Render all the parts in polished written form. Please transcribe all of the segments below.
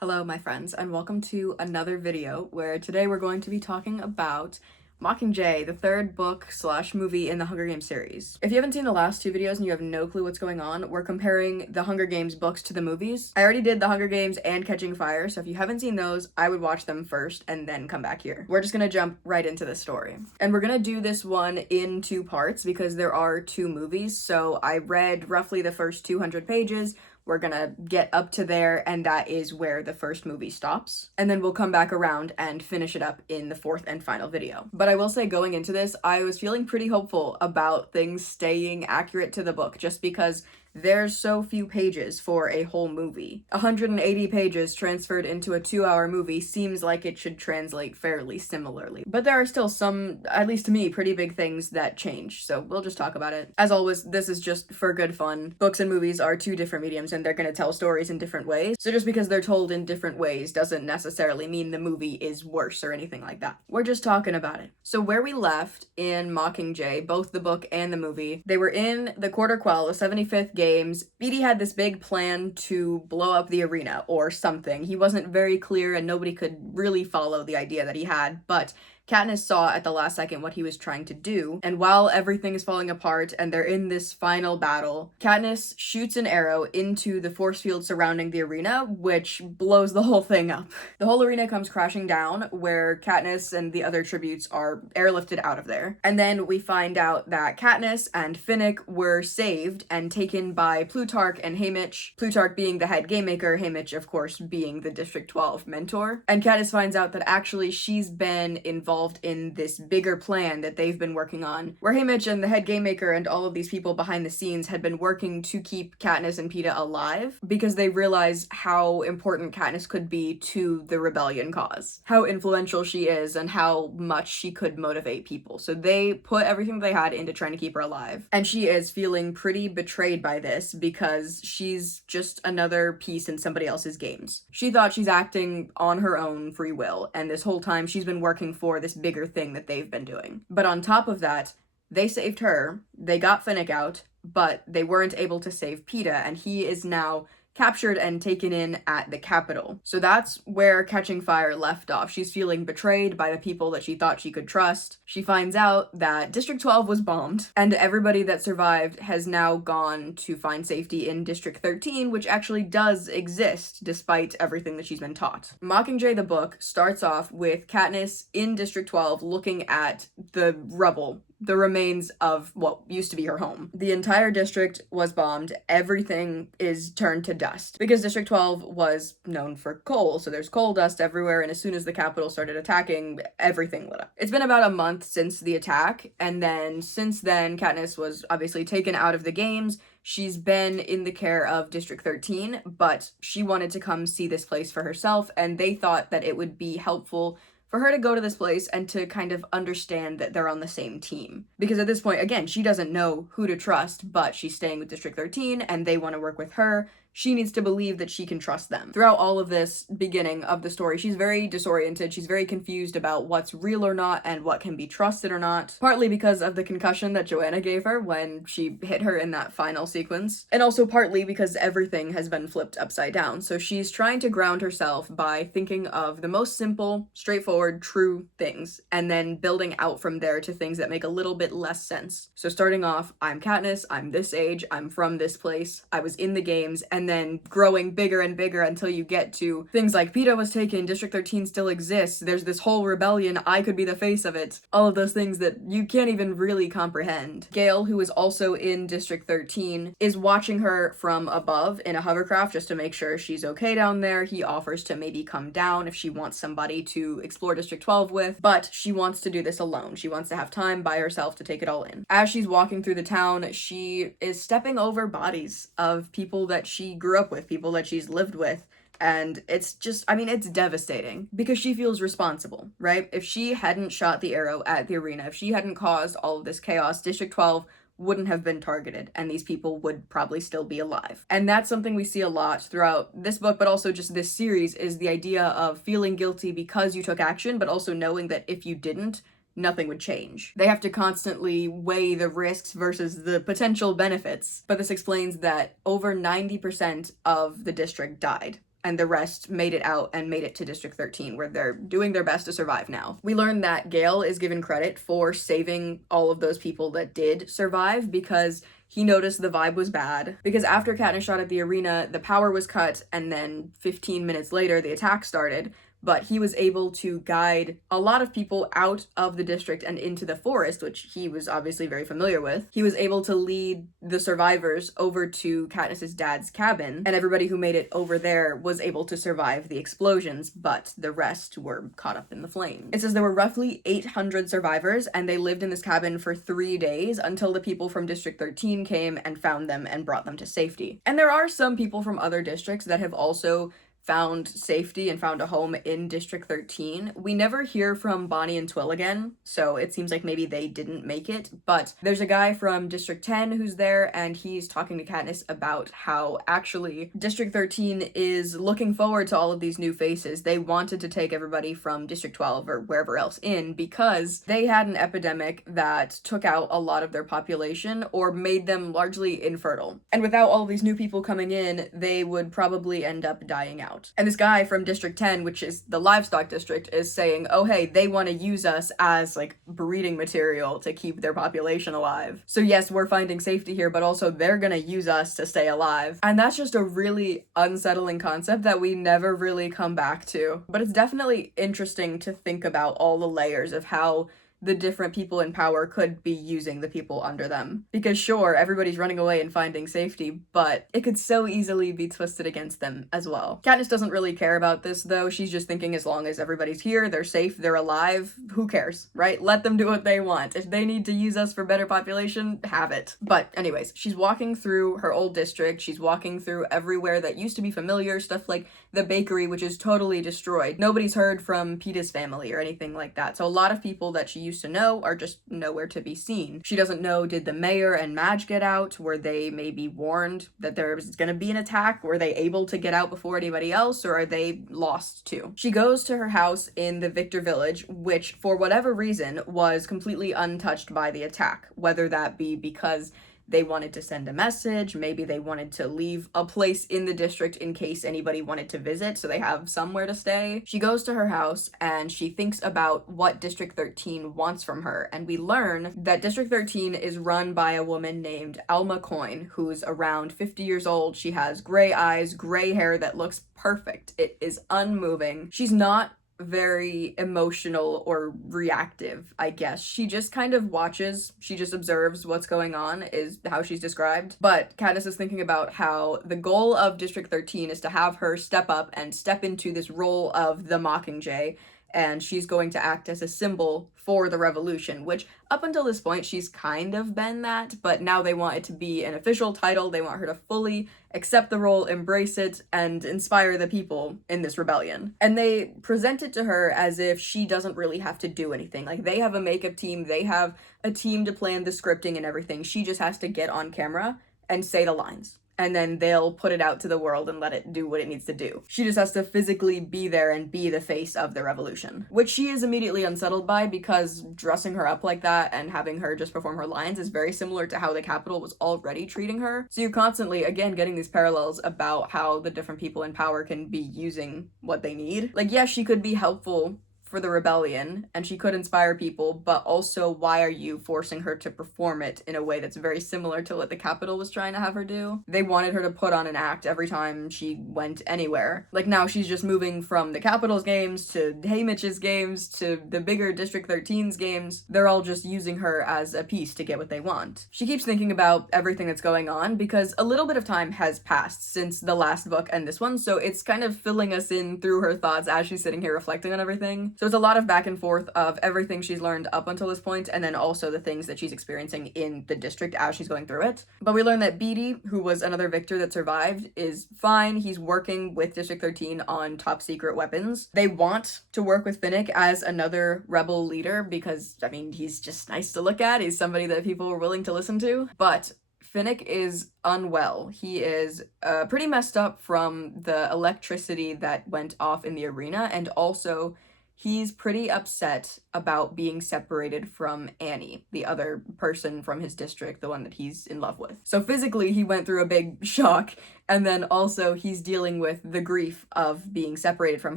Hello, my friends, and welcome to another video where today we're going to be talking about Mockingjay, the third book slash movie in the Hunger Games series. If you haven't seen the last two videos and you have no clue what's going on, we're comparing the Hunger Games books to the movies. I already did the Hunger Games and Catching Fire, so if you haven't seen those, I would watch them first and then come back here. We're just gonna jump right into the story. And we're gonna do this one in two parts because there are two movies, so I read roughly the first 200 pages. We're gonna get up to there, and that is where the first movie stops. And then we'll come back around and finish it up in the fourth and final video. But I will say, going into this, I was feeling pretty hopeful about things staying accurate to the book, just because there's so few pages for a whole movie. 180 pages transferred into a 2-hour movie seems like it should translate fairly similarly. But there are still some, at least to me, pretty big things that change, so we'll just talk about it. As always, this is just for good fun. Books and movies are two different mediums and they're gonna tell stories in different ways, so just because they're told in different ways doesn't necessarily mean the movie is worse or anything like that. We're just talking about it. So where we left in Mockingjay, both the book and the movie, they were in the Quarter Quell, the 75th Games. Beatty had this big plan to blow up the arena or something. He wasn't very clear and nobody could really follow the idea that he had, but Katniss saw at the last second what he was trying to do, and while everything is falling apart and they're in this final battle, Katniss shoots an arrow into the force field surrounding the arena, which blows the whole thing up. The whole arena comes crashing down, where Katniss and the other tributes are airlifted out of there. And then we find out that Katniss and Finnick were saved and taken by Plutarch and Haymitch, Plutarch being the head game maker, Haymitch, of course, being the District 12 mentor. And Katniss finds out that actually she's been involved in this bigger plan that they've been working on, where Haymitch and the head game maker and all of these people behind the scenes had been working to keep Katniss and Peeta alive because they realize how important Katniss could be to the rebellion cause, how influential she is and how much she could motivate people. So they put everything they had into trying to keep her alive. And she is feeling pretty betrayed by this because she's just another piece in somebody else's games. She thought she's acting on her own free will, and this whole time she's been working for this bigger thing that they've been doing. But on top of that, they saved her, they got Finnick out, but they weren't able to save Peeta, and he is now captured and taken in at the Capitol. So that's where Catching Fire left off. She's feeling betrayed by the people that she thought she could trust. She finds out that District 12 was bombed, and everybody that survived has now gone to find safety in District 13, which actually does exist despite everything that she's been taught. Mockingjay the book starts off with Katniss in District 12 looking at the rubble, the remains of what used to be her home. The entire district was bombed. Everything is turned to dust because District 12 was known for coal, so there's coal dust everywhere, and as soon as the Capitol started attacking, everything lit up. It's been about a month since the attack, and then since then, Katniss was obviously taken out of the games. She's been in the care of District 13, but she wanted to come see this place for herself, and they thought that it would be helpful for her to go to this place and to kind of understand that they're on the same team. Because at this point, again, she doesn't know who to trust, but she's staying with District 13 and they want to work with her. She needs to believe that she can trust them. Throughout all of this beginning of the story, she's very disoriented. She's very confused about what's real or not and what can be trusted or not, partly because of the concussion that Joanna gave her when she hit her in that final sequence, and also partly because everything has been flipped upside down. So she's trying to ground herself by thinking of the most simple, straightforward, true things, and then building out from there to things that make a little bit less sense. So starting off, I'm Katniss, I'm this age, I'm from this place, I was in the games, and then growing bigger and bigger until you get to things like Peeta was taken, District 13 still exists, there's this whole rebellion, I could be the face of it. All of those things that you can't even really comprehend. Gale, who is also in District 13, is watching her from above in a hovercraft just to make sure she's okay down there. He offers to maybe come down if she wants somebody to explore District 12 with, but she wants to do this alone. She wants to have time by herself to take it all in. As she's walking through the town, she is stepping over bodies of people that she grew up with, people that she's lived with, and it's just, I mean, it's devastating because she feels responsible, right? If she hadn't shot the arrow at the arena, if she hadn't caused all of this chaos, District 12 wouldn't have been targeted and these people would probably still be alive. And that's something we see a lot throughout this book, but also just this series, is the idea of feeling guilty because you took action, but also knowing that if you didn't, nothing would change. They have to constantly weigh the risks versus the potential benefits. But this explains that over 90% of the district died and the rest made it out and made it to District 13, where they're doing their best to survive now. We learn that Gale is given credit for saving all of those people that did survive because he noticed the vibe was bad. Because after Katniss shot at the arena, the power was cut, and then 15 minutes later, the attack started. But he was able to guide a lot of people out of the district and into the forest, which he was obviously very familiar with. He was able to lead the survivors over to Katniss's dad's cabin, and everybody who made it over there was able to survive the explosions, but the rest were caught up in the flames. It says there were roughly 800 survivors, and they lived in this cabin for 3 days until the people from District 13 came and found them and brought them to safety. And there are some people from other districts that have also found safety and found a home in District 13. We never hear from Bonnie and Twill again, so it seems like maybe they didn't make it, but there's a guy from District 10 who's there, and he's talking to Katniss about how actually District 13 is looking forward to all of these new faces. They wanted to take everybody from District 12 or wherever else in because they had an epidemic that took out a lot of their population or made them largely infertile. And without all these new people coming in, they would probably end up dying out. And this guy from District 10, which is the livestock district, is saying, oh hey, they want to use us as like breeding material to keep their population alive. So yes, we're finding safety here, but also they're gonna use us to stay alive. And that's just a really unsettling concept that we never really come back to. But it's definitely interesting to think about all the layers of how the different people in power could be using the people under them. Because sure, everybody's running away and finding safety, but it could so easily be twisted against them as well. Katniss doesn't really care about this though. She's just thinking as long as everybody's here, they're safe, they're alive, who cares, right? Let them do what they want. If they need to use us for better population, have it. But anyways, she's walking through her old district, she's walking through everywhere that used to be familiar, stuff like the bakery, which is totally destroyed. Nobody's heard from Peeta's family or anything like that. So a lot of people that she used to know are just nowhere to be seen. She doesn't know, did the mayor and Madge get out? Were they maybe warned that there was gonna be an attack? Were they able to get out before anybody else, or are they lost too? She goes to her house in the Victor Village, which for whatever reason was completely untouched by the attack, whether that be because they wanted to send a message, maybe they wanted to leave a place in the district in case anybody wanted to visit, so they have somewhere to stay. She goes to her house and she thinks about what District 13 wants from her, and we learn that District 13 is run by a woman named Alma Coyne, who's around 50 years old. She has gray eyes, gray hair that looks perfect. It is unmoving. She's not very emotional or reactive, I guess. She just kind of watches, she just observes what's going on, is how she's described. But Katniss is thinking about how the goal of District 13 is to have her step up and step into this role of the Mockingjay, and she's going to act as a symbol for the revolution, which up until this point she's kind of been that, but now they want it to be an official title. They want her to fully accept the role, embrace it, and inspire the people in this rebellion. And they present it to her as if she doesn't really have to do anything. Like, they have a makeup team, they have a team to plan the scripting and everything. She just has to get on camera and say the lines, and then they'll put it out to the world and let it do what it needs to do. She just has to physically be there and be the face of the revolution, which she is immediately unsettled by, because dressing her up like that and having her just perform her lines is very similar to how the Capitol was already treating her. So you're constantly, again, getting these parallels about how the different people in power can be using what they need. Like, yes, she could be helpful for the rebellion, and she could inspire people, but also why are you forcing her to perform it in a way that's very similar to what the Capitol was trying to have her do? They wanted her to put on an act every time she went anywhere. Like, now she's just moving from the Capitol's games to Haymitch's games to the bigger District 13's games. They're all just using her as a piece to get what they want. She keeps thinking about everything that's going on because a little bit of time has passed since the last book and this one, so it's kind of filling us in through her thoughts as she's sitting here reflecting on everything. So it's a lot of back and forth of everything she's learned up until this point, and then also the things that she's experiencing in the district as she's going through it. But we learn that Beetee, who was another Victor that survived, is fine. He's working with District 13 on top secret weapons. They want to work with Finnick as another rebel leader because, I mean, he's just nice to look at. He's somebody that people are willing to listen to. But Finnick is unwell. He is pretty messed up from the electricity that went off in the arena, and also he's pretty upset about being separated from Annie, the other person from his district, the one that he's in love with. So physically, he went through a big shock, and then also he's dealing with the grief of being separated from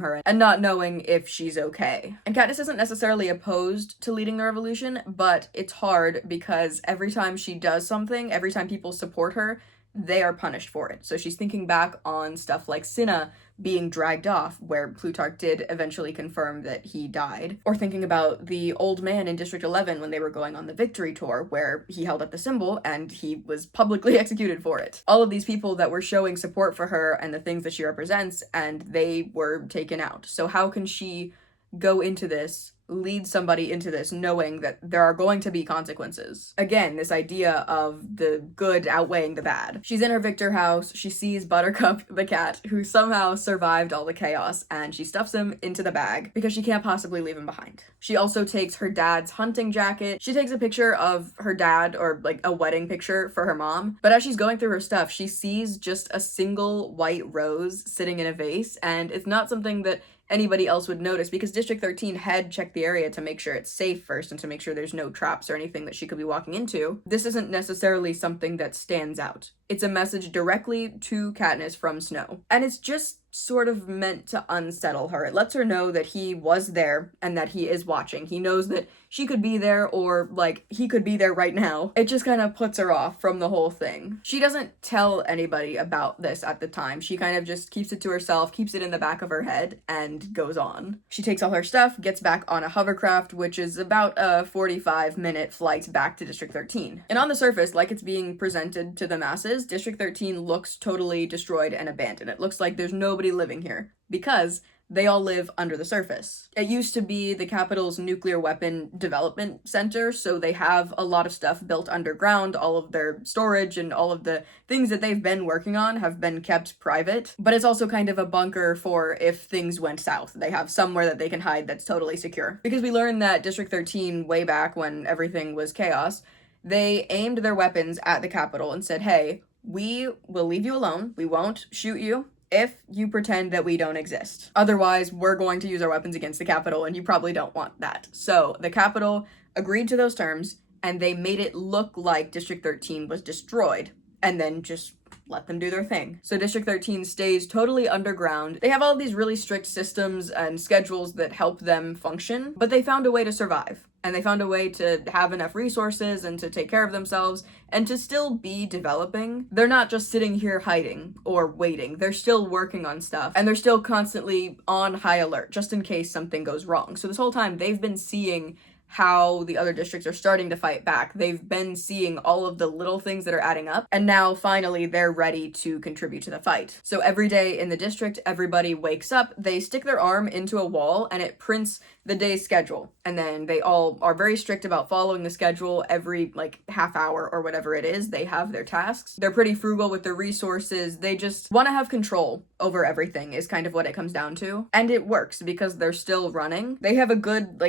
her and not knowing if she's okay. And Katniss isn't necessarily opposed to leading the revolution, but it's hard because every time she does something, every time people support her, they are punished for it. So she's thinking back on stuff like Cinna being dragged off, where Plutarch did eventually confirm that he died. Or thinking about the old man in District 11 when they were going on the victory tour, where he held up the symbol and he was publicly executed for it. All of these people that were showing support for her and the things that she represents, and they were taken out. So how can she go into this, lead somebody into this, knowing that there are going to be consequences? Again, this idea of the good outweighing the bad. She's in her Victor house, she sees Buttercup the cat, who somehow survived all the chaos, and she stuffs him into the bag because she can't possibly leave him behind. She also takes her dad's hunting jacket. She takes a picture of her dad, or like a wedding picture for her mom, but as she's going through her stuff, she sees just a single white rose sitting in a vase, and it's not something that anybody else would notice because District 13 had checked the area to make sure it's safe first and to make sure there's no traps or anything that she could be walking into. This isn't necessarily something that stands out. It's a message directly to Katniss from Snow. And it's just sort of meant to unsettle her. It lets her know that he was there and that he is watching. He knows that she could be there, or like he could be there right now. It just kind of puts her off from the whole thing. She doesn't tell anybody about this at the time. She kind of just keeps it to herself, keeps it in the back of her head, and goes on. She takes all her stuff, gets back on a hovercraft, which is about a 45-minute flight back to District 13. And on the surface, like it's being presented to the masses, District 13 looks totally destroyed and abandoned. It looks like there's nobody living here because they all live under the surface. It used to be the capital's nuclear weapon development center, so they have a lot of stuff built underground. All of their storage and all of the things that they've been working on have been kept private, but it's also kind of a bunker for if things went south. They have somewhere that they can hide that's totally secure. Because we learned that District 13, way back when everything was chaos, they aimed their weapons at the capital and said, hey, we will leave you alone. We won't shoot you if you pretend that we don't exist. Otherwise, we're going to use our weapons against the Capitol, and you probably don't want that. So the Capitol agreed to those terms, and they made it look like District 13 was destroyed, and then just let them do their thing. So District 13 stays totally underground. They have all of these really strict systems and schedules that help them function, but they found a way to survive. And they found a way to have enough resources and to take care of themselves and to still be developing. They're not just sitting here hiding or waiting. They're still working on stuff, and they're still constantly on high alert just in case something goes wrong. So this whole time they've been seeing how the other districts are starting to fight back. They've been seeing all of the little things that are adding up, and now finally they're ready to contribute to the fight. So every day in the district, everybody wakes up, they stick their arm into a wall, and it prints the day's schedule. And then they all are very strict about following the schedule. Every like half hour or whatever it is, they have their tasks. They're pretty frugal with their resources. They just want to have control over everything is kind of what it comes down to. And it works because they're still running. They have a good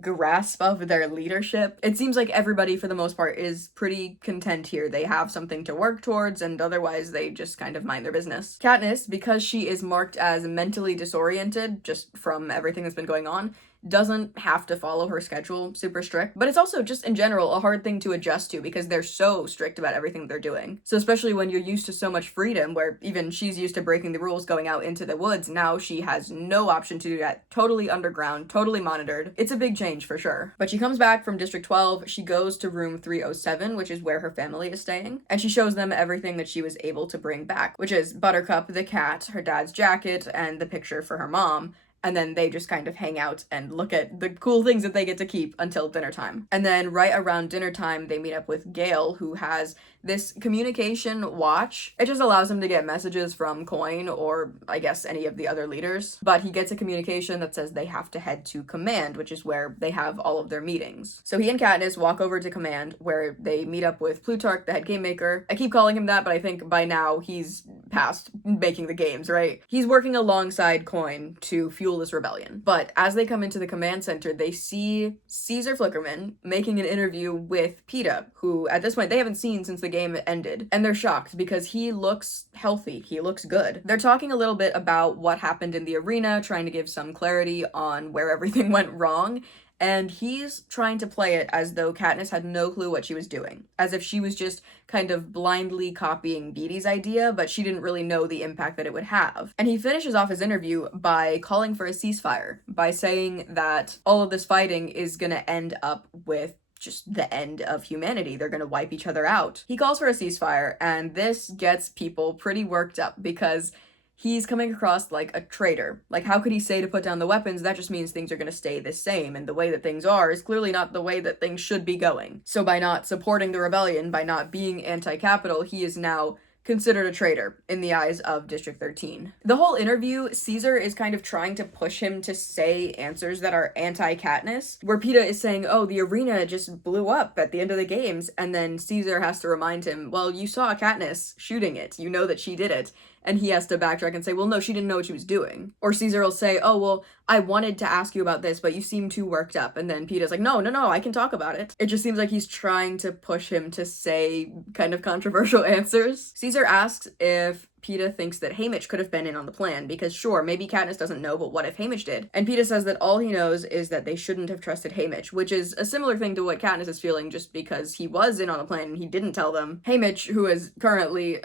grasp of their leadership. It seems like everybody for the most part is pretty content here. They have something to work towards, and otherwise they just kind of mind their business. Katniss, because she is marked as mentally disoriented just from everything that's been going on, doesn't have to follow her schedule super strict, but it's also just in general a hard thing to adjust to because they're so strict about everything they're doing. So especially when you're used to so much freedom, where even she's used to breaking the rules, going out into the woods, now she has no option to do that. Totally underground, totally monitored. It's a big change for sure. But she comes back from District 12, she goes to room 307, which is where her family is staying, and she shows them everything that she was able to bring back, which is Buttercup the cat, her dad's jacket, and the picture for her mom. And then they just kind of hang out and look at the cool things that they get to keep until dinner time. And then right around dinner time, they meet up with Gale, who has this communication watch. It just allows him to get messages from Coin or I guess any of the other leaders. But he gets a communication that says they have to head to Command, which is where they have all of their meetings. So he and Katniss walk over to Command, where they meet up with Plutarch, the head game maker. I keep calling him that, but I think by now he's past making the games, right? He's working alongside Coin to fuel this rebellion. But as they come into the command center, they see Caesar Flickerman making an interview with Peeta, who at this point they haven't seen since the game ended. And they're shocked because he looks healthy. He looks good. They're talking a little bit about what happened in the arena, trying to give some clarity on where everything went wrong. And he's trying to play it as though Katniss had no clue what she was doing, as if she was just kind of blindly copying Beety's idea, but she didn't really know the impact that it would have. And he finishes off his interview by calling for a ceasefire, by saying that all of this fighting is gonna end up with just the end of humanity. They're gonna wipe each other out. He calls for a ceasefire, and this gets people pretty worked up because he's coming across like a traitor. Like, how could he say to put down the weapons? That just means things are gonna stay the same, and the way that things are is clearly not the way that things should be going. So by not supporting the rebellion, by not being anti-capital, he is now considered a traitor in the eyes of District 13. The whole interview, Caesar is kind of trying to push him to say answers that are anti-Katniss, where Peeta is saying, oh, the arena just blew up at the end of the games, and then Caesar has to remind him, well, you saw Katniss shooting it, you know that she did it. And he has to backtrack and say, well, no, she didn't know what she was doing. Or Caesar will say, oh, well, I wanted to ask you about this, but you seem too worked up. And then Peeta's like, no, I can talk about it. It just seems like he's trying to push him to say kind of controversial answers. Caesar asks if Peeta thinks that Haymitch could have been in on the plan, because sure, maybe Katniss doesn't know, but what if Haymitch did? And Peeta says that all he knows is that they shouldn't have trusted Haymitch, which is a similar thing to what Katniss is feeling, just because he was in on the plan and he didn't tell them. Haymitch, who is currently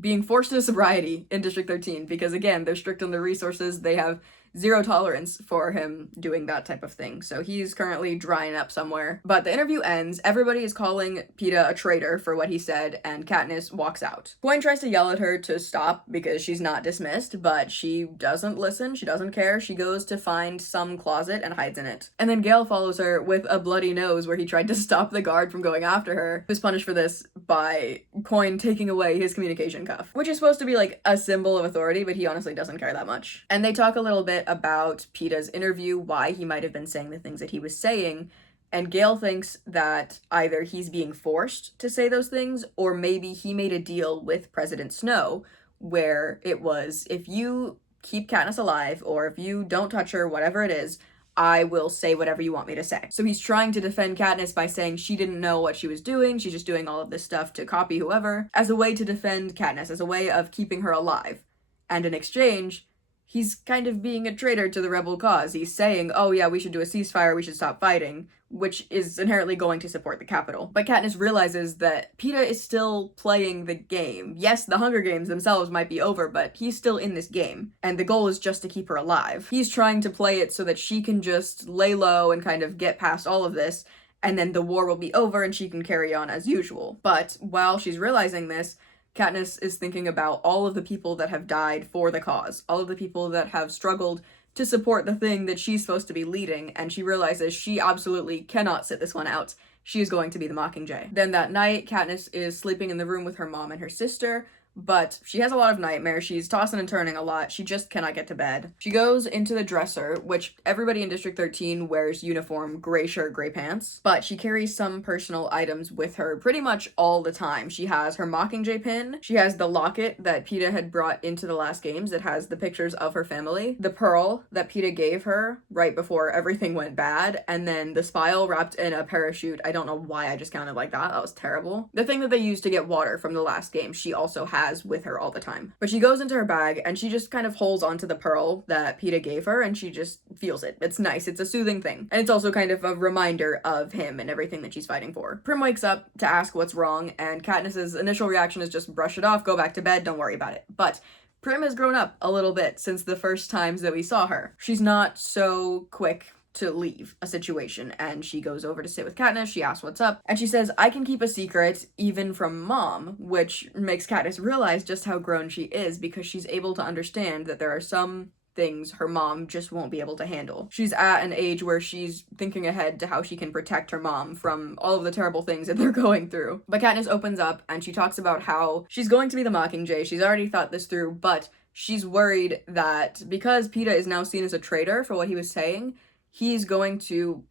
being forced into sobriety in District 13, because again, they're strict on their resources, they have zero tolerance for him doing that type of thing. So he's currently drying up somewhere. But the interview ends, everybody is calling Peeta a traitor for what he said, and Katniss walks out. Coin tries to yell at her to stop because she's not dismissed, but she doesn't listen, she doesn't care. She goes to find some closet and hides in it. And then Gale follows her with a bloody nose where he tried to stop the guard from going after her, who's punished for this by Coin taking away his communication cuff, which is supposed to be like a symbol of authority, but he honestly doesn't care that much. And they talk a little bit about Peeta's interview, why he might have been saying the things that he was saying, and Gale thinks that either he's being forced to say those things, or maybe he made a deal with President Snow, where it was, if you keep Katniss alive, or if you don't touch her, whatever it is, I will say whatever you want me to say. So he's trying to defend Katniss by saying she didn't know what she was doing, she's just doing all of this stuff to copy whoever, as a way to defend Katniss, as a way of keeping her alive. And in exchange, he's kind of being a traitor to the rebel cause. He's saying, oh yeah, we should do a ceasefire, we should stop fighting, which is inherently going to support the Capitol. But Katniss realizes that Peeta is still playing the game. Yes, the Hunger Games themselves might be over, but he's still in this game, and the goal is just to keep her alive. He's trying to play it so that she can just lay low and kind of get past all of this, and then the war will be over and she can carry on as usual. But while she's realizing this, Katniss is thinking about all of the people that have died for the cause, all of the people that have struggled to support the thing that she's supposed to be leading, and she realizes she absolutely cannot sit this one out. She is going to be the Mockingjay. Then that night, Katniss is sleeping in the room with her mom and her sister, but she has a lot of nightmares. She's tossing and turning a lot. She just cannot get to bed. She goes into the dresser, which everybody in District 13 wears uniform, gray shirt, gray pants, but she carries some personal items with her pretty much all the time. She has her Mockingjay pin. She has the locket that Peeta had brought into the last games that has the pictures of her family, the pearl that Peeta gave her right before everything went bad, and then the spile wrapped in a parachute. I don't know why I just counted like that. That was terrible. The thing that they used to get water from the last game, she also has with her all the time. But she goes into her bag and she just kind of holds onto the pearl that Peeta gave her and she just feels it. It's nice. It's a soothing thing. And it's also kind of a reminder of him and everything that she's fighting for. Prim wakes up to ask what's wrong, and Katniss's initial reaction is just brush it off, go back to bed, don't worry about it. But Prim has grown up a little bit since the first times that we saw her. She's not so quick to leave a situation, and she goes over to sit with Katniss. She asks what's up, and she says, I can keep a secret even from Mom, which makes Katniss realize just how grown she is, because she's able to understand that there are some things her mom just won't be able to handle. She's at an age where she's thinking ahead to how she can protect her mom from all of the terrible things that they're going through. But Katniss opens up and she talks about how she's going to be the Mockingjay. She's already thought this through, but she's worried that because Peeta is now seen as a traitor for what he was saying, he's going to,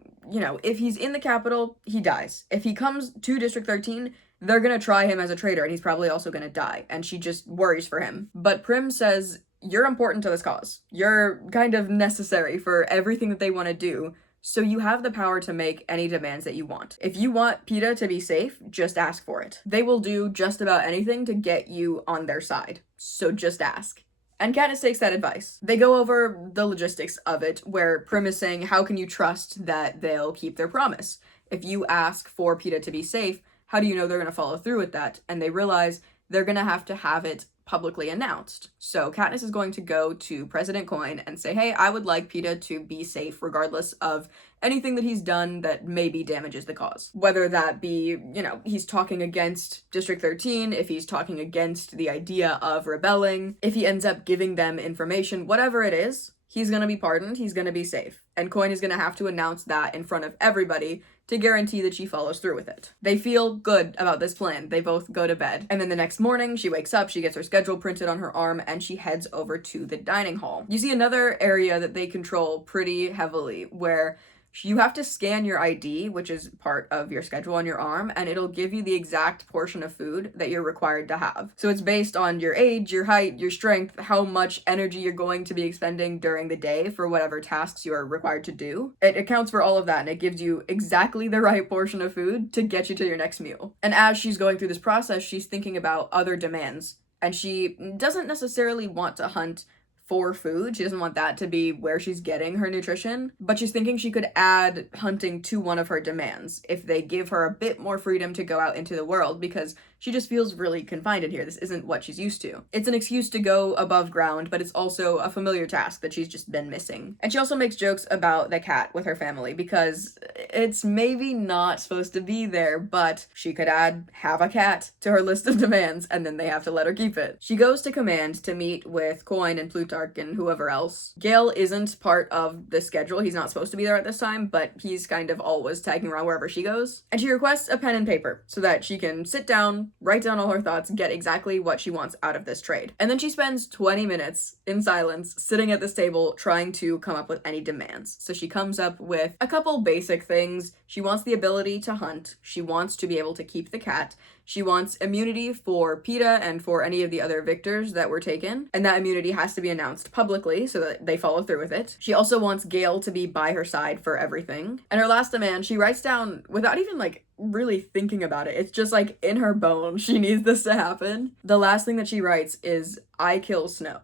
if he's in the Capitol, he dies. If he comes to District 13, they're gonna try him as a traitor, and he's probably also gonna die, and she just worries for him. But Prim says, you're important to this cause. You're kind of necessary for everything that they want to do, So you have the power to make any demands that you want. If you want PETA to be safe, just ask for it. They will do just about anything to get you on their side. So just ask. And Katniss takes that advice. They go over the logistics of it, where Prim is saying, how can you trust that they'll keep their promise? If you ask for PETA to be safe, how do you know they're going to follow through with that? And they realize they're going to have it publicly announced. So Katniss is going to go to President Coin and say, hey, I would like PETA to be safe regardless of anything that he's done that maybe damages the cause. Whether that be, he's talking against District 13, if he's talking against the idea of rebelling, if he ends up giving them information, whatever it is, he's gonna be pardoned, he's gonna be safe. And Coin is gonna have to announce that in front of everybody to guarantee that she follows through with it. They feel good about this plan. They both go to bed. And then the next morning, she wakes up, she gets her schedule printed on her arm, and she heads over to the dining hall. You see another area that they control pretty heavily, where you have to scan your ID, which is part of your schedule on your arm, and it'll give you the exact portion of food that you're required to have. So it's based on your age, your height, your strength, how much energy you're going to be expending during the day for whatever tasks you are required to do. It accounts for all of that, and it gives you exactly the right portion of food to get you to your next meal. And as she's going through this process, she's thinking about other demands, and she doesn't necessarily want to hunt for food. She doesn't want that to be where she's getting her nutrition, but she's thinking she could add hunting to one of her demands if they give her a bit more freedom to go out into the world, because she just feels really confined in here. This isn't what she's used to. It's an excuse to go above ground, but it's also a familiar task that she's just been missing. And she also makes jokes about the cat with her family, because it's maybe not supposed to be there, but she could have a cat to her list of demands, and then they have to let her keep it. She goes to command to meet with Coin and Plutarch and whoever else. Gale isn't part of the schedule. He's not supposed to be there at this time, but he's kind of always tagging around wherever she goes. And she requests a pen and paper so that she can sit down, write down all her thoughts, get exactly what she wants out of this trade. And then she spends 20 minutes in silence sitting at this table trying to come up with any demands. So she comes up with a couple basic things. She wants the ability to hunt. She wants to be able to keep the cat. She wants immunity for PETA and for any of the other victors that were taken, and that immunity has to be announced publicly so that they follow through with it. She also wants Gale to be by her side for everything. And her last demand, she writes down without even really thinking about it. It's just in her bones. She needs this to happen. The last thing that she writes is, I kill Snow.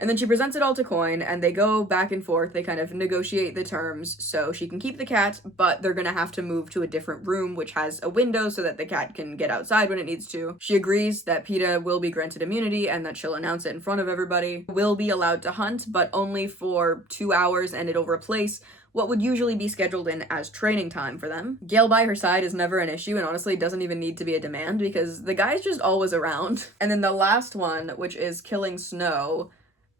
And then she presents it all to Coin, and they go back and forth. They kind of negotiate the terms so she can keep the cat, but they're gonna have to move to a different room, which has a window so that the cat can get outside when it needs to. She agrees that PETA will be granted immunity and that she'll announce it in front of everybody. Will be allowed to hunt, but only for 2 hours, and it'll replace what would usually be scheduled in as training time for them. Gale by her side is never an issue, and honestly doesn't even need to be a demand because the guy's just always around. And then the last one, which is killing Snow,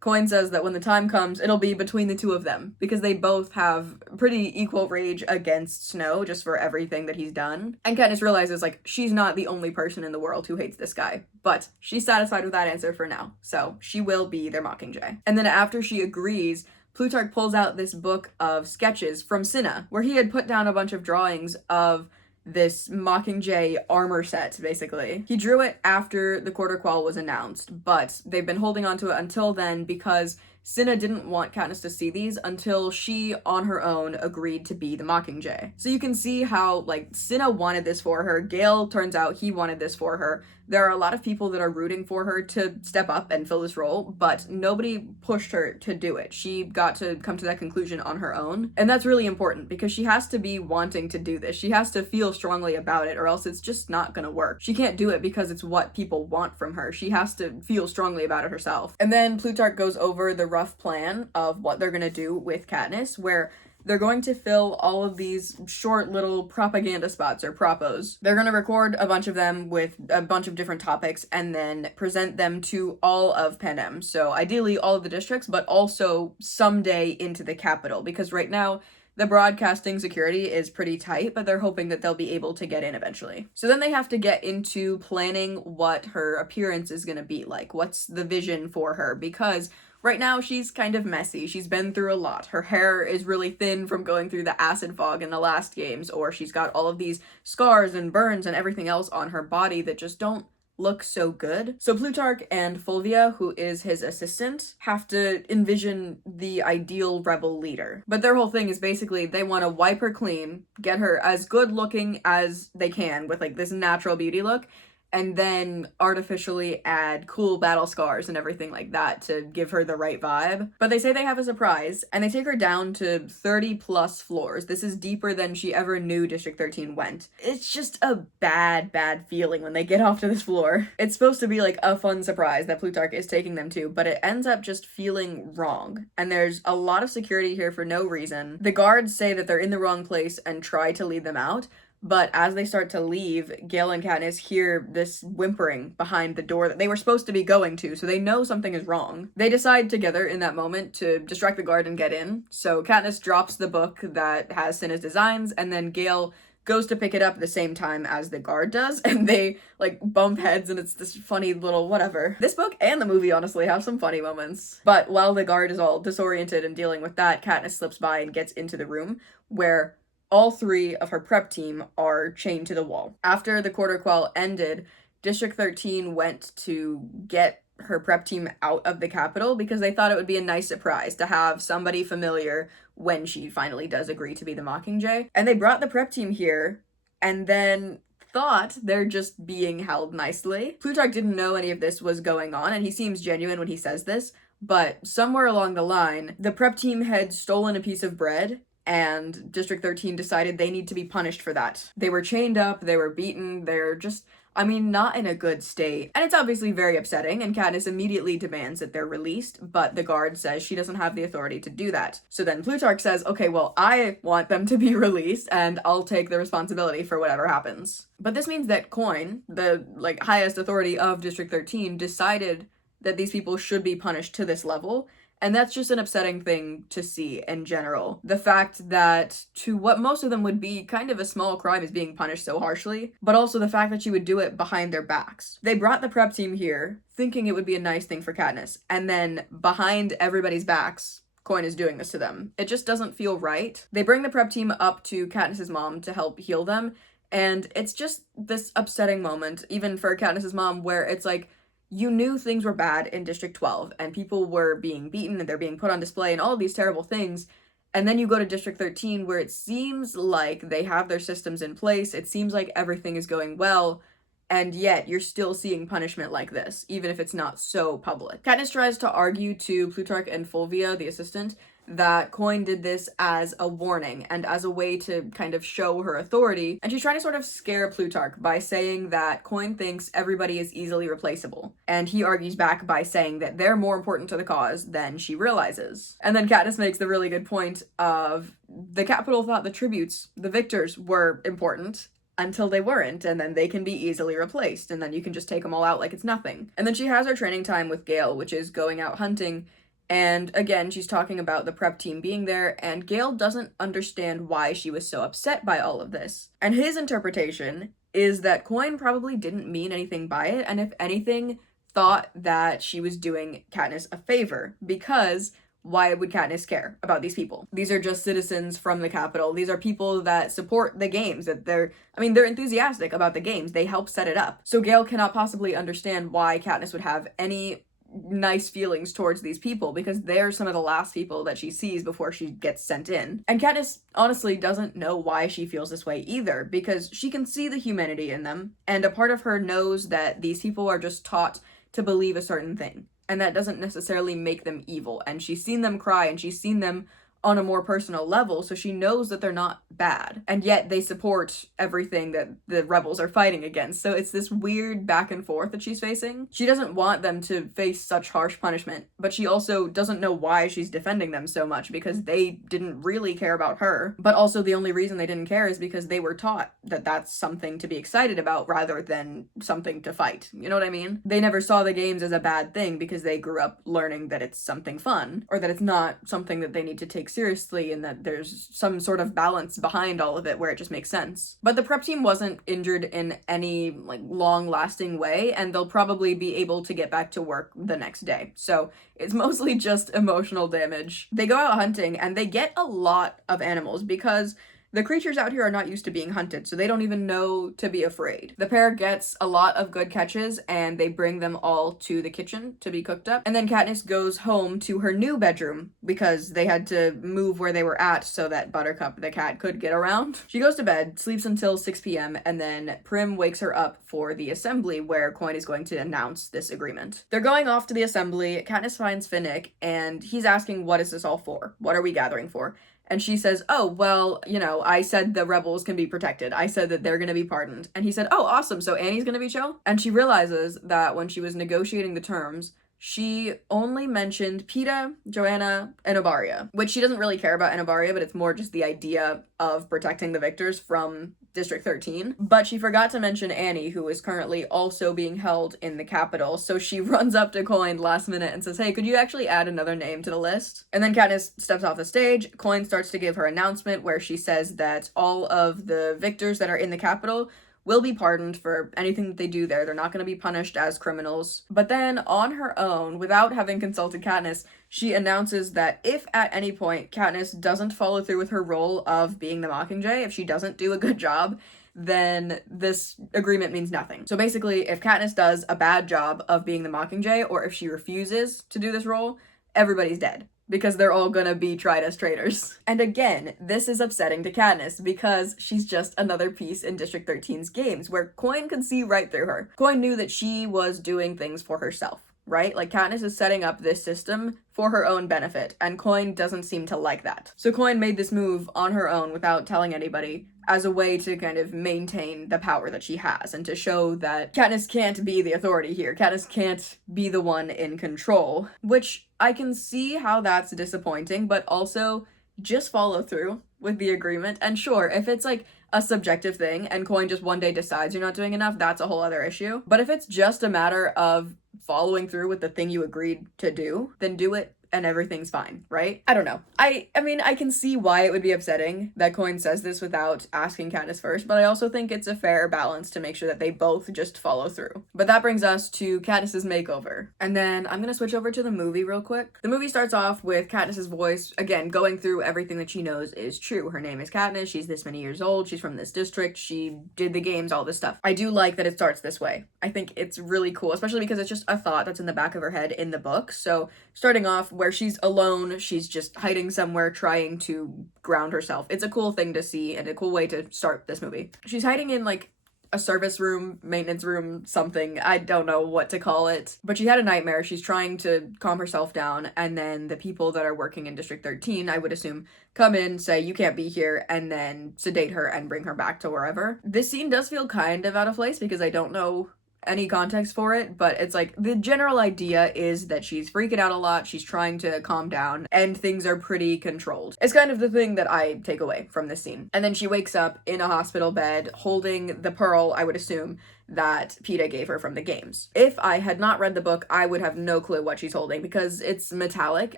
Coin says that when the time comes, it'll be between the two of them, because they both have pretty equal rage against Snow just for everything that he's done. And Katniss realizes, she's not the only person in the world who hates this guy, but she's satisfied with that answer for now, so she will be their Mockingjay. And then after she agrees, Plutarch pulls out this book of sketches from Cinna, where he had put down a bunch of drawings of this Mockingjay armor set, basically. He drew it after the Quarter Quell was announced, but they've been holding on to it until then because Cinna didn't want Katniss to see these until she, on her own, agreed to be the Mockingjay. So you can see how, Cinna wanted this for her. Gale, turns out he wanted this for her. There are a lot of people that are rooting for her to step up and fill this role, but nobody pushed her to do it. She got to come to that conclusion on her own, and that's really important because she has to be wanting to do this. She has to feel strongly about it, or else it's just not gonna work. She can't do it because it's what people want from her. She has to feel strongly about it herself. And then Plutarch goes over the rough plan of what they're gonna do with Katniss, where they're going to fill all of these short little propaganda spots, or propos. They're going to record a bunch of them with a bunch of different topics and then present them to all of Panem. So ideally all of the districts, but also someday into the capital, because right now the broadcasting security is pretty tight, but they're hoping that they'll be able to get in eventually. So then they have to get into planning what her appearance is going to be like. What's the vision for her? Because right now, she's kind of messy. She's been through a lot. Her hair is really thin from going through the acid fog in the last games, or she's got all of these scars and burns and everything else on her body that just don't look so good. So Plutarch and Fulvia, who is his assistant, have to envision the ideal rebel leader. But their whole thing is basically they want to wipe her clean, get her as good looking as they can with like this natural beauty look, and then artificially add cool battle scars and everything like that to give her the right vibe. But they say they have a surprise, and they take her down to 30 plus floors. This is deeper than she ever knew District 13 went. It's just a bad feeling when they get off to this floor. It's supposed to be like a fun surprise that Plutarch is taking them to, but it ends up just feeling wrong. And there's a lot of security here for no reason. The guards say that they're in the wrong place and try to lead them out, but as they start to leave, Gale and Katniss hear this whimpering behind the door that they were supposed to be going to, so they know something is wrong. They decide together in that moment to distract the guard and get in, so Katniss drops the book that has Cinna's designs, and then Gale goes to pick it up at the same time as the guard does, and they, like, bump heads, and it's this funny little whatever. This book and the movie, honestly, have some funny moments. But while the guard is all disoriented and dealing with that, Katniss slips by and gets into the room, where all three of her prep team are chained to the wall. After the quarter quell ended, District 13 went to get her prep team out of the Capitol because they thought it would be a nice surprise to have somebody familiar when she finally does agree to be the Mockingjay. And they brought the prep team here and then thought they're just being held nicely. Plutarch didn't know any of this was going on, and he seems genuine when he says this, but somewhere along the line, the prep team had stolen a piece of bread, and District 13 decided they need to be punished for that. They were chained up, they were beaten, they're just, not in a good state. And it's obviously very upsetting, and Katniss immediately demands that they're released, but the guard says she doesn't have the authority to do that. So then Plutarch says, okay, well, I want them to be released, and I'll take the responsibility for whatever happens. But this means that Coin, the, highest authority of District 13, decided that these people should be punished to this level, and that's just an upsetting thing to see in general. The fact that to what most of them would be kind of a small crime is being punished so harshly, but also the fact that she would do it behind their backs. They brought the prep team here thinking it would be a nice thing for Katniss, and then behind everybody's backs, Coin is doing this to them. It just doesn't feel right. They bring the prep team up to Katniss's mom to help heal them, and it's just this upsetting moment, even for Katniss's mom, where it's like, you knew things were bad in District 12, and people were being beaten, and they're being put on display, and all of these terrible things, and then you go to District 13, where it seems like they have their systems in place, it seems like everything is going well, and yet you're still seeing punishment like this, even if it's not so public. Katniss tries to argue to Plutarch and Fulvia, the assistant, that Coin did this as a warning and as a way to kind of show her authority, and she's trying to sort of scare Plutarch by saying that Coin thinks everybody is easily replaceable, and he argues back by saying that they're more important to the cause than she realizes. And then Katniss makes the really good point of the Capitol thought the tributes, the victors, were important, until they weren't, and then they can be easily replaced, and then you can just take them all out like it's nothing. And then she has her training time with Gale, which is going out hunting, and again, she's talking about the prep team being there, and Gale doesn't understand why she was so upset by all of this. And his interpretation is that Coin probably didn't mean anything by it, and if anything, thought that she was doing Katniss a favor, because why would Katniss care about these people? These are just citizens from the Capitol. These are people that support the games, that they're enthusiastic about the games. They help set it up. So Gale cannot possibly understand why Katniss would have any nice feelings towards these people, because they're some of the last people that she sees before she gets sent in. And Katniss honestly doesn't know why she feels this way either, because she can see the humanity in them, and a part of her knows that these people are just taught to believe a certain thing, and that doesn't necessarily make them evil, and she's seen them cry, and she's seen them on a more personal level, so she knows that they're not bad, and yet they support everything that the rebels are fighting against. So it's this weird back and forth that she's facing. She doesn't want them to face such harsh punishment, but she also doesn't know why she's defending them so much, because they didn't really care about her, but also the only reason they didn't care is because they were taught that that's something to be excited about rather than something to fight. You know what I mean? They never saw the games as a bad thing because they grew up learning that it's something fun, or that it's not something that they need to take seriously, and that there's some sort of balance behind all of it where it just makes sense. But the prep team wasn't injured in any long-lasting way, and they'll probably be able to get back to work the next day. So it's mostly just emotional damage. They go out hunting and they get a lot of animals because the creatures out here are not used to being hunted, so they don't even know to be afraid. The pair gets a lot of good catches, and they bring them all to the kitchen to be cooked up. And then Katniss goes home to her new bedroom because they had to move where they were at so that Buttercup the cat could get around. She goes to bed, sleeps until 6 p.m., and then Prim wakes her up for the assembly where Coin is going to announce this agreement. They're going off to the assembly. Katniss finds Finnick, and he's asking, what is this all for? What are we gathering for? And she says, oh, well, you know, I said the rebels can be protected. I said that they're gonna be pardoned. And he said, oh, awesome, so Annie's gonna be chill? And she realizes that when she was negotiating the terms, she only mentioned Peeta, Joanna, and Obaria, which she doesn't really care about in Obaria, but it's more just the idea of protecting the victors from District 13. But she forgot to mention Annie, who is currently also being held in the capital, so she runs up to Coin last minute and says, hey, could you actually add another name to the list? And then Katniss steps off the stage. Coin starts to give her announcement where she says that all of the victors that are in the capital will be pardoned for anything that they do there. They're not going to be punished as criminals. But then, on her own, without having consulted Katniss, she announces that if at any point Katniss doesn't follow through with her role of being the Mockingjay, if she doesn't do a good job, then this agreement means nothing. So basically, if Katniss does a bad job of being the Mockingjay, or if she refuses to do this role, everybody's dead, because they're all gonna be tried as traitors. And again, this is upsetting to Katniss because she's just another piece in District 13's games where Coin could see right through her. Coin knew that she was doing things for herself, right? Like, Katniss is setting up this system for her own benefit, and Coin doesn't seem to like that. So Coin made this move on her own without telling anybody as a way to kind of maintain the power that she has and to show that Katniss can't be the authority here. Katniss can't be the one in control, which I can see how that's disappointing, but also just follow through with the agreement. And sure, if it's like a subjective thing and Coin just one day decides you're not doing enough, that's a whole other issue. But if it's just a matter of following through with the thing you agreed to do, then do it and everything's fine, right? I don't know. I mean, I can see why it would be upsetting that Coin says this without asking Katniss first, but I also think it's a fair balance to make sure that they both just follow through. But that brings us to Katniss's makeover. And then I'm gonna switch over to the movie real quick. The movie starts off with Katniss's voice, again, going through everything that she knows is true. Her name is Katniss, she's this many years old, she's from this district, she did the games, all this stuff. I do like that it starts this way. I think it's really cool, especially because it's just a thought that's in the back of her head in the book. So starting off where she's alone, she's just hiding somewhere trying to ground herself. It's a cool thing to see and a cool way to start this movie. She's hiding in like a service room, maintenance room, something. I don't know what to call it. But she had a nightmare. She's trying to calm herself down, and then the people that are working in District 13, I would assume, come in, say, you can't be here, and then sedate her and bring her back to wherever. This scene does feel kind of out of place because I don't know any context for it, but it's like the general idea is that she's freaking out a lot, she's trying to calm down, and things are pretty controlled. It's kind of the thing that I take away from this scene. And then she wakes up in a hospital bed holding the pearl, I would assume, that Peeta gave her from the games. If I had not read the book, I would have no clue what she's holding because it's metallic.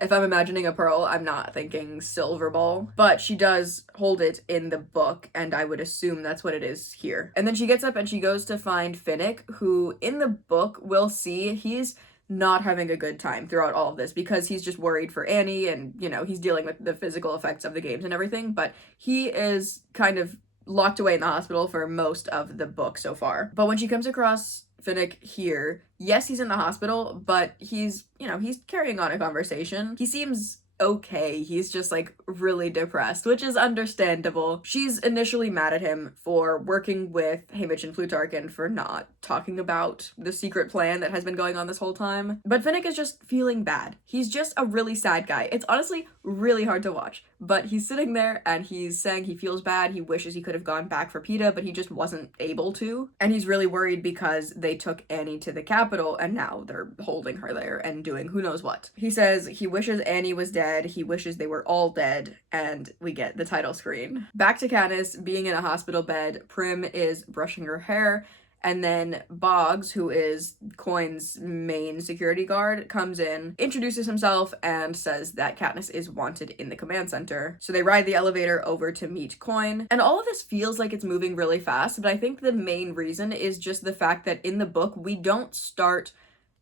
If I'm imagining a pearl, I'm not thinking silver ball, but she does hold it in the book, and I would assume that's what it is here. And then she gets up and she goes to find Finnick, who in the book we'll see he's not having a good time throughout all of this because he's just worried for Annie and, you know, he's dealing with the physical effects of the games and everything, but he is kind of locked away in the hospital for most of the book so far. But when she comes across Finnick here, yes, he's in the hospital, but he's, you know, he's carrying on a conversation. He seems okay. He's just like really depressed, which is understandable. She's initially mad at him for working with Haymitch and Plutarch and for not talking about the secret plan that has been going on this whole time. But Finnick is just feeling bad. He's just a really sad guy. It's honestly really hard to watch, but he's sitting there and he's saying he feels bad. He wishes he could have gone back for Peeta, but he just wasn't able to. And he's really worried because they took Annie to the capital and now they're holding her there and doing who knows what. He says he wishes Annie was dead. He wishes they were all dead, and we get the title screen. Back to Katniss being in a hospital bed. Prim is brushing her hair, and then Boggs, who is Coin's main security guard, comes in, introduces himself, and says that Katniss is wanted in the command center. So they ride the elevator over to meet Coin, and all of this feels like it's moving really fast, but I think the main reason is just the fact that in the book, we don't start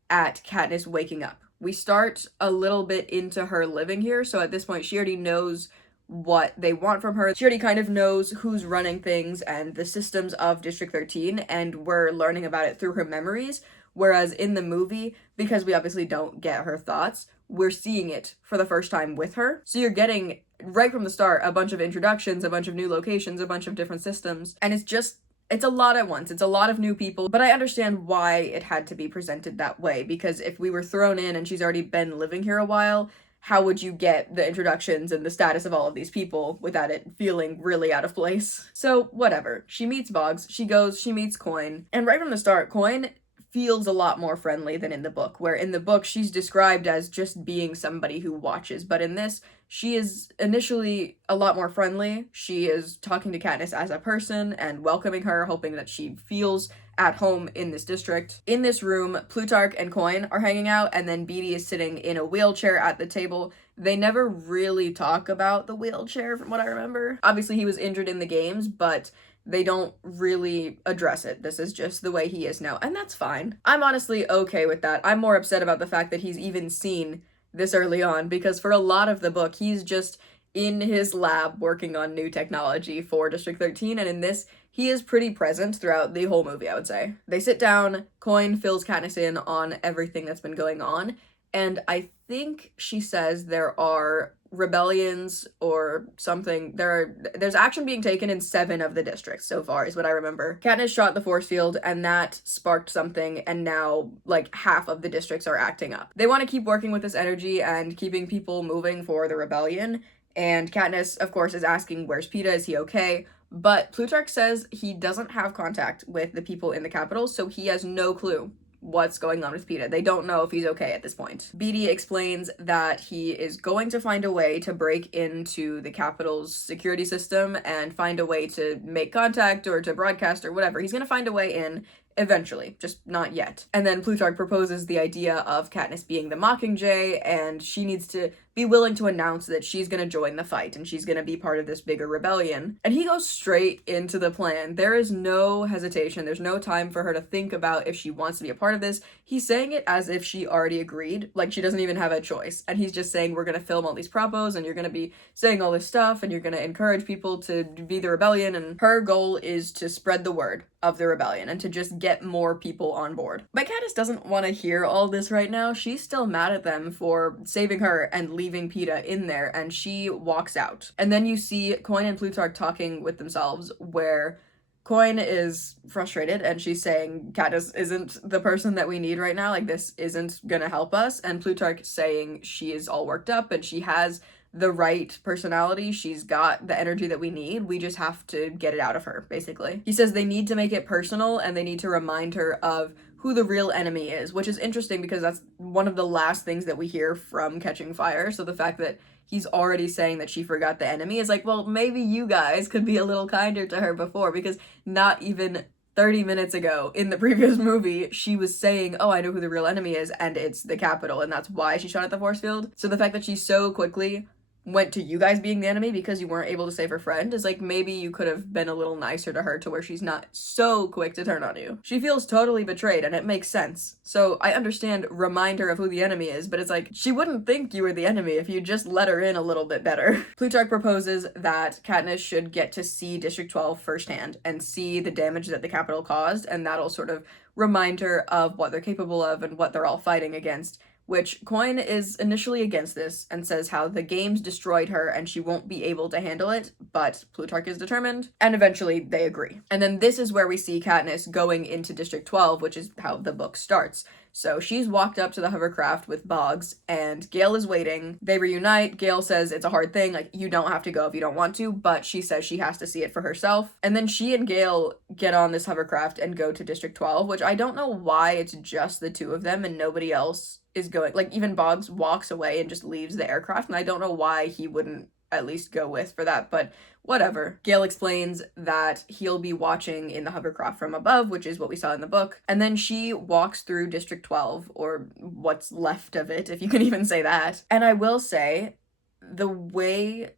at Katniss waking up. We start a little bit into her living here, so at this point she already knows what they want from her. She already kind of knows who's running things and the systems of District 13, and we're learning about it through her memories. Whereas in the movie, because we obviously don't get her thoughts, we're seeing it for the first time with her. So you're getting, right from the start, a bunch of introductions, a bunch of new locations, a bunch of different systems, and it's a lot at once. It's a lot of new people, but I understand why it had to be presented that way, because if we were thrown in and she's already been living here a while, how would you get the introductions and the status of all of these people without it feeling really out of place? So, whatever. She meets Boggs, she meets Coin, and right from the start, Coin feels a lot more friendly than in the book, where in the book she's described as just being somebody who watches, but in this, she is initially a lot more friendly. She is talking to Katniss as a person and welcoming her, hoping that she feels at home in this district. In this room, Plutarch and Coin are hanging out, and then Beetee is sitting in a wheelchair at the table. They never really talk about the wheelchair from what I remember. Obviously, he was injured in the games, but they don't really address it. This is just the way he is now, and that's fine. I'm honestly okay with that. I'm more upset about the fact that he's even seen this early on, because for a lot of the book, he's just in his lab working on new technology for District 13, and in this, he is pretty present throughout the whole movie, I would say. They sit down, Coin fills Katniss in on everything that's been going on, and I think she says there are rebellions or something. There's action being taken in 7 of the districts so far, is what I remember. Katniss shot the force field, and that sparked something, and now like half of the districts are acting up. They want to keep working with this energy and keeping people moving for the rebellion, and Katniss, of course, is asking, where's Peeta? Is he okay? But Plutarch says he doesn't have contact with the people in the capital, so he has no clue what's going on with Peeta. They don't know if he's okay at this point. Beetee explains that he is going to find a way to break into the Capitol's security system and find a way to make contact or to broadcast or whatever. He's gonna find a way in eventually, just not yet. And then Plutarch proposes the idea of Katniss being the Mockingjay, and she needs to be willing to announce that she's gonna join the fight and she's gonna be part of this bigger rebellion. And he goes straight into the plan. There is no hesitation. There's no time for her to think about if she wants to be a part of this. He's saying it as if she already agreed, like she doesn't even have a choice. And he's just saying, we're gonna film all these propos and you're gonna be saying all this stuff and you're gonna encourage people to be the rebellion. And her goal is to spread the word of the rebellion and to just get more people on board. But Katniss doesn't want to hear all this right now. She's still mad at them for saving her and leaving Peeta in there, and she walks out. And then you see Coin and Plutarch talking with themselves, where Coin is frustrated and she's saying Katniss isn't the person that we need right now, like this isn't gonna help us, and Plutarch saying she is all worked up and she has the right personality, she's got the energy that we need, we just have to get it out of her, basically. He says they need to make it personal and they need to remind her of who the real enemy is, which is interesting because that's one of the last things that we hear from Catching Fire, so the fact that he's already saying that she forgot the enemy is like, well, maybe you guys could be a little kinder to her before, because not even 30 minutes ago in the previous movie, she was saying, oh, I know who the real enemy is, and it's the Capitol, and that's why she shot at the force field. So the fact that she so quickly went to you guys being the enemy because you weren't able to save her friend is like, maybe you could have been a little nicer to her to where she's not so quick to turn on you. She feels totally betrayed, and it makes sense. So I understand remind her of who the enemy is, but it's like, she wouldn't think you were the enemy if you just let her in a little bit better. Plutarch proposes that Katniss should get to see District 12 firsthand and see the damage that the Capitol caused, and that'll sort of remind her of what they're capable of and what they're all fighting against, which Coin is initially against this and says how the games destroyed her and she won't be able to handle it, but Plutarch is determined, and eventually they agree. And then this is where we see Katniss going into District 12, which is how the book starts. So she's walked up to the hovercraft with Boggs, and Gale is waiting. They reunite. Gale says it's a hard thing, like, you don't have to go if you don't want to, but she says she has to see it for herself. And then she and Gale get on this hovercraft and go to District 12, which I don't know why it's just the two of them and nobody else is going. Like, even Boggs walks away and just leaves the aircraft, and I don't know why he wouldn't at least go with for that, but whatever. Gale explains that he'll be watching in the hovercraft from above, which is what we saw in the book, and then she walks through District 12, or what's left of it, if you can even say that. And I will say, the way...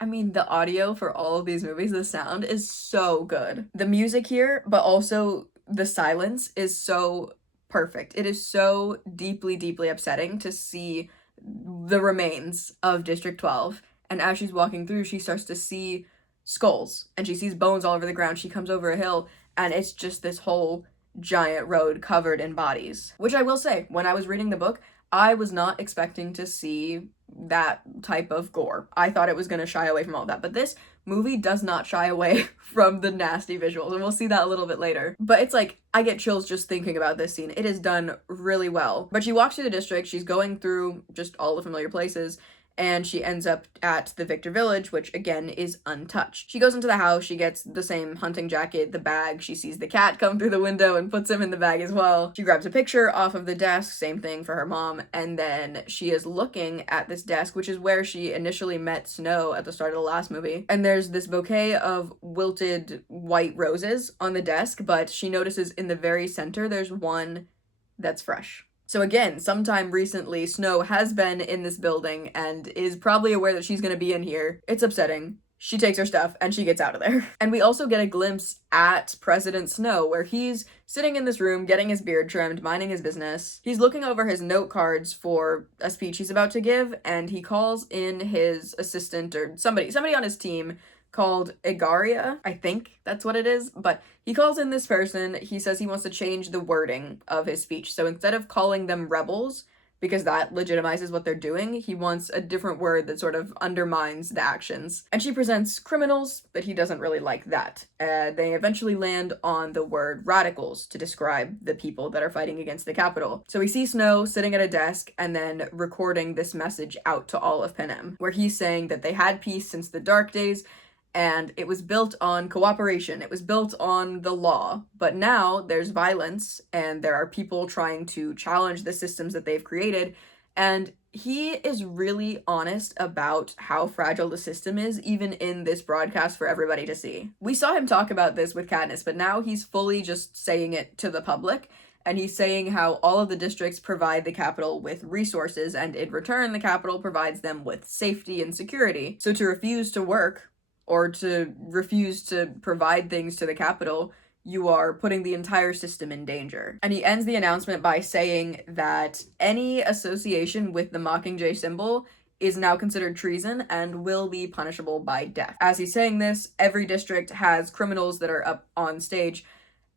I mean, the audio for all of these movies, the sound is so good. The music here, but also the silence is so perfect. It is so deeply, deeply upsetting to see the remains of District 12 And as she's walking through, she starts to see skulls and she sees bones all over the ground. She comes over a hill and it's just this whole giant road covered in bodies. Which I will say, when I was reading the book, I was not expecting to see that type of gore. I thought it was going to shy away from all that, but this movie does not shy away from the nasty visuals, and we'll see that a little bit later. But it's like, I get chills just thinking about this scene. It is done really well. But she walks through the district, she's going through just all the familiar places, and she ends up at the Victor Village, which again is untouched. She goes into the house, she gets the same hunting jacket, the bag, she sees the cat come through the window and puts him in the bag as well. She grabs a picture off of the desk, same thing for her mom, and then she is looking at this desk, which is where she initially met Snow at the start of the last movie. And there's this bouquet of wilted white roses on the desk, but she notices in the very center there's one that's fresh. So again, sometime recently, Snow has been in this building and is probably aware that she's gonna be in here. It's upsetting. She takes her stuff and she gets out of there. And we also get a glimpse at President Snow, where he's sitting in this room, getting his beard trimmed, minding his business. He's looking over his note cards for a speech he's about to give, and he calls in his assistant or somebody on his team called Igaria, I think that's what it is, but he calls in this person. He says he wants to change the wording of his speech. So instead of calling them rebels, because that legitimizes what they're doing, he wants a different word that sort of undermines the actions. And she presents criminals, but he doesn't really like that. They eventually land on the word radicals to describe the people that are fighting against the Capitol. So we see Snow sitting at a desk and then recording this message out to all of Panem, where he's saying that they had peace since the dark days, and it was built on cooperation. It was built on the law. But now there's violence, and there are people trying to challenge the systems that they've created. And he is really honest about how fragile the system is, even in this broadcast for everybody to see. We saw him talk about this with Katniss, but now he's fully just saying it to the public. And he's saying how all of the districts provide the Capitol with resources, and in return, the Capitol provides them with safety and security. So to refuse to work, or to refuse to provide things to the Capitol, you are putting the entire system in danger. And he ends the announcement by saying that any association with the Mockingjay symbol is now considered treason and will be punishable by death. As he's saying this, every district has criminals that are up on stage,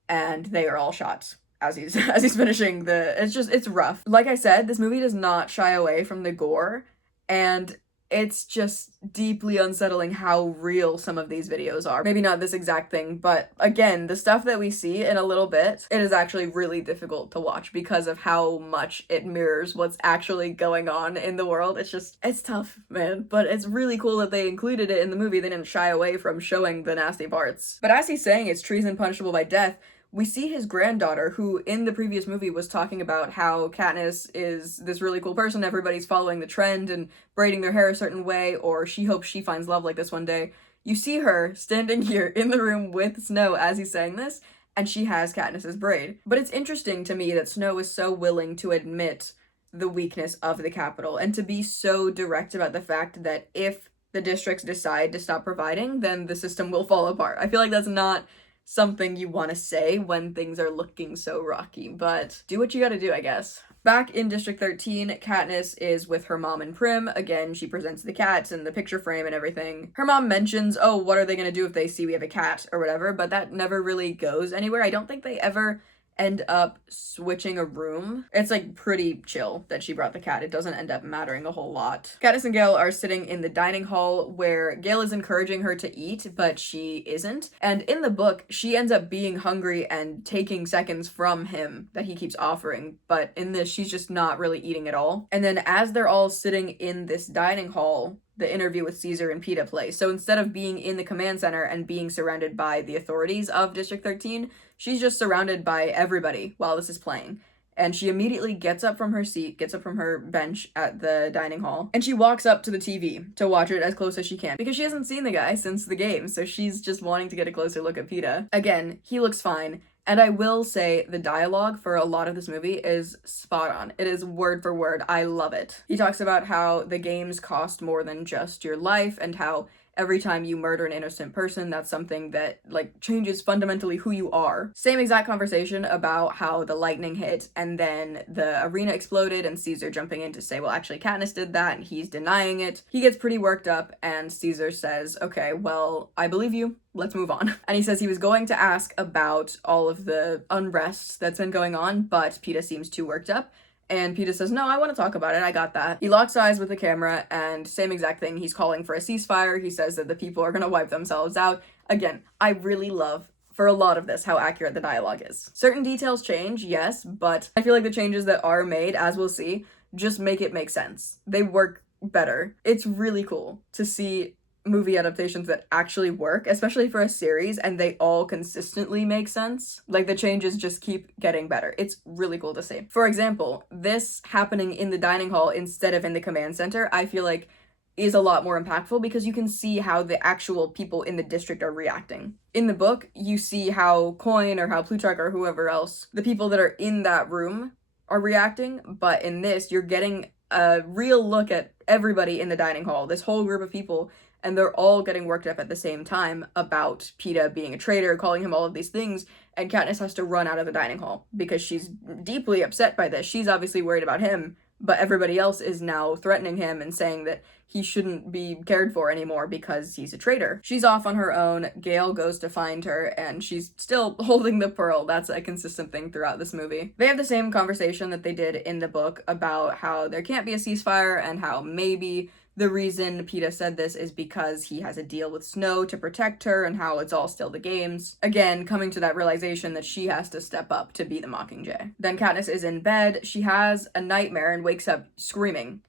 and they are all shot as he's finishing it's rough. Like I said, this movie does not shy away from the gore, and it's just deeply unsettling how real some of these videos are. Maybe not this exact thing, but again, the stuff that we see in a little bit, it is actually really difficult to watch because of how much it mirrors what's actually going on in the world. It's tough, man, but it's really cool that they included it in the movie. They didn't shy away from showing the nasty parts. But as he's saying it's treason punishable by death, we see his granddaughter, who in the previous movie was talking about how Katniss is this really cool person, everybody's following the trend and braiding their hair a certain way, or she hopes she finds love like this one day. You see her standing here in the room with Snow as he's saying this, and she has Katniss's braid. But it's interesting to me that Snow is so willing to admit the weakness of the Capitol, and to be so direct about the fact that if the districts decide to stop providing, then the system will fall apart. I feel like that's not something you want to say when things are looking so rocky, but do what you gotta do, I guess. Back in District 13, Katniss is with her mom and Prim. Again, she presents the cat and the picture frame and everything. Her mom mentions, oh, what are they gonna do if they see we have a cat or whatever, but that never really goes anywhere. I don't think they ever end up switching a room. It's like pretty chill that she brought the cat. It doesn't end up mattering a whole lot. Katniss and Gale are sitting in the dining hall where Gale is encouraging her to eat, but she isn't. And in the book, she ends up being hungry and taking seconds from him that he keeps offering. But in this, she's just not really eating at all. And then as they're all sitting in this dining hall, the interview with Caesar and Peeta plays. So instead of being in the command center and being surrounded by the authorities of District 13, she's just surrounded by everybody while this is playing. And she immediately gets up from her seat, gets up from her bench at the dining hall, and she walks up to the TV to watch it as close as she can, because she hasn't seen the guy since the game, so she's just wanting to get a closer look at Peeta. Again, he looks fine. And I will say the dialogue for a lot of this movie is spot on. It is word for word. I love it. He talks about how the games cost more than just your life, and how every time you murder an innocent person, that's something that, like, changes fundamentally who you are. Same exact conversation about how the lightning hit and then the arena exploded and Caesar jumping in to say, well, actually Katniss did that, and he's denying it. He gets pretty worked up and Caesar says, okay, well, I believe you. Let's move on. And he says he was going to ask about all of the unrest that's been going on, but Peeta seems too worked up. And Peeta says, no, I want to talk about it. I got that. He locks eyes with the camera and same exact thing. He's calling for a ceasefire. He says that the people are going to wipe themselves out. Again, I really love, for a lot of this, how accurate the dialogue is. Certain details change, yes, but I feel like the changes that are made, as we'll see, just make it make sense. They work better. It's really cool to see movie adaptations that actually work, especially for a series, and they all consistently make sense. Like, the changes just keep getting better. It's really cool to see. For example, this happening in the dining hall instead of in the command center, I feel like is a lot more impactful because you can see how the actual people in the district are reacting. In the book, you see how Coin or how Plutarch or whoever else, the people that are in that room are reacting, but in this, you're getting a real look at everybody in the dining hall, this whole group of people, and they're all getting worked up at the same time about Peeta being a traitor, calling him all of these things, and Katniss has to run out of the dining hall because she's deeply upset by this. She's obviously worried about him, but everybody else is now threatening him and saying that he shouldn't be cared for anymore because he's a traitor. She's off on her own. Gale goes to find her, and she's still holding the pearl. That's a consistent thing throughout this movie. They have the same conversation that they did in the book about how there can't be a ceasefire and how maybe the reason Peeta said this is because he has a deal with Snow to protect her and how it's all still the games. Again, coming to that realization that she has to step up to be the Mockingjay. Then Katniss is in bed. She has a nightmare and wakes up screaming.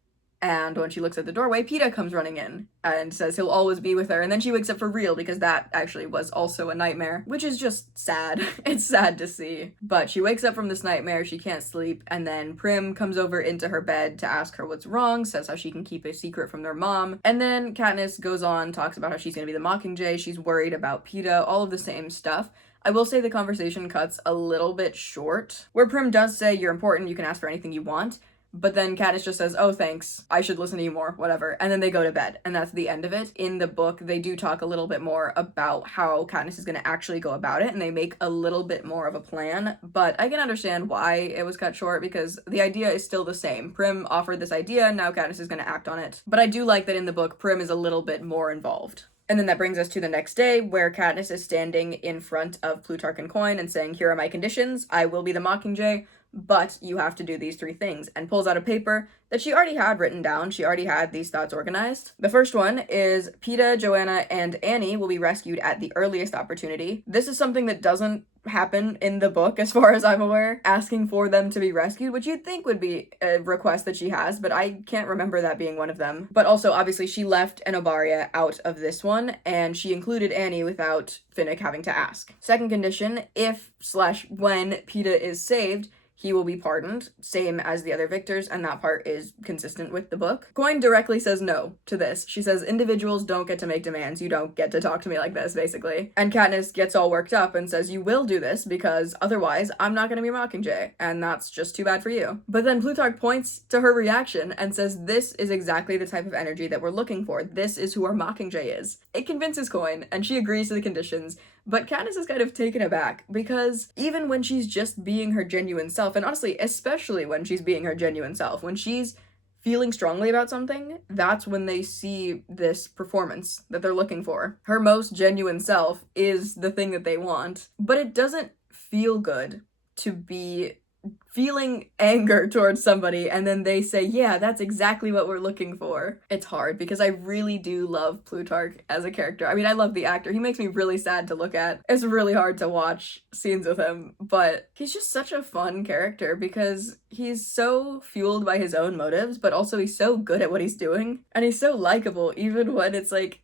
And when she looks at the doorway, Peeta comes running in and says he'll always be with her. And then she wakes up for real because that actually was also a nightmare, which is just sad. It's sad to see. But she wakes up from this nightmare, she can't sleep, and then Prim comes over into her bed to ask her what's wrong, says how she can keep a secret from their mom. And then Katniss goes on, talks about how she's gonna be the Mockingjay, she's worried about Peeta, all of the same stuff. I will say the conversation cuts a little bit short, where Prim does say, you're important, you can ask for anything you want. But then Katniss just says, oh, thanks, I should listen to you more, whatever. And then they go to bed, and that's the end of it. In the book, they do talk a little bit more about how Katniss is going to actually go about it, and they make a little bit more of a plan. But I can understand why it was cut short, because the idea is still the same. Prim offered this idea, and now Katniss is going to act on it. But I do like that in the book, Prim is a little bit more involved. And then that brings us to the next day, where Katniss is standing in front of Plutarch and Coin and saying, here are my conditions, I will be the Mockingjay, but you have to do these 3 things, and pulls out a paper that she already had written down. She already had these thoughts organized. The first one is Peeta, Joanna, and Annie will be rescued at the earliest opportunity. This is something that doesn't happen in the book, as far as I'm aware, asking for them to be rescued, which you'd think would be a request that she has, but I can't remember that being one of them. But also, obviously, she left Enobaria out of this one, and she included Annie without Finnick having to ask. Second condition, if/when Peeta is saved, he will be pardoned, same as the other victors, and that part is consistent with the book. Coin directly says no to this. She says, individuals don't get to make demands. You don't get to talk to me like this, basically. And Katniss gets all worked up and says, you will do this because otherwise I'm not gonna be Mockingjay, and that's just too bad for you. But then Plutarch points to her reaction and says, this is exactly the type of energy that we're looking for. This is who our Mockingjay is. It convinces Coin, and she agrees to the conditions, but Katniss is kind of taken aback because even when she's just being her genuine self, and honestly, especially when she's being her genuine self, when she's feeling strongly about something, that's when they see this performance that they're looking for. Her most genuine self is the thing that they want, but it doesn't feel good to be feeling anger towards somebody and then they say, yeah, that's exactly what we're looking for. It's hard because I really do love Plutarch as a character. I mean, I love the actor. He makes me really sad to look at. It's really hard to watch scenes with him, but he's just such a fun character because he's so fueled by his own motives, but also he's so good at what he's doing, and he's so likable even when it's like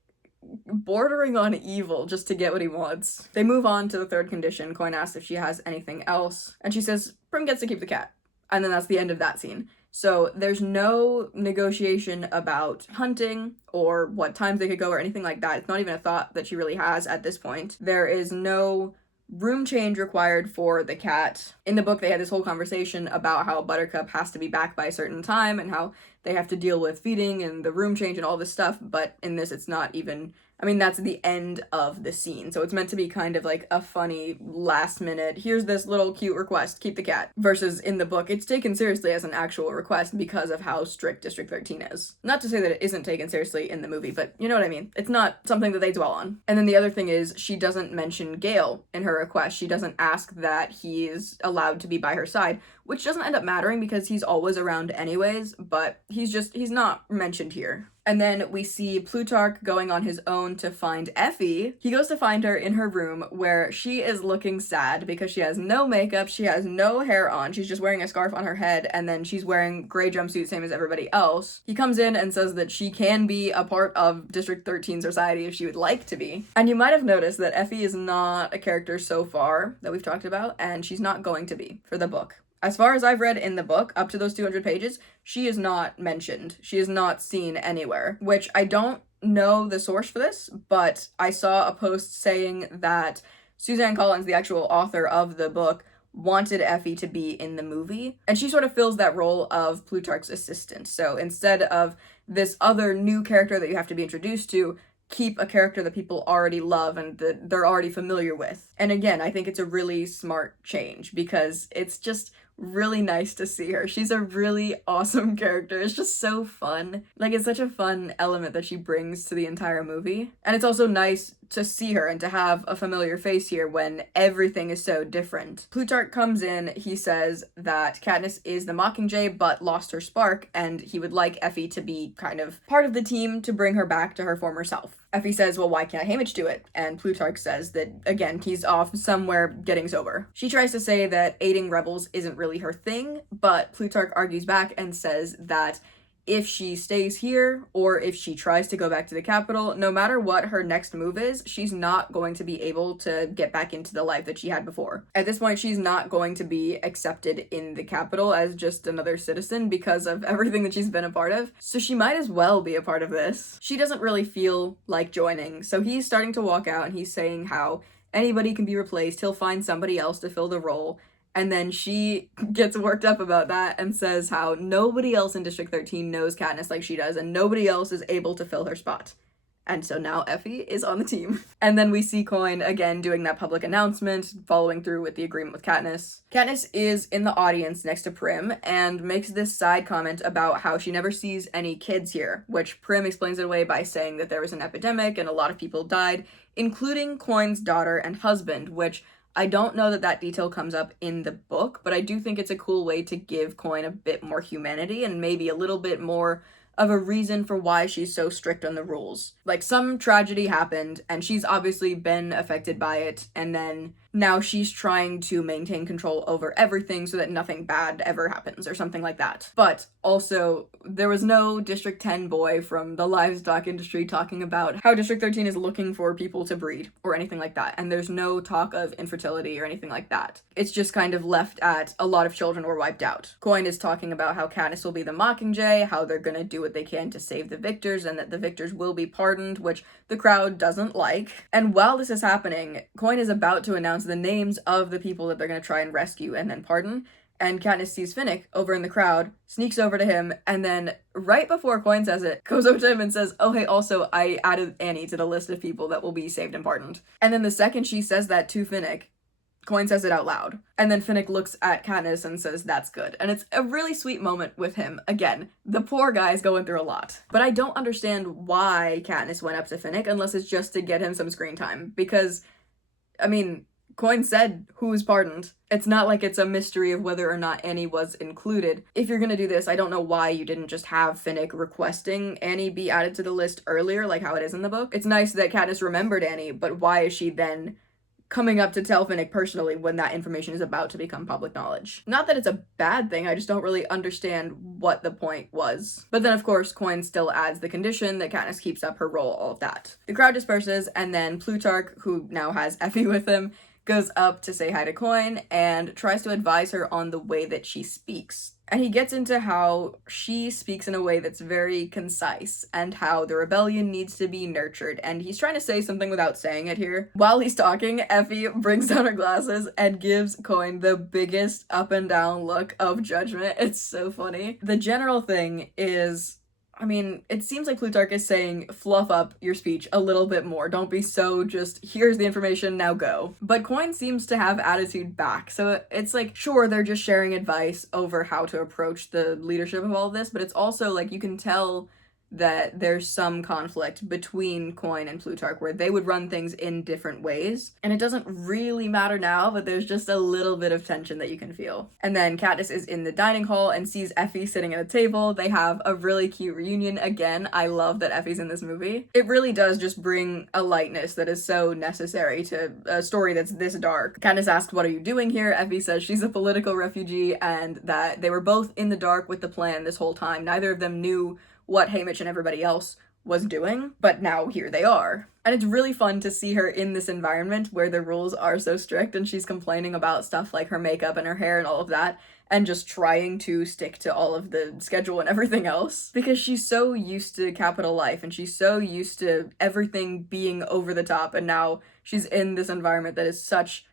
bordering on evil just to get what he wants. They move on to the third condition. Coin asks if she has anything else, and she says Prim gets to keep the cat. And then that's the end of that scene. So there's no negotiation about hunting or what times they could go or anything like that. It's not even a thought that she really has at this point. There is no room change required for the cat. In the book, they had this whole conversation about how Buttercup has to be back by a certain time and how they have to deal with feeding and the room change and all this stuff, but in this it's not even, I mean, that's the end of the scene. So it's meant to be kind of like a funny last minute, here's this little cute request, keep the cat. Versus in the book, it's taken seriously as an actual request because of how strict District 13 is. Not to say that it isn't taken seriously in the movie, but you know what I mean. It's not something that they dwell on. And then the other thing is she doesn't mention Gale in her request. She doesn't ask that he's allowed to be by her side, which doesn't end up mattering because he's always around anyways, but he's not mentioned here. And then we see Plutarch going on his own to find Effie. He goes to find her in her room where she is looking sad because she has no makeup, she has no hair on, she's just wearing a scarf on her head, and then she's wearing gray jumpsuit, same as everybody else. He comes in and says that she can be a part of District 13 society if she would like to be. And you might have noticed that Effie is not a character so far that we've talked about, and she's not going to be for the book. As far as I've read in the book, up to those 200 pages, she is not mentioned. She is not seen anywhere, which I don't know the source for this, but I saw a post saying that Suzanne Collins, the actual author of the book, wanted Effie to be in the movie, and she sort of fills that role of Plutarch's assistant. So instead of this other new character that you have to be introduced to, keep a character that people already love and that they're already familiar with. And again, I think it's a really smart change because it's just really nice to see her. She's a really awesome character. It's just so fun. Like, it's such a fun element that she brings to the entire movie. And it's also nice to see her and to have a familiar face here when everything is so different. Plutarch comes in, he says that Katniss is the Mockingjay but lost her spark, and he would like Effie to be kind of part of the team to bring her back to her former self. Effie says, well, why can't Haymitch do it? And Plutarch says that, again, he's off somewhere getting sober. She tries to say that aiding rebels isn't really her thing, but Plutarch argues back and says that if she stays here or if she tries to go back to the capital, no matter what her next move is, she's not going to be able to get back into the life that she had before. At this point, she's not going to be accepted in the capital as just another citizen because of everything that she's been a part of. So she might as well be a part of this. She doesn't really feel like joining. So he's starting to walk out and he's saying how anybody can be replaced. He'll find somebody else to fill the role. And then she gets worked up about that and says how nobody else in District 13 knows Katniss like she does, and nobody else is able to fill her spot. And so now Effie is on the team. And then we see Coin again doing that public announcement, following through with the agreement with Katniss. Katniss is in the audience next to Prim and makes this side comment about how she never sees any kids here, which Prim explains it away by saying that there was an epidemic and a lot of people died, including Coin's daughter and husband, which I don't know that that detail comes up in the book, but I do think it's a cool way to give Coin a bit more humanity and maybe a little bit more of a reason for why she's so strict on the rules. Like, some tragedy happened, and she's obviously been affected by it, and then now she's trying to maintain control over everything so that nothing bad ever happens, or something like that. But also, there was no District 10 boy from the livestock industry talking about how District 13 is looking for people to breed, or anything like that, and there's no talk of infertility or anything like that. It's just kind of left at a lot of children were wiped out. Coin is talking about how Katniss will be the Mockingjay, how they're gonna do what they can to save the victors, and that the victors will be pardoned, which the crowd doesn't like. And while this is happening, Coin is about to announce the names of the people that they're going to try and rescue and then pardon, and Katniss sees Finnick over in the crowd, sneaks over to him, and then right before Coin says it, goes over to him and says, oh hey, also, I added Annie to the list of people that will be saved and pardoned. And then the second she says that to Finnick, Coin says it out loud. And then Finnick looks at Katniss and says, that's good. And it's a really sweet moment with him. Again, the poor guy's going through a lot. But I don't understand why Katniss went up to Finnick unless it's just to get him some screen time. Because, I mean, Coin said who's pardoned. It's not like it's a mystery of whether or not Annie was included. If you're gonna do this, I don't know why you didn't just have Finnick requesting Annie be added to the list earlier, like how it is in the book. It's nice that Katniss remembered Annie, but why is she then coming up to tell Finnick personally when that information is about to become public knowledge? Not that it's a bad thing, I just don't really understand what the point was. But then of course Coin still adds the condition that Katniss keeps up her role, all of that. The crowd disperses, and then Plutarch, who now has Effie with him, goes up to say hi to Coin and tries to advise her on the way that she speaks. And he gets into how she speaks in a way that's very concise and how the rebellion needs to be nurtured. And he's trying to say something without saying it here. While he's talking, Effie brings down her glasses and gives Coin the biggest up and down look of judgment. It's so funny. The general thing is, I mean, it seems like Plutarch is saying, fluff up your speech a little bit more. Don't be so just, here's the information, now go. But Coin seems to have attitude back. So it's like, sure, they're just sharing advice over how to approach the leadership of all of this, but it's also like you can tell that there's some conflict between Coin and Plutarch where they would run things in different ways. And it doesn't really matter now, but there's just a little bit of tension that you can feel. And then Katniss is in the dining hall and sees Effie sitting at a table. They have a really cute reunion. Again, I love that Effie's in this movie. It really does just bring a lightness that is so necessary to a story that's this dark. Katniss asks, what are you doing here? Effie says she's a political refugee and that they were both in the dark with the plan this whole time. Neither of them knew what Haymitch and everybody else was doing, but now here they are. And it's really fun to see her in this environment where the rules are so strict and she's complaining about stuff like her makeup and her hair and all of that, and just trying to stick to all of the schedule and everything else, because she's so used to capital life and she's so used to everything being over the top, and now she's in this environment that is such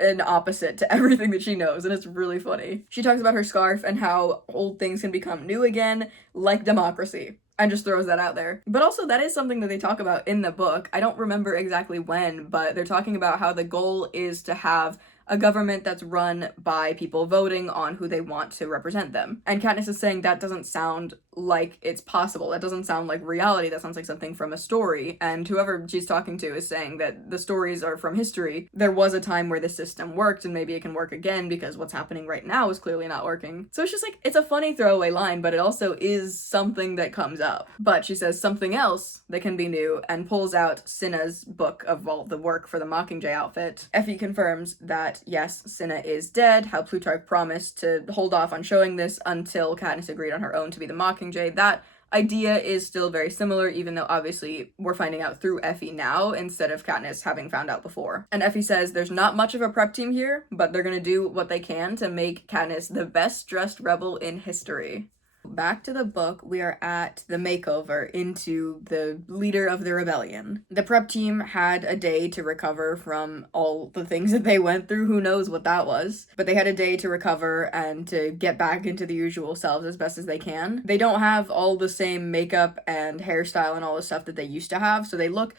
an opposite to everything that she knows, and it's really funny. She talks about her scarf and how old things can become new again, like democracy, and just throws that out there. But also, that is something that they talk about in the book. I don't remember exactly when, but they're talking about how the goal is to have a government that's run by people voting on who they want to represent them. And Katniss is saying that doesn't sound like it's possible. That doesn't sound like reality. That sounds like something from a story. And whoever she's talking to is saying that the stories are from history. There was a time where the system worked and maybe it can work again because what's happening right now is clearly not working. So it's just like, it's a funny throwaway line, but it also is something that comes up. But she says something else that can be new and pulls out Cinna's book of all the work for the Mockingjay outfit. Effie confirms that yes, Cinna is dead, how Plutarch promised to hold off on showing this until Katniss agreed on her own to be the Mockingjay. That idea is still very similar, even though obviously we're finding out through Effie now instead of Katniss having found out before. And Effie says there's not much of a prep team here, but they're gonna do what they can to make Katniss the best dressed rebel in history. Back to the book, we are at the makeover into the leader of the rebellion. The prep team had a day to recover from all the things that they went through. Who knows what that was? But they had a day to recover and to get back into the usual selves as best as they can. They don't have all the same makeup and hairstyle and all the stuff that they used to have, so they look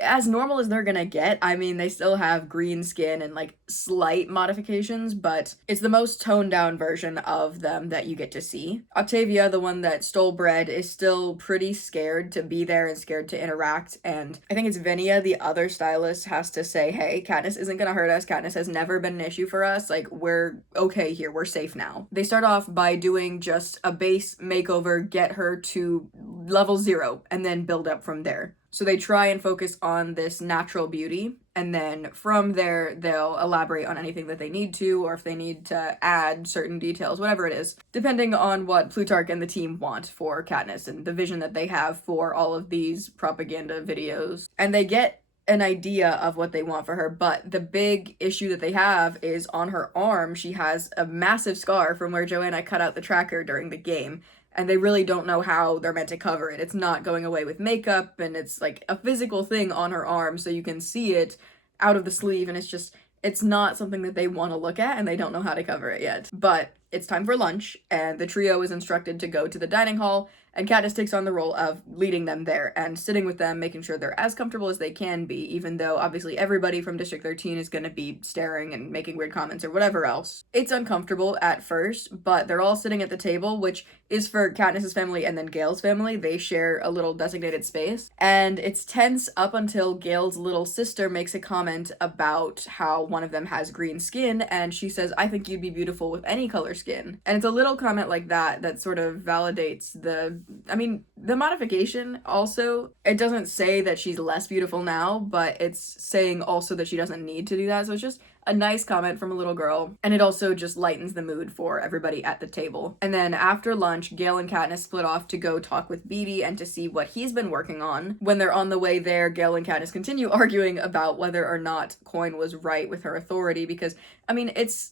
as normal as they're gonna get. I mean, they still have green skin and like slight modifications, but it's the most toned down version of them that you get to see. Octavia, the one that stole bread, is still pretty scared to be there and scared to interact, and I think it's Vinia, the other stylist, has to say, hey, Katniss isn't gonna hurt us. Katniss has never been an issue for us. Like, we're okay here. We're safe now. They start off by doing just a base makeover, get her to level 0, and then build up from there. So they try and focus on this natural beauty, and then from there, they'll elaborate on anything that they need to, or if they need to add certain details, whatever it is, depending on what Plutarch and the team want for Katniss and the vision that they have for all of these propaganda videos. And they get an idea of what they want for her, but the big issue that they have is on her arm, she has a massive scar from where Joanna cut out the tracker during the game. And they really don't know how they're meant to cover it. It's not going away with makeup, and it's like a physical thing on her arm, so you can see it out of the sleeve, and it's not something that they want to look at, and they don't know how to cover it yet. But it's time for lunch, and the trio is instructed to go to the dining hall, and Katniss takes on the role of leading them there and sitting with them, making sure they're as comfortable as they can be, even though obviously everybody from District 13 is going to be staring and making weird comments or whatever else. It's uncomfortable at first, but they're all sitting at the table, which is for Katniss's family and then Gale's family. They share a little designated space, and it's tense up until Gale's little sister makes a comment about how one of them has green skin, and she says, I think you'd be beautiful with any color skin. And it's a little comment like that that sort of validates the modification. Also, it doesn't say that she's less beautiful now, but it's saying also that she doesn't need to do that. So it's just a nice comment from a little girl, and it also just lightens the mood for everybody at the table. And then after lunch, Gale and Katniss split off to go talk with Beetee and to see what he's been working on. When they're on the way there, Gale and Katniss continue arguing about whether or not Coin was right with her authority, because, I mean, it's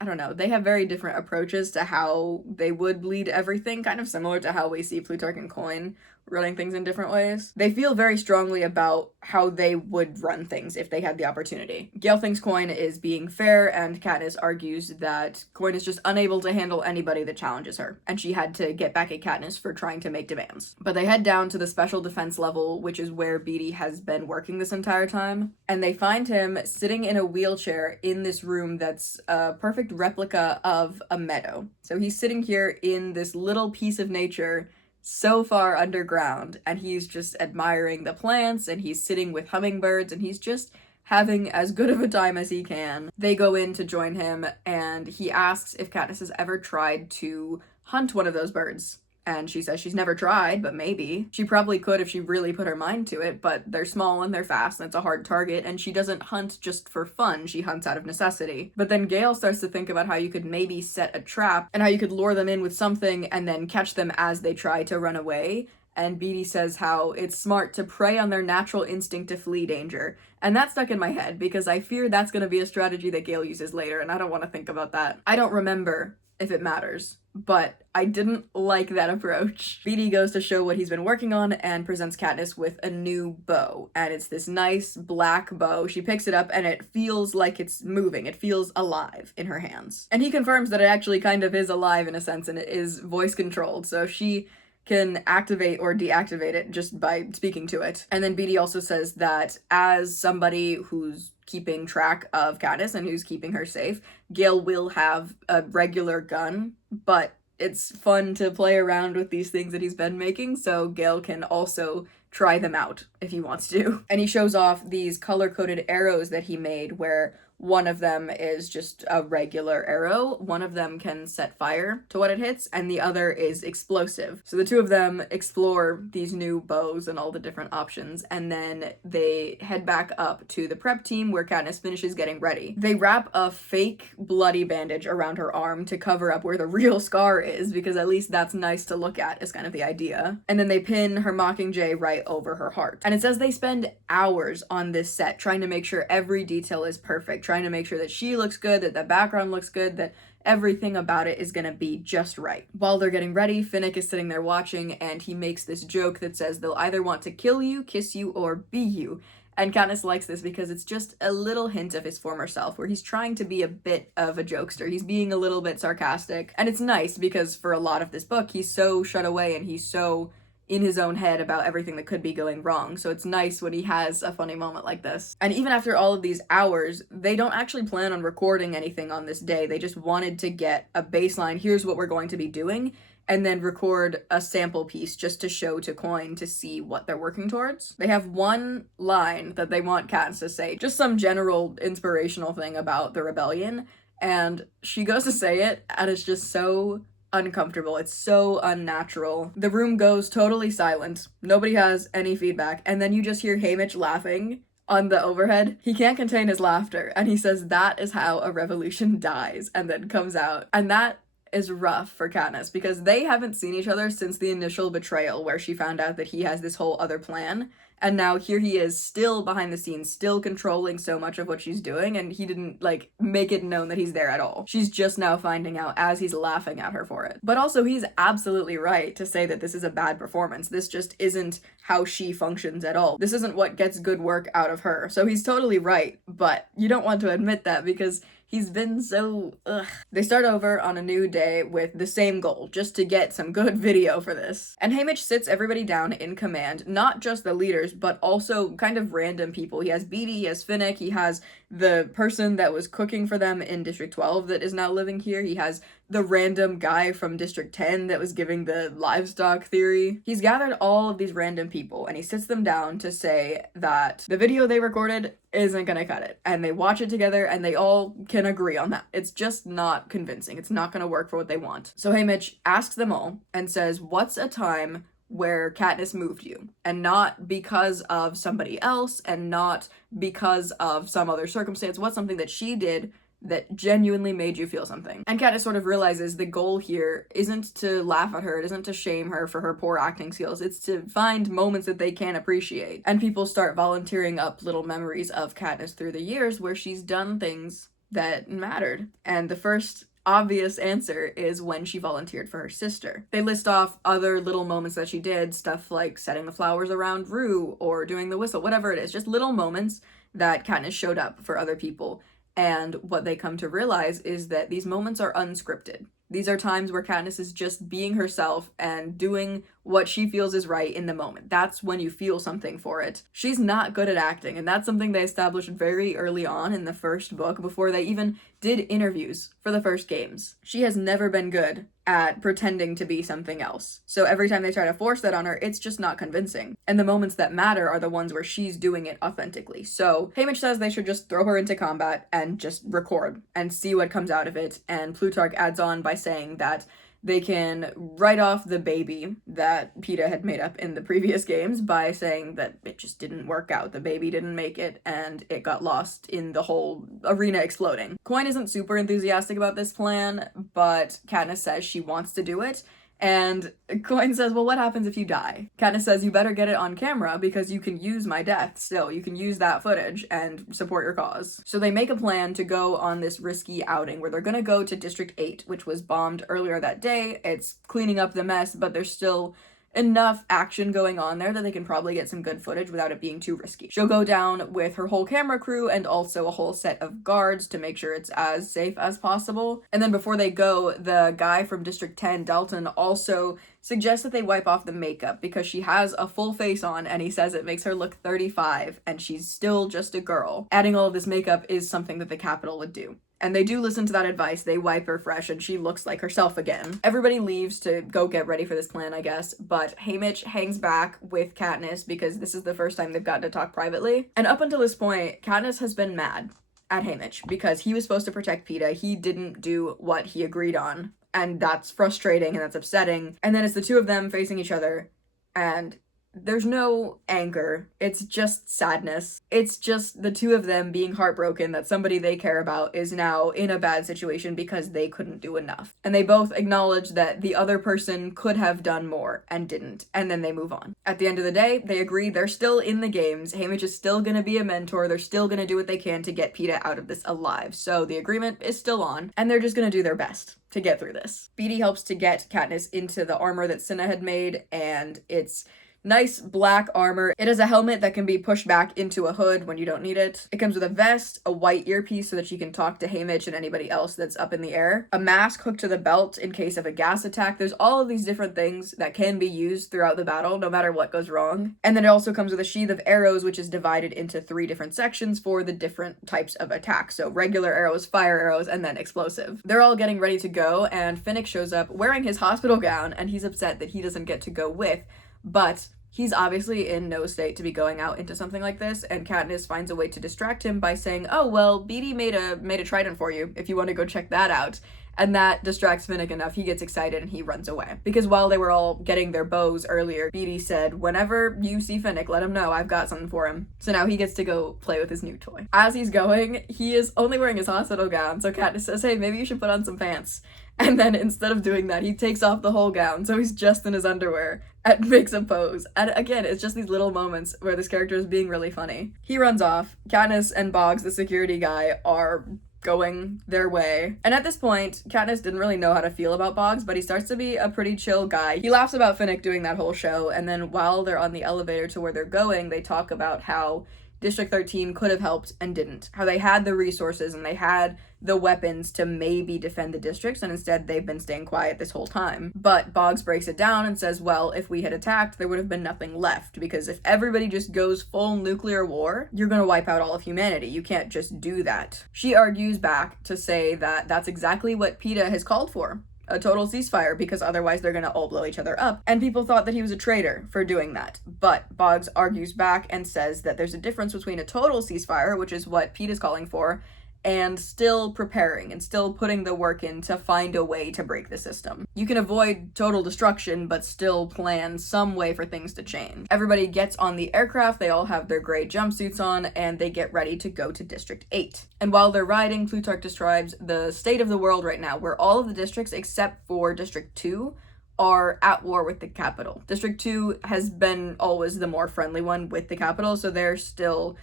I don't know, they have very different approaches to how they would lead everything, kind of similar to how we see Plutarch and Coin running things in different ways. They feel very strongly about how they would run things if they had the opportunity. Gale thinks Coin is being fair, and Katniss argues that Coin is just unable to handle anybody that challenges her, and she had to get back at Katniss for trying to make demands. But they head down to the special defense level, which is where Beetee has been working this entire time, and they find him sitting in a wheelchair in this room that's a perfect replica of a meadow. So he's sitting here in this little piece of nature so far underground, and he's just admiring the plants, and he's sitting with hummingbirds, and he's just having as good of a time as he can. They go in to join him, and he asks if Katniss has ever tried to hunt one of those birds. And she says she's never tried, but maybe. She probably could if she really put her mind to it, but they're small and they're fast and it's a hard target, and she doesn't hunt just for fun, she hunts out of necessity. But then Gale starts to think about how you could maybe set a trap and how you could lure them in with something and then catch them as they try to run away. And Beetee says how it's smart to prey on their natural instinct to flee danger. And that stuck in my head because I fear that's going to be a strategy that Gale uses later, and I don't want to think about that. I don't remember if it matters, but I didn't like that approach. Beetee goes to show what he's been working on and presents Katniss with a new bow, and it's this nice black bow. She picks it up and it feels like it's moving. It feels alive in her hands. And he confirms that it actually kind of is alive in a sense, and it is voice controlled, so she can activate or deactivate it just by speaking to it. And then Beetee also says that as somebody who's keeping track of Katniss and who's keeping her safe, Gale will have a regular gun, but it's fun to play around with these things that he's been making, so Gale can also try them out if he wants to. And he shows off these color-coded arrows that he made, where one of them is just a regular arrow, one of them can set fire to what it hits, and the other is explosive. So the two of them explore these new bows and all the different options, and then they head back up to the prep team where Katniss finishes getting ready. They wrap a fake bloody bandage around her arm to cover up where the real scar is, because at least that's nice to look at, is kind of the idea. And then they pin her Mockingjay right over her heart. And it says they spend hours on this set trying to make sure every detail is perfect, trying to make sure that she looks good, that the background looks good, that everything about it is gonna be just right. While they're getting ready, Finnick is sitting there watching, and he makes this joke that says they'll either want to kill you, kiss you, or be you. And Katniss likes this because it's just a little hint of his former self, where he's trying to be a bit of a jokester. He's being a little bit sarcastic. And it's nice because for a lot of this book, he's so shut away and he's so in his own head about everything that could be going wrong. So it's nice when he has a funny moment like this. And even after all of these hours, they don't actually plan on recording anything on this day. They just wanted to get a baseline, here's what we're going to be doing, and then record a sample piece just to show to Coin to see what they're working towards. They have one line that they want Katniss to say, just some general inspirational thing about the rebellion, and she goes to say it, and it's just so uncomfortable. It's so unnatural. The room goes totally silent. Nobody has any feedback, and then you just hear Haymitch laughing on the overhead. He can't contain his laughter, and he says that is how a revolution dies, and then comes out. And that is rough for Katniss because they haven't seen each other since the initial betrayal, where she found out that he has this whole other plan. And now here he is, still behind the scenes, still controlling so much of what she's doing, and he didn't, like, make it known that he's there at all. She's just now finding out as he's laughing at her for it. But also, he's absolutely right to say that this is a bad performance. This just isn't how she functions at all. This isn't what gets good work out of her. So he's totally right, but you don't want to admit that because he's been so ugh. They start over on a new day with the same goal, just to get some good video for this. And Haymitch sits everybody down in command, not just the leaders, but also kind of random people. He has Beetee, he has Finnick, he has the person that was cooking for them in District 12 that is now living here, he has the random guy from District 10 that was giving the livestock theory. He's gathered all of these random people, and he sits them down to say that the video they recorded isn't gonna cut it. And they watch it together, and they all can agree on that. It's just not convincing. It's not gonna work for what they want. So Haymitch asks them all and says, what's a time where Katniss moved you? And not because of somebody else, and not because of some other circumstance. What's something that she did that genuinely made you feel something? And Katniss sort of realizes the goal here isn't to laugh at her, it isn't to shame her for her poor acting skills, it's to find moments that they can appreciate. And people start volunteering up little memories of Katniss through the years where she's done things that mattered. And the first obvious answer is when she volunteered for her sister. They list off other little moments that she did, stuff like setting the flowers around Rue or doing the whistle, whatever it is, just little moments that Katniss showed up for other people. And what they come to realize is that these moments are unscripted. These are times where Katniss is just being herself and doing what she feels is right in the moment. That's when you feel something for it. She's not good at acting, and that's something they established very early on in the first book before they even did interviews for the first games. She has never been good at pretending to be something else. So every time they try to force that on her, it's just not convincing. And the moments that matter are the ones where she's doing it authentically. So Haymitch says they should just throw her into combat and just record and see what comes out of it. And Plutarch adds on by saying that they can write off the baby that Peeta had made up in the previous games by saying that it just didn't work out. The baby didn't make it, and it got lost in the whole arena exploding. Coin isn't super enthusiastic about this plan, but Katniss says she wants to do it. And Coin says, well, what happens if you die? Katniss says, you better get it on camera because you can use my death still. You can use that footage and support your cause. So they make a plan to go on this risky outing where they're gonna go to District 8, which was bombed earlier that day. It's cleaning up the mess, but there's still enough action going on there that they can probably get some good footage without it being too risky. She'll go down with her whole camera crew and also a whole set of guards to make sure it's as safe as possible. And then before they go, the guy from District 10, Dalton, also suggests that they wipe off the makeup because she has a full face on and he says it makes her look 35 and she's still just a girl. Adding all of this makeup is something that the Capitol would do. And they do listen to that advice. They wipe her fresh and she looks like herself again. Everybody leaves to go get ready for this plan, I guess, but Haymitch hangs back with Katniss because this is the first time they've gotten to talk privately. And up until this point, Katniss has been mad at Haymitch because he was supposed to protect Peeta. He didn't do what he agreed on, and that's frustrating and that's upsetting. And then it's the two of them facing each other, and there's no anger, it's just sadness. It's just the two of them being heartbroken that somebody they care about is now in a bad situation because they couldn't do enough. And they both acknowledge that the other person could have done more and didn't, and then they move on. At the end of the day, they agree they're still in the games. Haymitch is still gonna be a mentor. They're still gonna do what they can to get Peeta out of this alive. So the agreement is still on, and they're just gonna do their best to get through this. Beetee helps to get Katniss into the armor that Cinna had made, and it's nice black armor. It has a helmet that can be pushed back into a hood when you don't need it. It comes with a vest, a white earpiece so that she can talk to Haymitch and anybody else that's up in the air, a mask hooked to the belt in case of a gas attack. There's all of these different things that can be used throughout the battle, no matter what goes wrong. And then it also comes with a sheath of arrows, which is divided into 3 different sections for the different types of attacks. So regular arrows, fire arrows, and then explosive. They're all getting ready to go, and Finnick shows up wearing his hospital gown, and he's upset that he doesn't get to go with, but he's obviously in no state to be going out into something like this, and Katniss finds a way to distract him by saying, oh, well, Beetee made a trident for you if you want to go check that out. And that distracts Finnick enough. He gets excited and he runs away. Because while they were all getting their bows earlier, Beetee said, whenever you see Finnick, let him know I've got something for him. So now he gets to go play with his new toy. As he's going, he is only wearing his hospital gown, so Katniss says, hey, maybe you should put on some pants. And then instead of doing that, he takes off the whole gown, so he's just in his underwear and makes a pose. And again, it's just these little moments where this character is being really funny. He runs off. Katniss and Boggs, the security guy, are going their way. And at this point, Katniss didn't really know how to feel about Boggs, but he starts to be a pretty chill guy. He laughs about Finnick doing that whole show, and then while they're on the elevator to where they're going, they talk about how District 13 could have helped and didn't. How they had the resources and they had the weapons to maybe defend the districts, and instead they've been staying quiet this whole time. But Boggs breaks it down and says, well, if we had attacked, there would have been nothing left, because if everybody just goes full nuclear war, you're gonna wipe out all of humanity. You can't just do that. She argues back to say that that's exactly what Peeta has called for. A total ceasefire, because otherwise they're gonna all blow each other up. And people thought that he was a traitor for doing that. But Boggs argues back and says that there's a difference between a total ceasefire, which is what Pete is calling for, and still preparing and still putting the work in to find a way to break the system. You can avoid total destruction, but still plan some way for things to change. Everybody gets on the aircraft, they all have their gray jumpsuits on, and they get ready to go to District 8. And while they're riding, Plutarch describes the state of the world right now, where all of the districts except for District 2 are at war with the capital. District 2 has been always the more friendly one with the capital, so they're still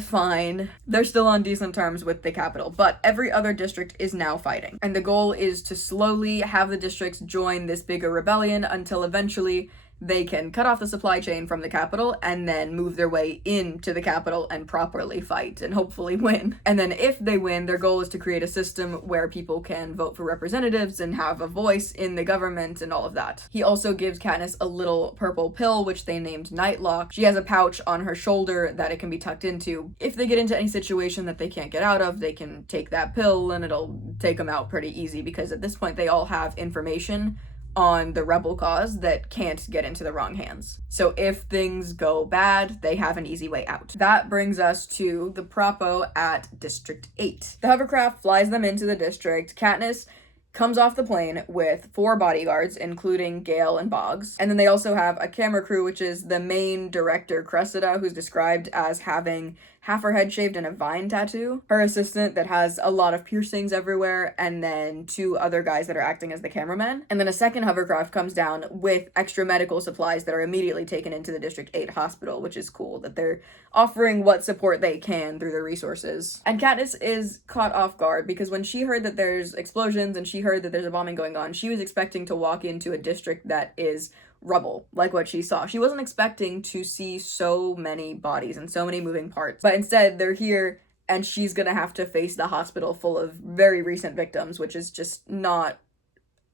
fine. They're still on decent terms with the capital, but every other district is now fighting. And the goal is to slowly have the districts join this bigger rebellion until eventually they can cut off the supply chain from the capital and then move their way into the capital and properly fight and hopefully win. And then if they win, their goal is to create a system where people can vote for representatives and have a voice in the government and all of that. He also gives Katniss a little purple pill, which they named Nightlock. She has a pouch on her shoulder that it can be tucked into. If they get into any situation that they can't get out of, they can take that pill and it'll take them out pretty easy, because at this point they all have information on the rebel cause that can't get into the wrong hands. So if things go bad, they have an easy way out. That brings us to the Propo at District 8. The hovercraft flies them into the district. Katniss comes off the plane with 4 bodyguards, including Gale and Boggs. And then they also have a camera crew, which is the main director, Cressida, who's described as having half her head shaved and a vine tattoo, her assistant that has a lot of piercings everywhere, and then 2 other guys that are acting as the cameramen. And then a second hovercraft comes down with extra medical supplies that are immediately taken into the District 8 hospital, which is cool that they're offering what support they can through their resources. And Katniss is caught off guard because when she heard that there's explosions and she heard that there's a bombing going on, she was expecting to walk into a district that is rubble, like what she saw. She wasn't expecting to see so many bodies and so many moving parts, but instead they're here and she's gonna have to face the hospital full of very recent victims, which is just not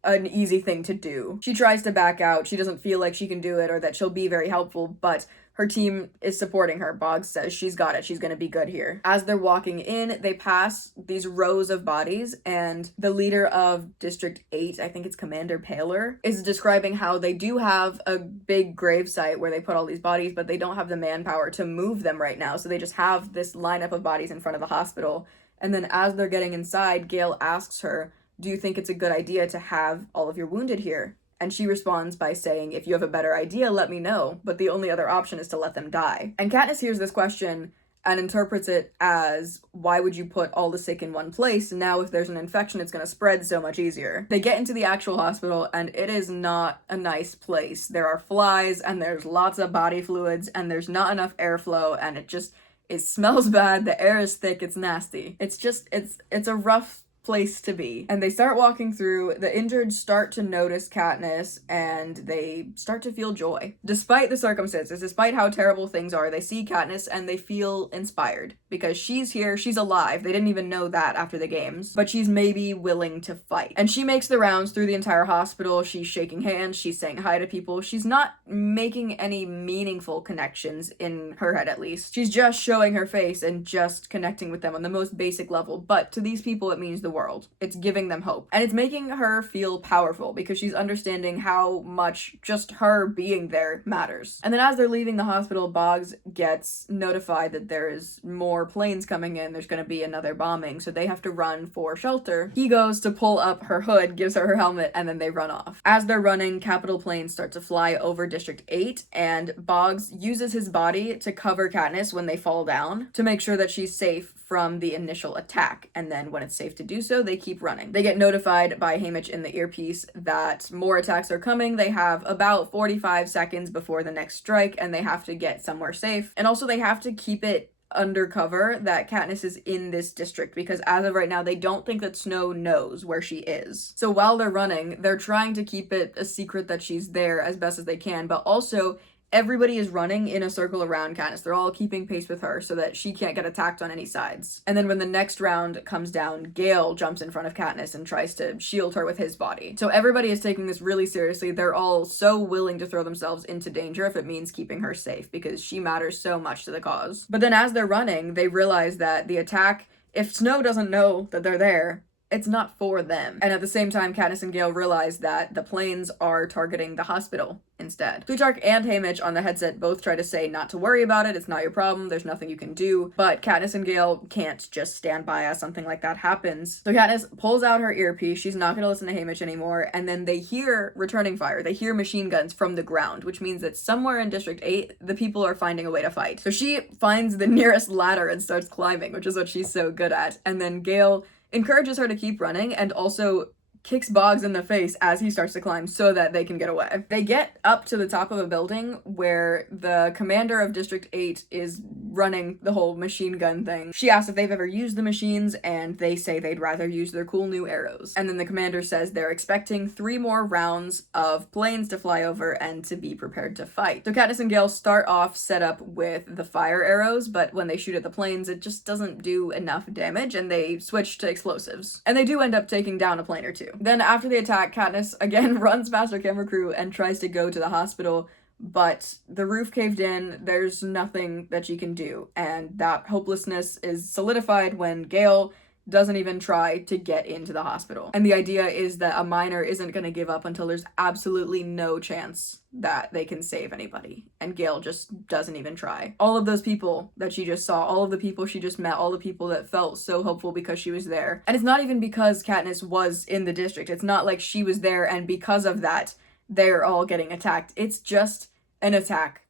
an easy thing to do. She tries to back out. She doesn't feel like she can do it or that she'll be very helpful, but her team is supporting her. Boggs says she's got it. She's gonna be good here. As they're walking in, they pass these rows of bodies, and the leader of District 8, I think it's Commander Paler, is describing how they do have a big gravesite where they put all these bodies, but they don't have the manpower to move them right now, so they just have this lineup of bodies in front of the hospital. And then as they're getting inside, Gale asks her, "Do you think it's a good idea to have all of your wounded here?" And she responds by saying, "If you have a better idea, let me know, but the only other option is to let them die." And Katniss hears this question and interprets it as, why would you put all the sick in one place? Now if there's an infection, it's going to spread so much easier. They get into the actual hospital, and it is not a nice place. There are flies, and there's lots of body fluids, and there's not enough airflow, and it smells bad, the air is thick, it's nasty. It's a rough place to be. And they start walking through, the injured start to notice Katniss, and they start to feel joy. Despite the circumstances, despite how terrible things are, they see Katniss and they feel inspired because she's here, she's alive. They didn't even know that after the games, but she's maybe willing to fight. And she makes the rounds through the entire hospital. She's shaking hands, she's saying hi to people. She's not making any meaningful connections in her head, at least. She's just showing her face and just connecting with them on the most basic level, but to these people it means the world. It's giving them hope. And it's making her feel powerful because she's understanding how much just her being there matters. And then as they're leaving the hospital, Boggs gets notified that there is more planes coming in. There's going to be another bombing, so they have to run for shelter. He goes to pull up her hood, gives her her helmet, and then they run off. As they're running, capital planes start to fly over District 8, and Boggs uses his body to cover Katniss when they fall down to make sure that she's safe from the initial attack, and then when it's safe to do so, they keep running. They get notified by Haymitch in the earpiece that more attacks are coming. They have about 45 seconds before the next strike, and they have to get somewhere safe. And also they have to keep it undercover that Katniss is in this district, because as of right now, they don't think that Snow knows where she is. So while they're running, they're trying to keep it a secret that she's there as best as they can, but also everybody is running in a circle around Katniss. They're all keeping pace with her so that she can't get attacked on any sides. And then when the next round comes down, Gale jumps in front of Katniss and tries to shield her with his body. So everybody is taking this really seriously. They're all so willing to throw themselves into danger if it means keeping her safe, because she matters so much to the cause. But then as they're running, they realize that the attack, if Snow doesn't know that they're there, it's not for them. And at the same time, Katniss and Gale realize that the planes are targeting the hospital instead. Plutarch and Haymitch on the headset both try to say not to worry about it, it's not your problem, there's nothing you can do, but Katniss and Gale can't just stand by as something like that happens. So Katniss pulls out her earpiece, she's not gonna listen to Haymitch anymore, and then they hear returning fire. They hear machine guns from the ground, which means that somewhere in District 8, the people are finding a way to fight. So she finds the nearest ladder and starts climbing, which is what she's so good at, and then Gale encourages her to keep running and also kicks Boggs in the face as he starts to climb so that they can get away. They get up to the top of a building where the commander of District 8 is running the whole machine gun thing. She asks if they've ever used the machines, and they say they'd rather use their cool new arrows. And then the commander says they're expecting 3 more rounds of planes to fly over and to be prepared to fight. So Katniss and Gale start off set up with the fire arrows, but when they shoot at the planes, it just doesn't do enough damage, and they switch to explosives. And they do end up taking down a plane or two. Then after the attack, Katniss again runs past her camera crew and tries to go to the hospital, but the roof caved in, there's nothing that she can do, and that hopelessness is solidified when Gale doesn't even try to get into the hospital. And the idea is that a miner isn't going to give up until there's absolutely no chance that they can save anybody. And Gale just doesn't even try. All of those people that she just saw, all of the people she just met, all the people that felt so hopeful because she was there. And it's not even because Katniss was in the district. It's not like she was there and because of that, they're all getting attacked. It's just an attack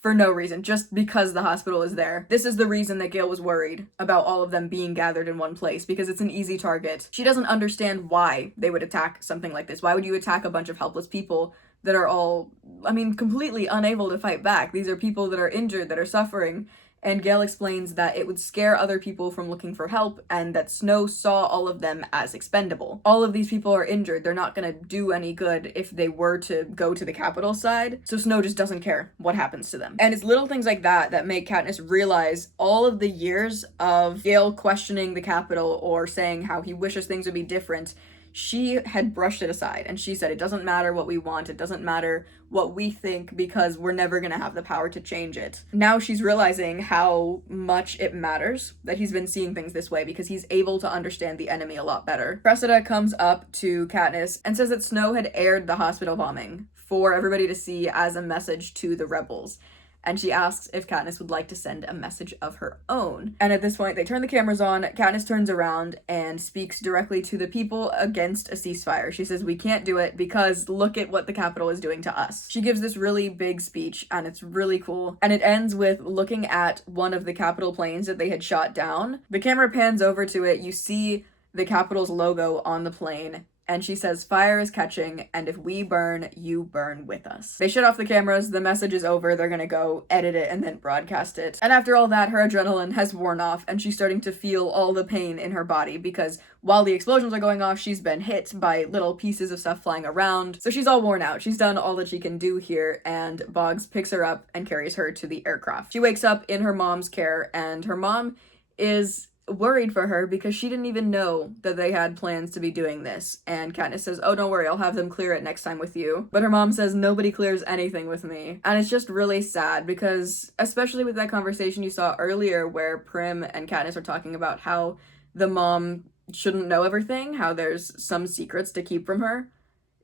for no reason, just because the hospital is there. This is the reason that Gale was worried about all of them being gathered in one place, because it's an easy target. She doesn't understand why they would attack something like this. Why would you attack a bunch of helpless people that are all, completely unable to fight back? These are people that are injured, that are suffering. And Gale explains that it would scare other people from looking for help, and that Snow saw all of them as expendable. All of these people are injured. They're not gonna do any good if they were to go to the capital side, so Snow just doesn't care what happens to them. And it's little things like that that make Katniss realize all of the years of Gale questioning the capital or saying how he wishes things would be different. She had brushed it aside, and she said, it doesn't matter what we want, it doesn't matter what we think, because we're never gonna have the power to change it. Now she's realizing how much it matters that he's been seeing things this way, because he's able to understand the enemy a lot better. Cressida comes up to Katniss and says that Snow had aired the hospital bombing for everybody to see as a message to the rebels. And she asks if Katniss would like to send a message of her own. And at this point, they turn the cameras on. Katniss turns around and speaks directly to the people against a ceasefire. She says, we can't do it because look at what the Capitol is doing to us. She gives this really big speech, and it's really cool. And it ends with looking at one of the Capitol planes that they had shot down. The camera pans over to it. You see the Capitol's logo on the plane. And she says, fire is catching, and if we burn, you burn with us. They shut off the cameras, the message is over, they're gonna go edit it and then broadcast it. And after all that, her adrenaline has worn off, and she's starting to feel all the pain in her body, because while the explosions are going off, she's been hit by little pieces of stuff flying around. So she's all worn out. She's done all that she can do here, and Boggs picks her up and carries her to the aircraft. She wakes up in her mom's care, and her mom is worried for her because she didn't even know that they had plans to be doing this. And Katniss says, oh, don't worry, I'll have them clear it next time with you. But her mom says, nobody clears anything with me. And it's just really sad because, especially with that conversation you saw earlier where Prim and Katniss are talking about how the mom shouldn't know everything, how there's some secrets to keep from her.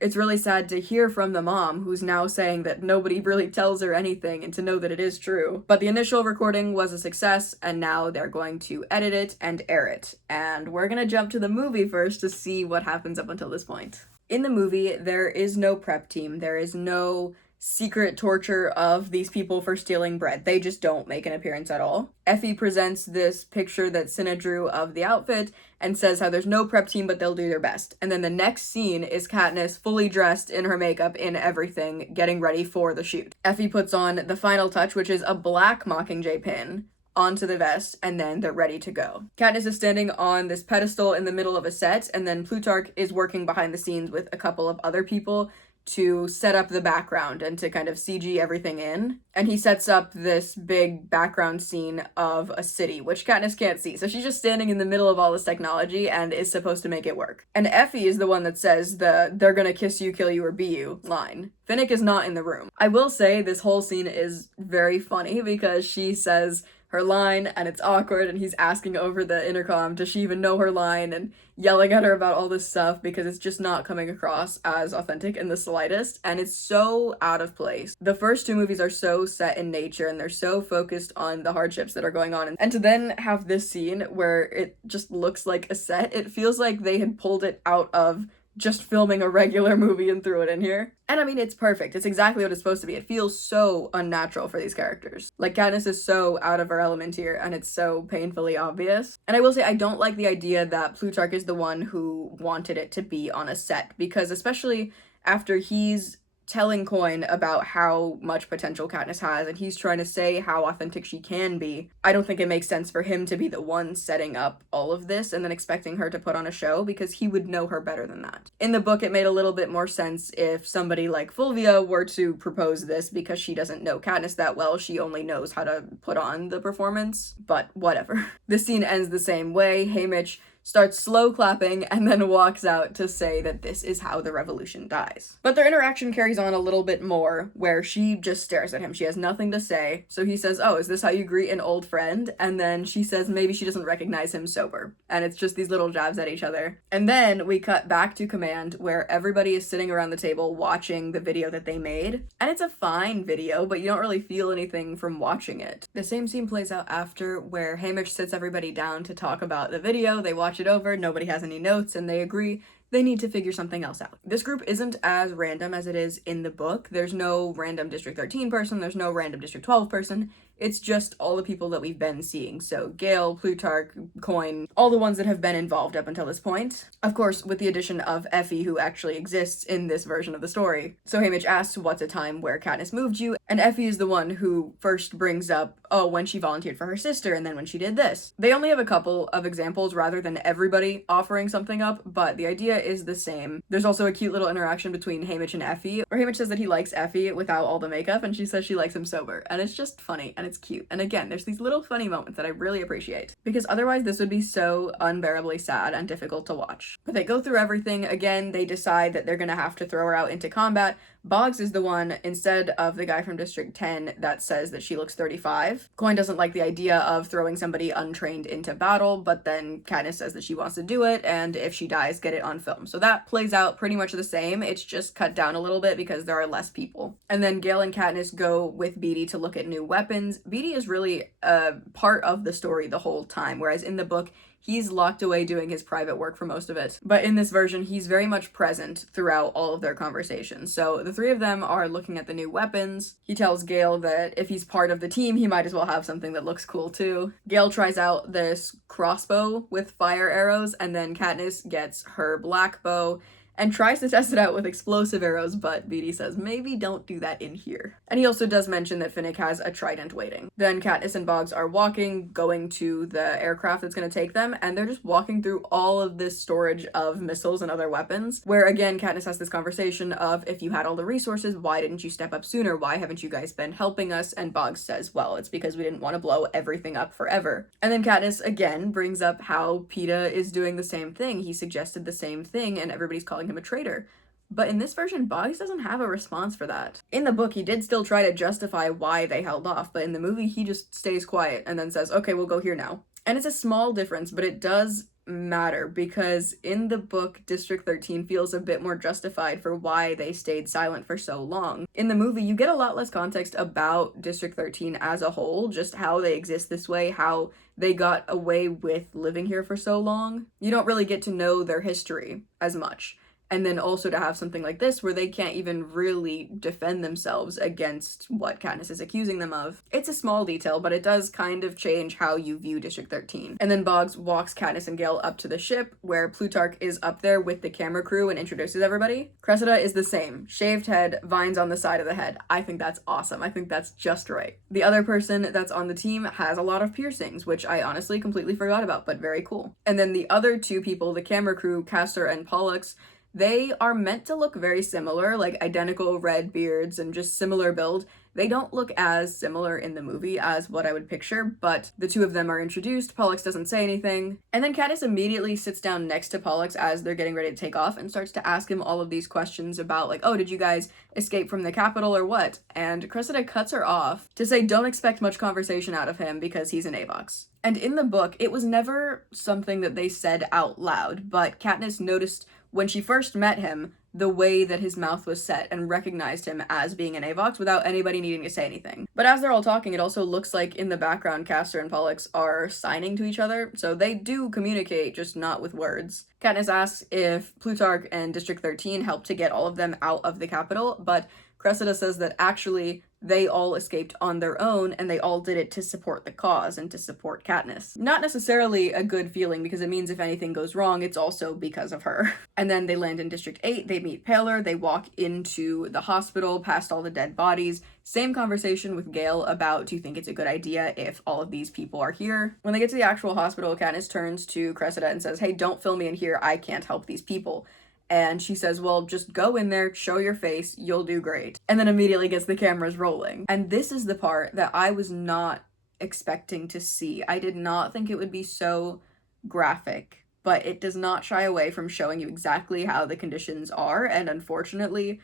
It's really sad to hear from the mom, who's now saying that nobody really tells her anything, and to know that it is true. But the initial recording was a success, and now they're going to edit it and air it. And we're gonna jump to the movie first to see what happens up until this point. In the movie, there is no prep team. There is no secret torture of these people for stealing bread. They just don't make an appearance at all. Effie presents this picture that Cinna drew of the outfit and says how there's no prep team, but they'll do their best. And then the next scene is Katniss fully dressed in her makeup, in everything, getting ready for the shoot. Effie puts on the final touch, which is a black Mockingjay pin onto the vest, and then they're ready to go. Katniss is standing on this pedestal in the middle of a set, and then Plutarch is working behind the scenes with a couple of other people to set up the background and to kind of CG everything in. And he sets up this big background scene of a city, which Katniss can't see. So she's just standing in the middle of all this technology and is supposed to make it work. And Effie is the one that says the "they're gonna kiss you, kill you, or be you" line. Finnick is not in the room. I will say this whole scene is very funny because she says her line and it's awkward, and he's asking over the intercom, does she even know her line, and yelling at her about all this stuff because it's just not coming across as authentic in the slightest, and it's so out of place. The first two movies are so set in nature and they're so focused on the hardships that are going on, and to then have this scene where it just looks like a set, it feels like they had pulled it out of just filming a regular movie and threw it in here. And I mean, it's perfect. It's exactly what it's supposed to be. It feels so unnatural for these characters. Like, Katniss is so out of her element here, and it's so painfully obvious. And I will say, I don't like the idea that Plutarch is the one who wanted it to be on a set, because especially after he's telling Coin about how much potential Katniss has, and he's trying to say how authentic she can be, I don't think it makes sense for him to be the one setting up all of this and then expecting her to put on a show, because he would know her better than that. In the book, it made a little bit more sense if somebody like Fulvia were to propose this, because she doesn't know Katniss that well, she only knows how to put on the performance, but whatever. This scene ends the same way. Haymitch starts slow clapping and then walks out to say that this is how the revolution dies. But their interaction carries on a little bit more, where she just stares at him. She has nothing to say. So he says, "Oh, is this how you greet an old friend?" And then she says maybe she doesn't recognize him sober. And it's just these little jabs at each other. And then we cut back to command, where everybody is sitting around the table watching the video that they made. And it's a fine video, but you don't really feel anything from watching it. The same scene plays out after, where Haymitch sits everybody down to talk about the video. They watch it over, nobody has any notes, and they agree they need to figure something else out. This group isn't as random as it is in the book. There's no random District 13 person, there's no random District 12 person. It's just all the people that we've been seeing. So Gale, Plutarch, Coin, all the ones that have been involved up until this point. Of course, with the addition of Effie, who actually exists in this version of the story. So Haymitch asks what's a time where Katniss moved you, and Effie is the one who first brings up, oh, when she volunteered for her sister, and then when she did this. They only have a couple of examples rather than everybody offering something up, but the idea is the same. There's also a cute little interaction between Haymitch and Effie, where Haymitch says that he likes Effie without all the makeup, and she says she likes him sober. And it's just funny, and it's cute. And again, there's these little funny moments that I really appreciate, because otherwise this would be so unbearably sad and difficult to watch. But they go through everything. Again, they decide that they're gonna have to throw her out into combat. Boggs is the one, instead of the guy from District 10, that says that she looks 35. Coin doesn't like the idea of throwing somebody untrained into battle, but then Katniss says that she wants to do it, and if she dies, get it on film. So that plays out pretty much the same. It's just cut down a little bit because there are less people. And then Gale and Katniss go with Beetee to look at new weapons. Beetee is really a part of the story the whole time, whereas in the book, he's locked away doing his private work for most of it. But in this version, he's very much present throughout all of their conversations. So the three of them are looking at the new weapons. He tells Gale that if he's part of the team, he might as well have something that looks cool too. Gale tries out this crossbow with fire arrows, and then Katniss gets her black bow and tries to test it out with explosive arrows, but Beetee says maybe don't do that in here. And he also does mention that Finnick has a trident waiting. Then Katniss and Boggs are walking, going to the aircraft that's going to take them, and they're just walking through all of this storage of missiles and other weapons, where again Katniss has this conversation of, if you had all the resources, why didn't you step up sooner? Why haven't you guys been helping us? And Boggs says, well, it's because we didn't want to blow everything up forever. And then Katniss again brings up how Peeta is doing the same thing. He suggested the same thing, and everybody's calling him a traitor. But in this version, Boggs doesn't have a response for that. In the book, he did still try to justify why they held off, but in the movie, he just stays quiet and then says, okay, we'll go here now. And it's a small difference, but it does matter, because in the book, District 13 feels a bit more justified for why they stayed silent for so long. In the movie, you get a lot less context about District 13 as a whole, just how they exist this way, how they got away with living here for so long. You don't really get to know their history as much. And then also to have something like this where they can't even really defend themselves against what Katniss is accusing them of. It's a small detail, but it does kind of change how you view District 13. And then Boggs walks Katniss and Gale up to the ship, where Plutarch is up there with the camera crew and introduces everybody. Cressida is the same. Shaved head, vines on the side of the head. I think that's awesome. I think that's just right. The other person that's on the team has a lot of piercings, which I honestly completely forgot about, but very cool. And then the other two people, the camera crew, Castor and Pollux, they are meant to look very similar, like identical red beards and just similar build. They don't look as similar in the movie as what I would picture, but the two of them are introduced. Pollux doesn't say anything. And then Katniss immediately sits down next to Pollux as they're getting ready to take off and starts to ask him all of these questions about, like, oh, did you guys escape from the Capitol or what? And Cressida cuts her off to say don't expect much conversation out of him because he's an AVOX. And in the book, it was never something that they said out loud, but Katniss noticed when she first met him the way that his mouth was set and recognized him as being an Avox without anybody needing to say anything. But as they're all talking, it also looks like in the background, Castor and Pollux are signing to each other, so they do communicate, just not with words. Katniss asks if Plutarch and District 13 helped to get all of them out of the capital, but Cressida says that actually they all escaped on their own and they all did it to support the cause and to support Katniss. Not necessarily a good feeling because it means if anything goes wrong, it's also because of her. And then they land in District 8, they meet Paler, they walk into the hospital past all the dead bodies. Same conversation with Gale about, do you think it's a good idea if all of these people are here? When they get to the actual hospital, Katniss turns to Cressida and says, hey, don't film me in here, I can't help these people. And she says, well, just go in there, show your face, you'll do great. And then immediately gets the cameras rolling. And this is the part that I was not expecting to see. I did not think it would be so graphic, but it does not shy away from showing you exactly how the conditions are. And unfortunately,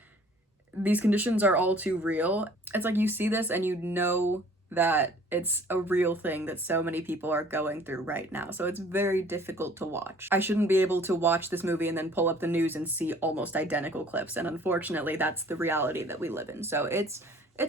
these conditions are all too real. It's like you see this and you know that it's a real thing that so many people are going through right now. So it's very difficult to watch. I shouldn't be able to watch this movie and then pull up the news and see almost identical clips. And unfortunately, that's the reality that we live in. So it's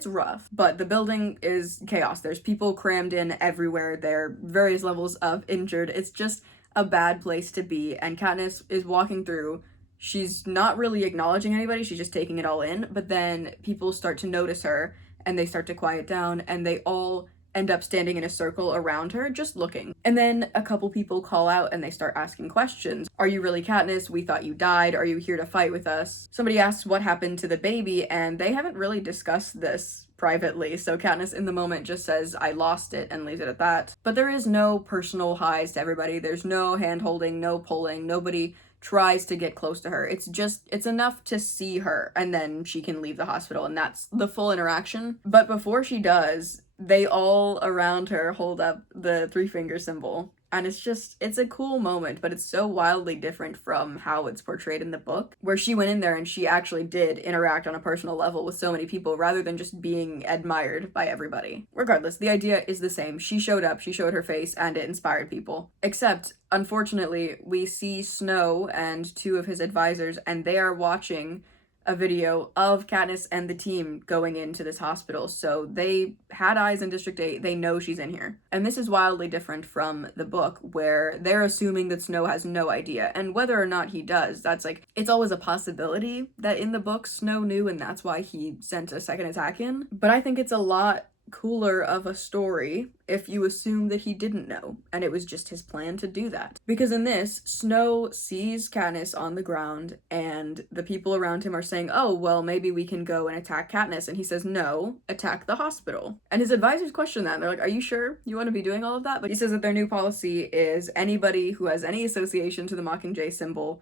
rough, but the building is chaos. There's people crammed in everywhere. There are various levels of injured. It's just a bad place to be. And Katniss is walking through. She's not really acknowledging anybody. She's just taking it all in. But then people start to notice her and they start to quiet down and they all end up standing in a circle around her, just looking. And then a couple people call out and they start asking questions. Are you really Katniss? We thought you died. Are you here to fight with us? Somebody asks what happened to the baby and they haven't really discussed this privately. So Katniss in the moment just says, I lost it, and leaves it at that. But there is no personal highs to everybody. There's no hand holding, no pulling, nobody tries to get close to her. It's enough to see her and then she can leave the hospital and that's the full interaction. But before she does, they all around her hold up the 3-finger symbol. And it's a cool moment, but it's so wildly different from how it's portrayed in the book, where she went in there and she actually did interact on a personal level with so many people rather than just being admired by everybody. Regardless, the idea is the same. She showed up, she showed her face, and it inspired people. Except, unfortunately, we see Snow and 2 of his advisors, and they are watching a video of Katniss and the team going into this hospital. So they had eyes in District 8. They know she's in here. And this is wildly different from the book, where they're assuming that Snow has no idea. And whether or not he does, that's it's always a possibility that in the book Snow knew and that's why he sent a second attack in. But I think it's a lot cooler of a story if you assume that he didn't know and it was just his plan to do that. Because in this, Snow sees Katniss on the ground and the people around him are saying, oh, well, maybe we can go and attack Katniss. And he says, no, attack the hospital. And his advisors question that and they're like, are you sure you want to be doing all of that? But he says that their new policy is anybody who has any association to the Mockingjay symbol,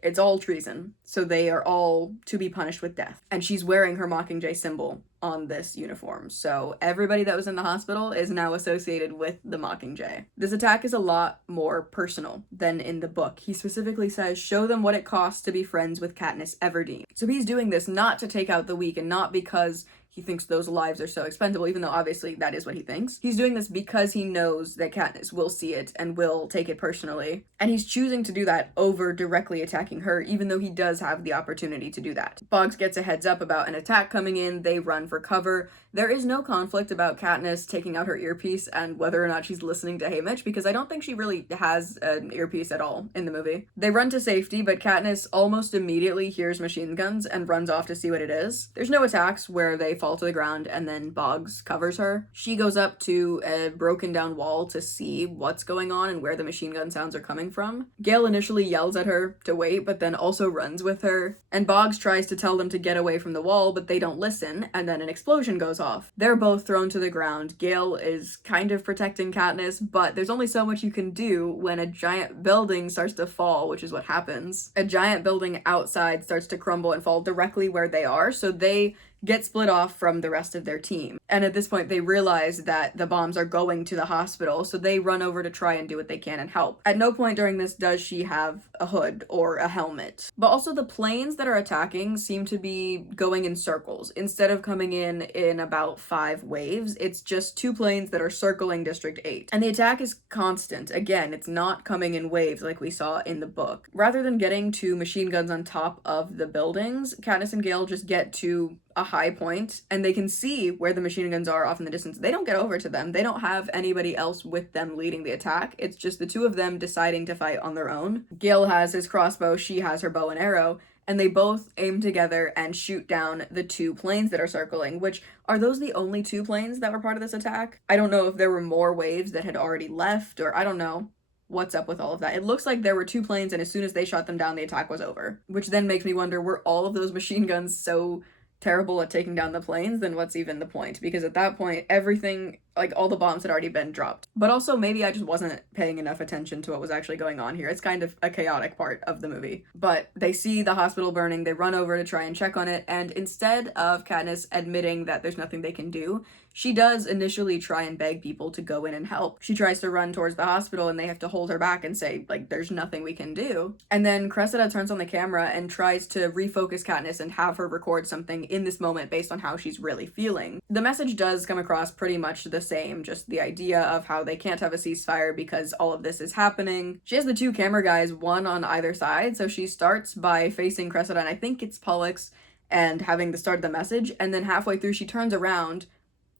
it's all treason. So they are all to be punished with death. And she's wearing her Mockingjay symbol on this uniform. So everybody that was in the hospital is now associated with the Mockingjay. This attack is a lot more personal than in the book. He specifically says, show them what it costs to be friends with Katniss Everdeen. So he's doing this not to take out the weak and not because he thinks those lives are so expendable, even though obviously that is what he thinks. He's doing this because he knows that Katniss will see it and will take it personally. And he's choosing to do that over directly attacking her, even though he does have the opportunity to do that. Boggs gets a heads up about an attack coming in. They run for cover. There is no conflict about Katniss taking out her earpiece and whether or not she's listening to Haymitch, because I don't think she really has an earpiece at all in the movie. They run to safety, but Katniss almost immediately hears machine guns and runs off to see what it is. There's no attacks where they fall to the ground and then Boggs covers her. She goes up to a broken down wall to see what's going on and where the machine gun sounds are coming from. Gale initially yells at her to wait, but then also runs with her. And Boggs tries to tell them to get away from the wall, but they don't listen, and then an explosion goes off. They're both thrown to the ground. Gale is kind of protecting Katniss, but there's only so much you can do when a giant building starts to fall, which is what happens. A giant building outside starts to crumble and fall directly where they are, so they get split off from the rest of their team. And at this point, they realize that the bombs are going to the hospital, so they run over to try and do what they can and help. At no point during this does she have a hood or a helmet. But also the planes that are attacking seem to be going in circles. Instead of coming in about 5 waves, it's just 2 planes that are circling District 8. And the attack is constant. Again, it's not coming in waves like we saw in the book. Rather than getting 2 machine guns on top of the buildings, Katniss and Gale just get to a high point and they can see where the machine guns are off in the distance. They don't get over to them. They don't have anybody else with them leading the attack. It's just the 2 of them deciding to fight on their own. Gale has his crossbow, she has her bow and arrow, and they both aim together and shoot down the 2 planes that are circling, which are those the only 2 planes that were part of this attack? I don't know if there were more waves that had already left, or I don't know what's up with all of that. It looks like there were 2 planes, and as soon as they shot them down, the attack was over. Which then makes me wonder, were all of those machine guns so terrible at taking down the planes, then what's even the point? Because at that point, everything, like all the bombs had already been dropped. But also maybe I just wasn't paying enough attention to what was actually going on here. It's kind of a chaotic part of the movie. But they see the hospital burning, they run over to try and check on it, and instead of Katniss admitting that there's nothing they can do, she does initially try and beg people to go in and help. She tries to run towards the hospital and they have to hold her back and say, like, there's nothing we can do. And then Cressida turns on the camera and tries to refocus Katniss and have her record something in this moment based on how she's really feeling. The message does come across pretty much the same, just the idea of how they can't have a ceasefire because all of this is happening. She has the 2 camera guys, one on either side, so she starts by facing Cressida, and I think it's Pollux, and having the start of the message, and then halfway through she turns around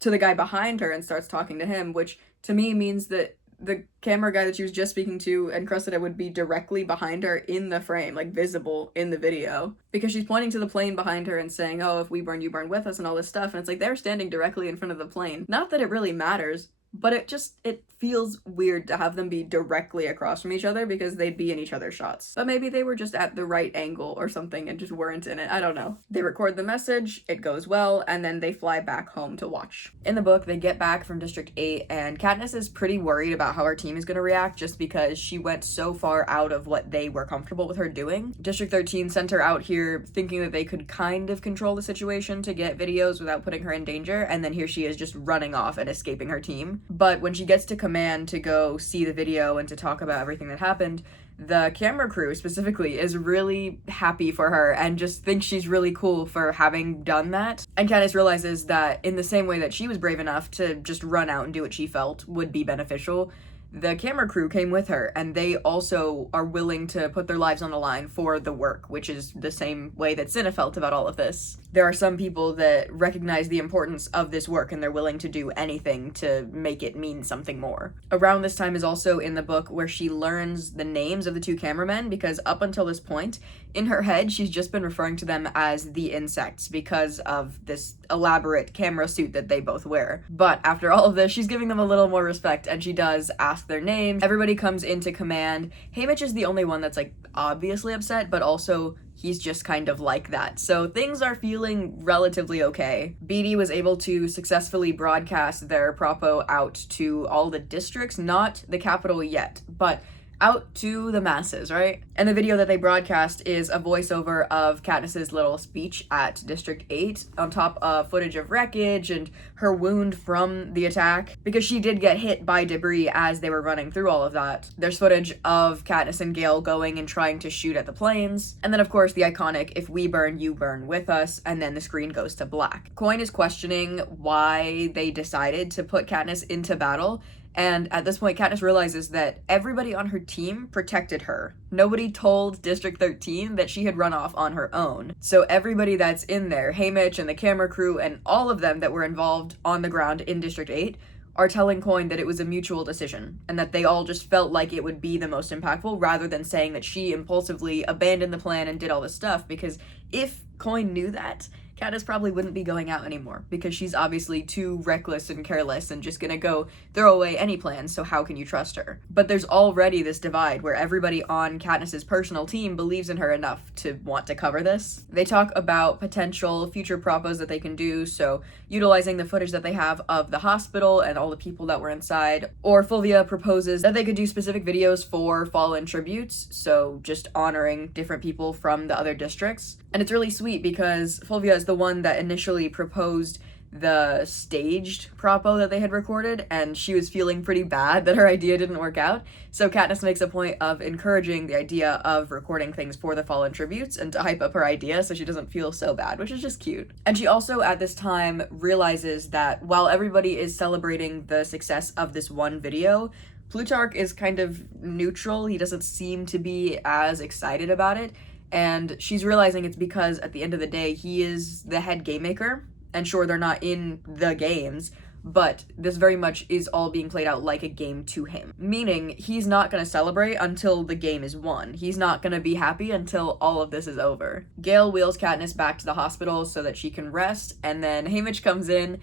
to the guy behind her and starts talking to him, which to me means that the camera guy that she was just speaking to and Cressida would be directly behind her in the frame, like visible in the video, because she's pointing to the plane behind her and saying, oh, if we burn, you burn with us and all this stuff, and it's like they're standing directly in front of the plane. Not that it really matters, but it feels weird to have them be directly across from each other because they'd be in each other's shots. But maybe they were just at the right angle or something and just weren't in it. I don't know. They record the message, it goes well, and then they fly back home to watch. In the book, they get back from District 8, and Katniss is pretty worried about how her team is going to react just because she went so far out of what they were comfortable with her doing. District 13 sent her out here thinking that they could kind of control the situation to get videos without putting her in danger, and then here she is just running off and escaping her team. But when she gets to command to go see the video and to talk about everything that happened, the camera crew specifically is really happy for her and just thinks she's really cool for having done that. And Katniss realizes that in the same way that she was brave enough to just run out and do what she felt would be beneficial, the camera crew came with her, and they also are willing to put their lives on the line for the work, which is the same way that Cinna felt about all of this. There are some people that recognize the importance of this work, and they're willing to do anything to make it mean something more. Around this time is also in the book where she learns the names of the 2 cameramen, because up until this point, in her head, she's just been referring to them as the insects because of this elaborate camera suit that they both wear. But after all of this, she's giving them a little more respect, and she does ask their names. Everybody comes into command. Haymitch is the only one that's like obviously upset, but also he's just kind of like that. So things are feeling relatively okay. Beatty was able to successfully broadcast their propo out to all the districts, not the capital yet, but out to the masses, right? And the video that they broadcast is a voiceover of Katniss's little speech at District 8 on top of footage of wreckage and her wound from the attack, because she did get hit by debris as they were running through all of that. There's footage of Katniss and Gale going and trying to shoot at the planes, and then of course the iconic "if we burn, you burn with us," and then the screen goes to black. Coin is questioning why they decided to put Katniss into battle, and at this point, Katniss realizes that everybody on her team protected her. Nobody told District 13 that she had run off on her own. So everybody that's in there, Haymitch and the camera crew and all of them that were involved on the ground in District 8, are telling Coin that it was a mutual decision and that they all just felt like it would be the most impactful, rather than saying that she impulsively abandoned the plan and did all this stuff, because if Coin knew that, Katniss probably wouldn't be going out anymore, because she's obviously too reckless and careless and just gonna go throw away any plans, so how can you trust her? But there's already this divide where everybody on Katniss's personal team believes in her enough to want to cover this. They talk about potential future propos that they can do, so utilizing the footage that they have of the hospital and all the people that were inside, or Fulvia proposes that they could do specific videos for fallen tributes, so just honoring different people from the other districts. And it's really sweet because Fulvia is was the one that initially proposed the staged propo that they had recorded, and she was feeling pretty bad that her idea didn't work out. So Katniss makes a point of encouraging the idea of recording things for the Fallen Tributes and to hype up her idea so she doesn't feel so bad, which is just cute. And she also at this time realizes that while everybody is celebrating the success of this one video, Plutarch is kind of neutral. He doesn't seem to be as excited about it, and she's realizing it's because at the end of the day he is the head game maker. And sure, they're not in the games, but this very much is all being played out like a game to him. Meaning, he's not gonna celebrate until the game is won. He's not gonna be happy until all of this is over. Gale wheels Katniss back to the hospital so that she can rest, and then Haymitch comes in,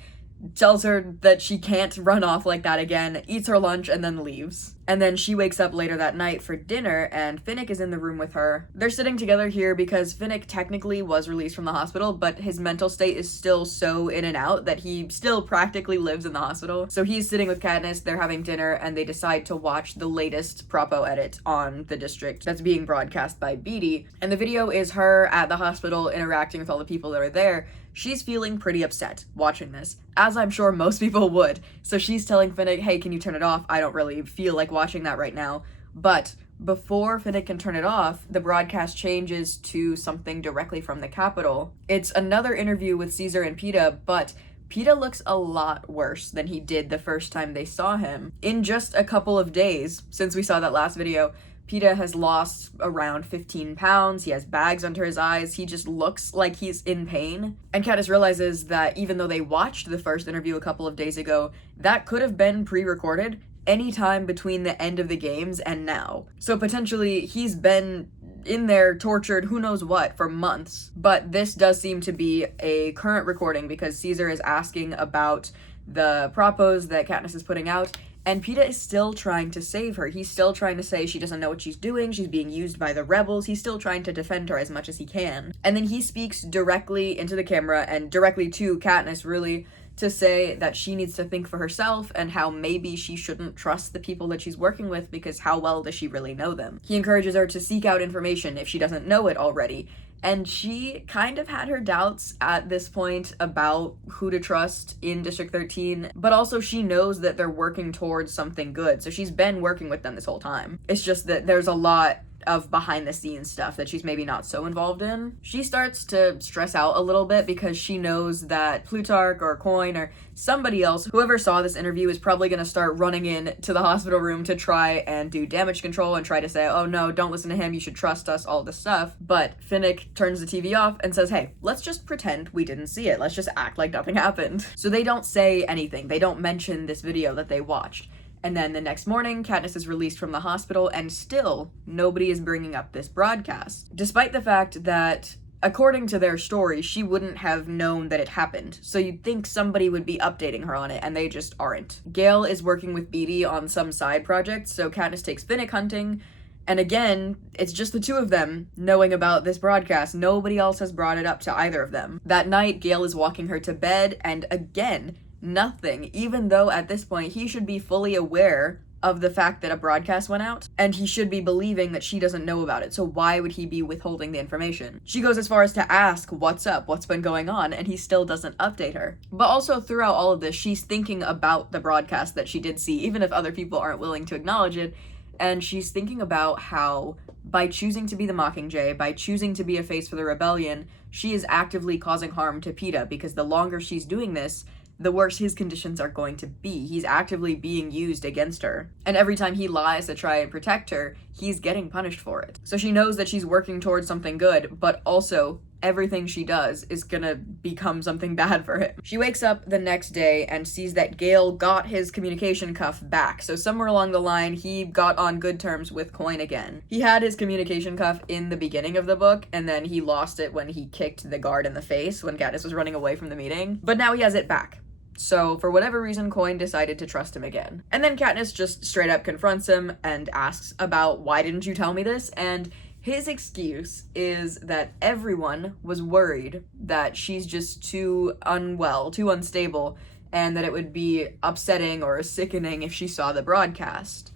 tells her that she can't run off like that again, eats her lunch, and then leaves. And then she wakes up later that night for dinner, and Finnick is in the room with her. They're sitting together here because Finnick technically was released from the hospital, but his mental state is still so in and out that he still practically lives in the hospital. So he's sitting with Katniss, they're having dinner, and they decide to watch the latest propo edit on the district that's being broadcast by Beatty. And the video is her at the hospital interacting with all the people that are there. She's feeling pretty upset watching this, as I'm sure most people would. So she's telling Finnick, hey, can you turn it off? I don't really feel like watching that right now. But before Finnick can turn it off, the broadcast changes to something directly from the Capitol. It's another interview with Caesar and Peeta, but Peeta looks a lot worse than he did the first time they saw him. In just a couple of days since we saw that last video, Peeta has lost around 15 pounds, he has bags under his eyes, he just looks like he's in pain. And Katniss realizes that even though they watched the first interview a couple of days ago, that could have been pre-recorded anytime between the end of the games and now. So potentially he's been in there tortured who knows what for months. But this does seem to be a current recording because Caesar is asking about the propos that Katniss is putting out, and Peeta is still trying to save her. He's still trying to say she doesn't know what she's doing, she's being used by the rebels. He's still trying to defend her as much as he can. And then he speaks directly into the camera and directly to Katniss, really, to say that she needs to think for herself and how maybe she shouldn't trust the people that she's working with because how well does she really know them? He encourages her to seek out information if she doesn't know it already. And she kind of had her doubts at this point about who to trust in District 13, but also she knows that they're working towards something good, so she's been working with them this whole time. It's just that there's a lot of behind the scenes stuff that she's maybe not so involved in. She starts to stress out a little bit because she knows that Plutarch or Coin or somebody else, whoever saw this interview, is probably going to start running in to the hospital room to try and do damage control and try to say, oh no, don't listen to him, you should trust us, all this stuff. But Finnick turns the TV off and says, hey, let's just pretend we didn't see it. Let's just act like nothing happened. So they don't say anything. They don't mention this video that they watched. And then the next morning, Katniss is released from the hospital, and still nobody is bringing up this broadcast. Despite the fact that, according to their story, she wouldn't have known that it happened. So you'd think somebody would be updating her on it, and they just aren't. Gale is working with Beatty on some side project, so Katniss takes Finnick hunting. And again, it's just the two of them knowing about this broadcast. Nobody else has brought it up to either of them. That night, Gale is walking her to bed, and again, nothing, even though at this point he should be fully aware of the fact that a broadcast went out, and he should be believing that she doesn't know about it, so why would he be withholding the information? She goes as far as to ask, what's up, what's been going on, and he still doesn't update her. But also throughout all of this, she's thinking about the broadcast that she did see, even if other people aren't willing to acknowledge it, and she's thinking about how by choosing to be the Mockingjay, by choosing to be a face for the rebellion, she is actively causing harm to Peeta, because the longer she's doing this, the worse his conditions are going to be. He's actively being used against her. And every time he lies to try and protect her, he's getting punished for it. So she knows that she's working towards something good, but also everything she does is gonna become something bad for him. She wakes up the next day and sees that Gale got his communication cuff back. So somewhere along the line, he got on good terms with Coin again. He had his communication cuff in the beginning of the book, and then he lost it when he kicked the guard in the face when Katniss was running away from the meeting. But now he has it back. So, for whatever reason, Coin decided to trust him again. And then Katniss just straight up confronts him and asks about, why didn't you tell me this? And his excuse is that everyone was worried that she's just too unwell, too unstable, and that it would be upsetting or sickening if she saw the broadcast.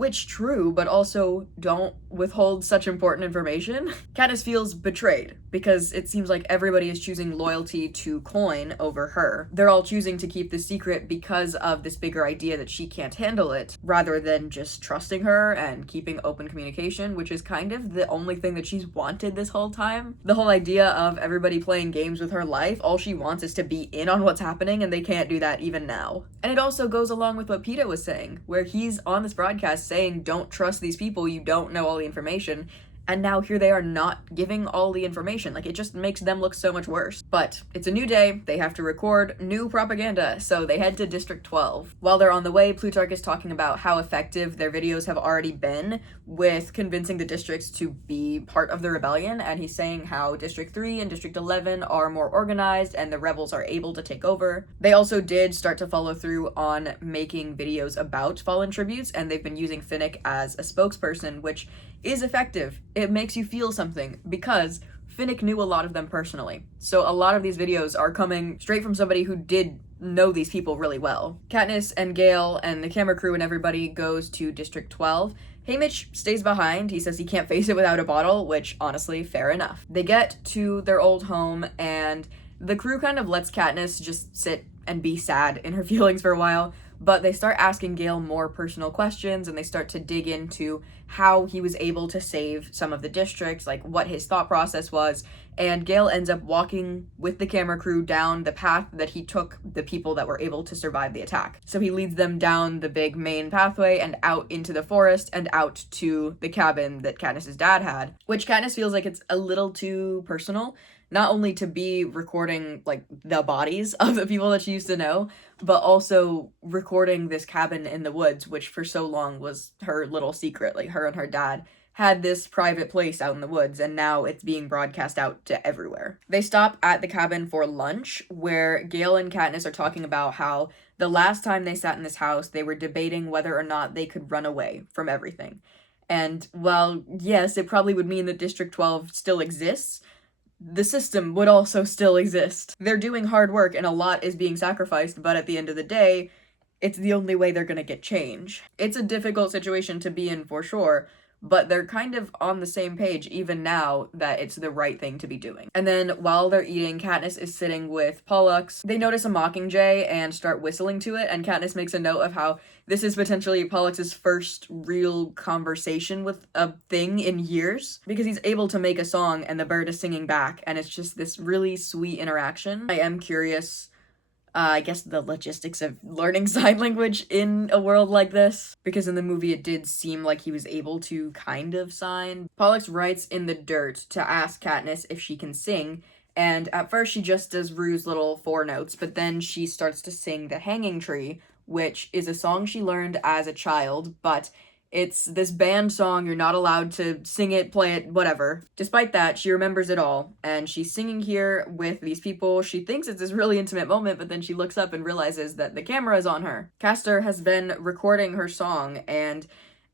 Which, true, but also don't withhold such important information. Katniss feels betrayed because it seems like everybody is choosing loyalty to Coin over her. They're all choosing to keep the secret because of this bigger idea that she can't handle it, rather than just trusting her and keeping open communication, which is kind of the only thing that she's wanted this whole time. The whole idea of everybody playing games with her life, all she wants is to be in on what's happening, and they can't do that even now. And it also goes along with what Peeta was saying, where he's on this broadcast saying, don't trust these people, you don't know all the information. And now here they are not giving all the information. Like, it just makes them look so much worse. But it's a new day. They have to record new propaganda, so they head to District 12. While they're on the way, Plutarch is talking about how effective their videos have already been with convincing the districts to be part of the rebellion, and he's saying how District 3 and District 11 are more organized and the rebels are able to take over. They also did start to follow through on making videos about fallen tributes, and they've been using Finnick as a spokesperson, which is effective. It makes you feel something because Finnick knew a lot of them personally. So a lot of these videos are coming straight from somebody who did know these people really well. Katniss and Gale and the camera crew and everybody goes to District 12. Haymitch stays behind. He says he can't face it without a bottle, which honestly, fair enough. They get to their old home and the crew kind of lets Katniss just sit and be sad in her feelings for a while, but they start asking Gale more personal questions and they start to dig into how he was able to save some of the districts, like what his thought process was, and Gale ends up walking with the camera crew down the path that he took the people that were able to survive the attack. So he leads them down the big main pathway and out into the forest and out to the cabin that Katniss's dad had, which Katniss feels like it's a little too personal. Not only to be recording, like, the bodies of the people that she used to know, but also recording this cabin in the woods, which for so long was her little secret. Like, her and her dad had this private place out in the woods, and now it's being broadcast out to everywhere. They stop at the cabin for lunch, where Gale and Katniss are talking about how the last time they sat in this house, they were debating whether or not they could run away from everything. And while, yes, it probably would mean that District 12 still exists, the system would also still exist. They're doing hard work and a lot is being sacrificed, but at the end of the day, it's the only way they're gonna get change. It's a difficult situation to be in for sure, but they're kind of on the same page even now that it's the right thing to be doing. And then while they're eating, Katniss is sitting with Pollux. They notice a Mockingjay and start whistling to it, and Katniss makes a note of how this is potentially Pollux's first real conversation with a thing in years, because he's able to make a song and the bird is singing back, and it's just this really sweet interaction. I am curious, I guess, the logistics of learning sign language in a world like this, because in the movie it did seem like he was able to kind of sign. Pollux writes in the dirt to ask Katniss if she can sing, and at first she just does Rue's little 4 notes, but then she starts to sing The Hanging Tree, which is a song she learned as a child, but it's this banned song, you're not allowed to sing it, play it, whatever. Despite that, she remembers it all, and she's singing here with these people. She thinks it's this really intimate moment, but then she looks up and realizes that the camera is on her. Castor has been recording her song, and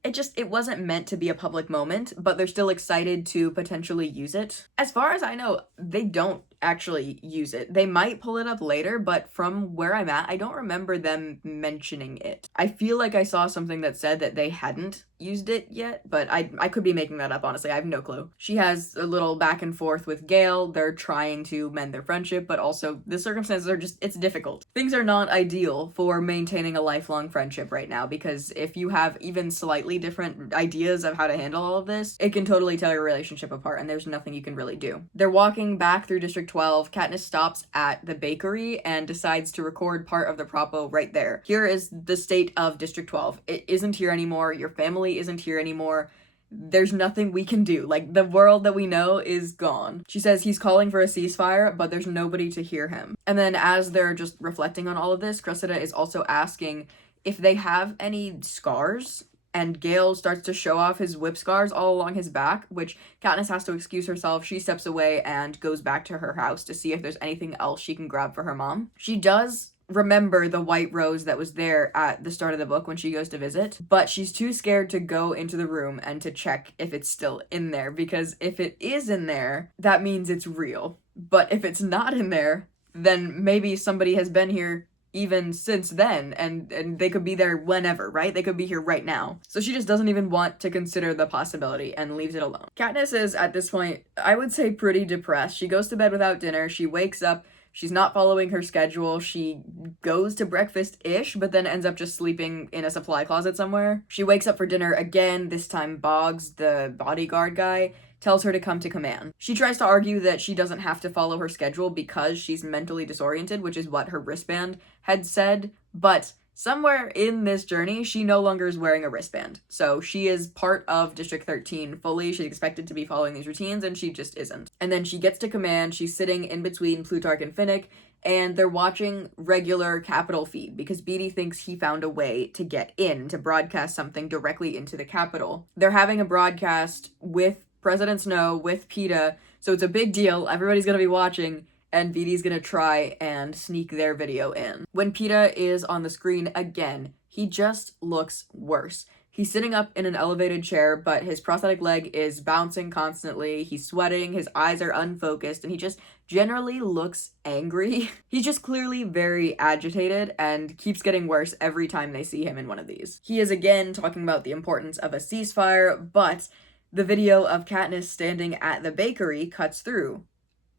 it wasn't meant to be a public moment, but they're still excited to potentially use it. As far as I know, they don't actually use it. They might pull it up later, but from where I'm at, I don't remember them mentioning it. I feel like I saw something that said that they hadn't used it yet, but I could be making that up, honestly. I have no clue. She has a little back and forth with Gale. They're trying to mend their friendship, but also the circumstances are just, it's difficult. Things are not ideal for maintaining a lifelong friendship right now, because if you have even slightly different ideas of how to handle all of this, it can totally tear your relationship apart, and there's nothing you can really do. They're walking back through District 12. Katniss stops at the bakery and decides to record part of the propo right there. Here is the state of District 12. It isn't here anymore. Your family isn't here anymore. There's nothing we can do. Like, the world that we know is gone. She says he's calling for a ceasefire, but there's nobody to hear him. And then as they're just reflecting on all of this, Cressida is also asking if they have any scars, and Gale starts to show off his whip scars all along his back, which Katniss has to excuse herself. She steps away and goes back to her house to see if there's anything else she can grab for her mom. She does remember the white rose that was there at the start of the book when she goes to visit, but she's too scared to go into the room and to check if it's still in there, because if it is in there, that means it's real. But if it's not in there, then maybe somebody has been here even since then, and they could be there whenever, right? They could be here right now. So she just doesn't even want to consider the possibility and leaves it alone. Katniss is, at this point, I would say pretty depressed. She goes to bed without dinner, she wakes up, she's not following her schedule, she goes to breakfast-ish, but then ends up just sleeping in a supply closet somewhere. She wakes up for dinner again, this time Boggs, the bodyguard guy, tells her to come to command. She tries to argue that she doesn't have to follow her schedule because she's mentally disoriented, which is what her wristband had said, but somewhere in this journey, she no longer is wearing a wristband. So she is part of District 13 fully. She's expected to be following these routines, and she just isn't. And then she gets to command. She's sitting in between Plutarch and Finnick, and they're watching regular Capitol feed because Beetee thinks he found a way to get in, to broadcast something directly into the Capitol. They're having a broadcast with President Snow, with Peeta, so it's a big deal. Everybody's gonna be watching, and Beetee's gonna try and sneak their video in. When Peeta is on the screen again, he just looks worse. He's sitting up in an elevated chair, but his prosthetic leg is bouncing constantly. He's sweating, his eyes are unfocused, and he just generally looks angry. He's just clearly very agitated and keeps getting worse every time they see him in one of these. He is again talking about the importance of a ceasefire, but the video of Katniss standing at the bakery cuts through,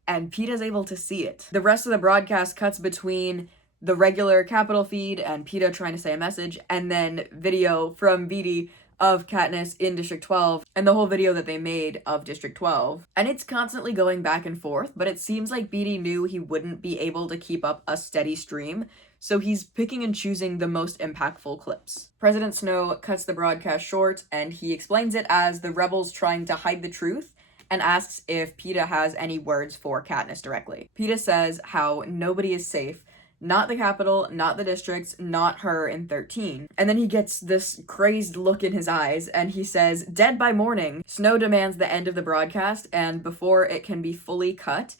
and Peeta's able to see it. The rest of the broadcast cuts between the regular Capitol feed and Peeta trying to say a message, and then video from Beetee of Katniss in District 12, and the whole video that they made of District 12. And it's constantly going back and forth, but it seems like Beetee knew he wouldn't be able to keep up a steady stream, so he's picking and choosing the most impactful clips. President Snow cuts the broadcast short, and he explains it as the rebels trying to hide the truth, and asks if Peeta has any words for Katniss directly. Peeta says how nobody is safe, not the Capitol, not the districts, not her in 13. And then he gets this crazed look in his eyes, and he says, "Dead by morning." Snow demands the end of the broadcast, and before it can be fully cut,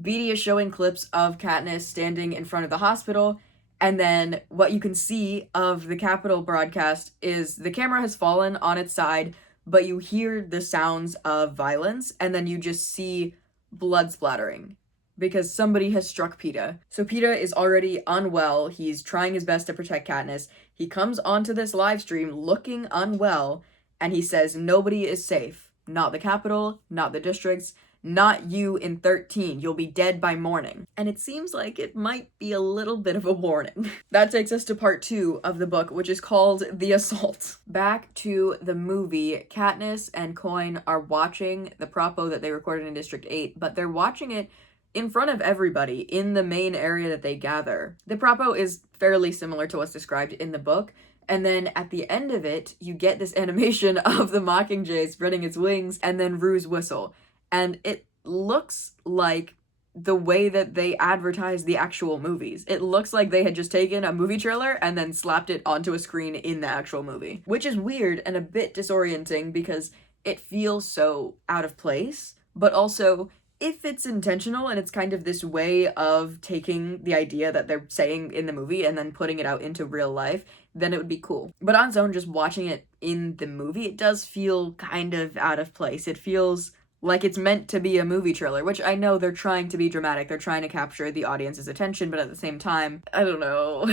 Beetee is showing clips of Katniss standing in front of the hospital, and then what you can see of the Capitol broadcast is the camera has fallen on its side, but you hear the sounds of violence, and then you just see blood splattering because somebody has struck Peeta. So Peeta is already unwell. He's trying his best to protect Katniss. He comes onto this live stream looking unwell, and he says, "Nobody is safe. Not the Capitol, not the districts, not you in 13. You'll be dead by morning." And it seems like it might be a little bit of a warning. That takes us to part 2 of the book, which is called The Assault. Back to the movie, Katniss and Coin are watching the propo that they recorded in District 8, but they're watching it in front of everybody in the main area that they gather. The propo is fairly similar to what's described in the book, and then at the end of it, you get this animation of the Mockingjay spreading its wings and then Rue's whistle. And it looks like the way that they advertise the actual movies. It looks like they had just taken a movie trailer and then slapped it onto a screen in the actual movie, which is weird and a bit disorienting because it feels so out of place, but also if it's intentional and it's kind of this way of taking the idea that they're saying in the movie and then putting it out into real life, then it would be cool. But on its own, just watching it in the movie, it does feel kind of out of place. It feels like it's meant to be a movie trailer, which I know they're trying to be dramatic, they're trying to capture the audience's attention, but at the same time, I don't know.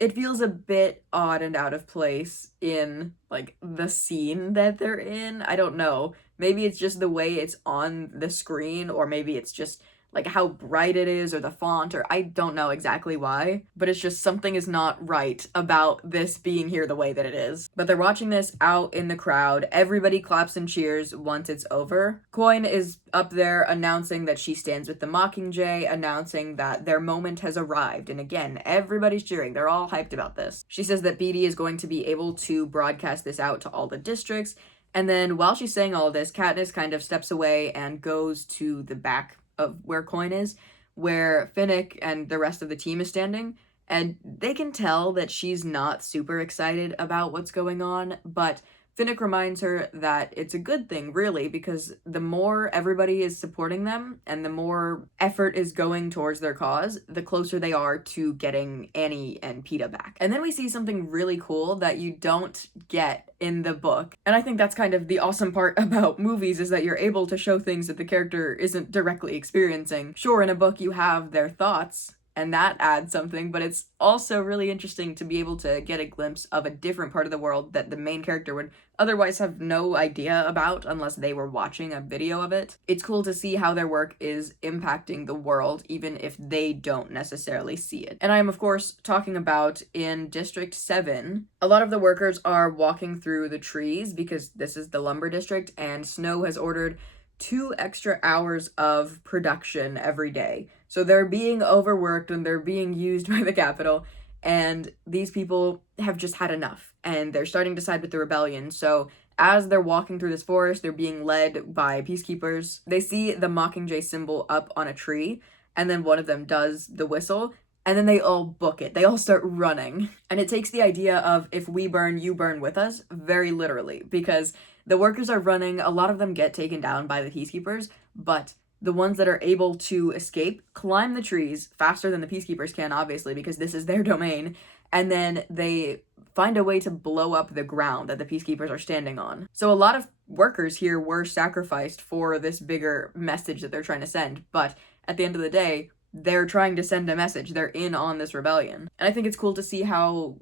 It feels a bit odd and out of place in, like, the scene that they're in. I don't know. Maybe it's just the way it's on the screen, or maybe it's just like how bright it is or the font, or I don't know exactly why, but it's just something is not right about this being here the way that it is. But they're watching this out in the crowd. Everybody claps and cheers once it's over. Coin is up there announcing that she stands with the Mockingjay, announcing that their moment has arrived. And again, everybody's cheering. They're all hyped about this. She says that Beetee is going to be able to broadcast this out to all the districts. And then while she's saying all this, Katniss kind of steps away and goes to the back of where Coin is, where Finnick and the rest of the team is standing, and they can tell that she's not super excited about what's going on, but Finnick reminds her that it's a good thing, really, because the more everybody is supporting them and the more effort is going towards their cause, the closer they are to getting Annie and Peeta back. And then we see something really cool that you don't get in the book. And I think that's kind of the awesome part about movies, is that you're able to show things that the character isn't directly experiencing. Sure, in a book you have their thoughts, and that adds something, but it's also really interesting to be able to get a glimpse of a different part of the world that the main character would otherwise have no idea about unless they were watching a video of it. It's cool to see how their work is impacting the world, even if they don't necessarily see it. And I am, of course, talking about in District 7. A lot of the workers are walking through the trees because this is the lumber district, and Snow has ordered 2 extra hours of production every day. So they're being overworked and they're being used by the Capitol, and these people have just had enough, and they're starting to side with the rebellion. So as they're walking through this forest, they're being led by peacekeepers. They see the Mockingjay symbol up on a tree, and then one of them does the whistle, and then they all book it. They all start running. And it takes the idea of if we burn, you burn with us very literally, because the workers are running, a lot of them get taken down by the peacekeepers, but the ones that are able to escape climb the trees faster than the peacekeepers can, obviously, because this is their domain, and then they find a way to blow up the ground that the peacekeepers are standing on. So a lot of workers here were sacrificed for this bigger message that they're trying to send, but at the end of the day, they're trying to send a message. They're in on this rebellion. And I think it's cool to see how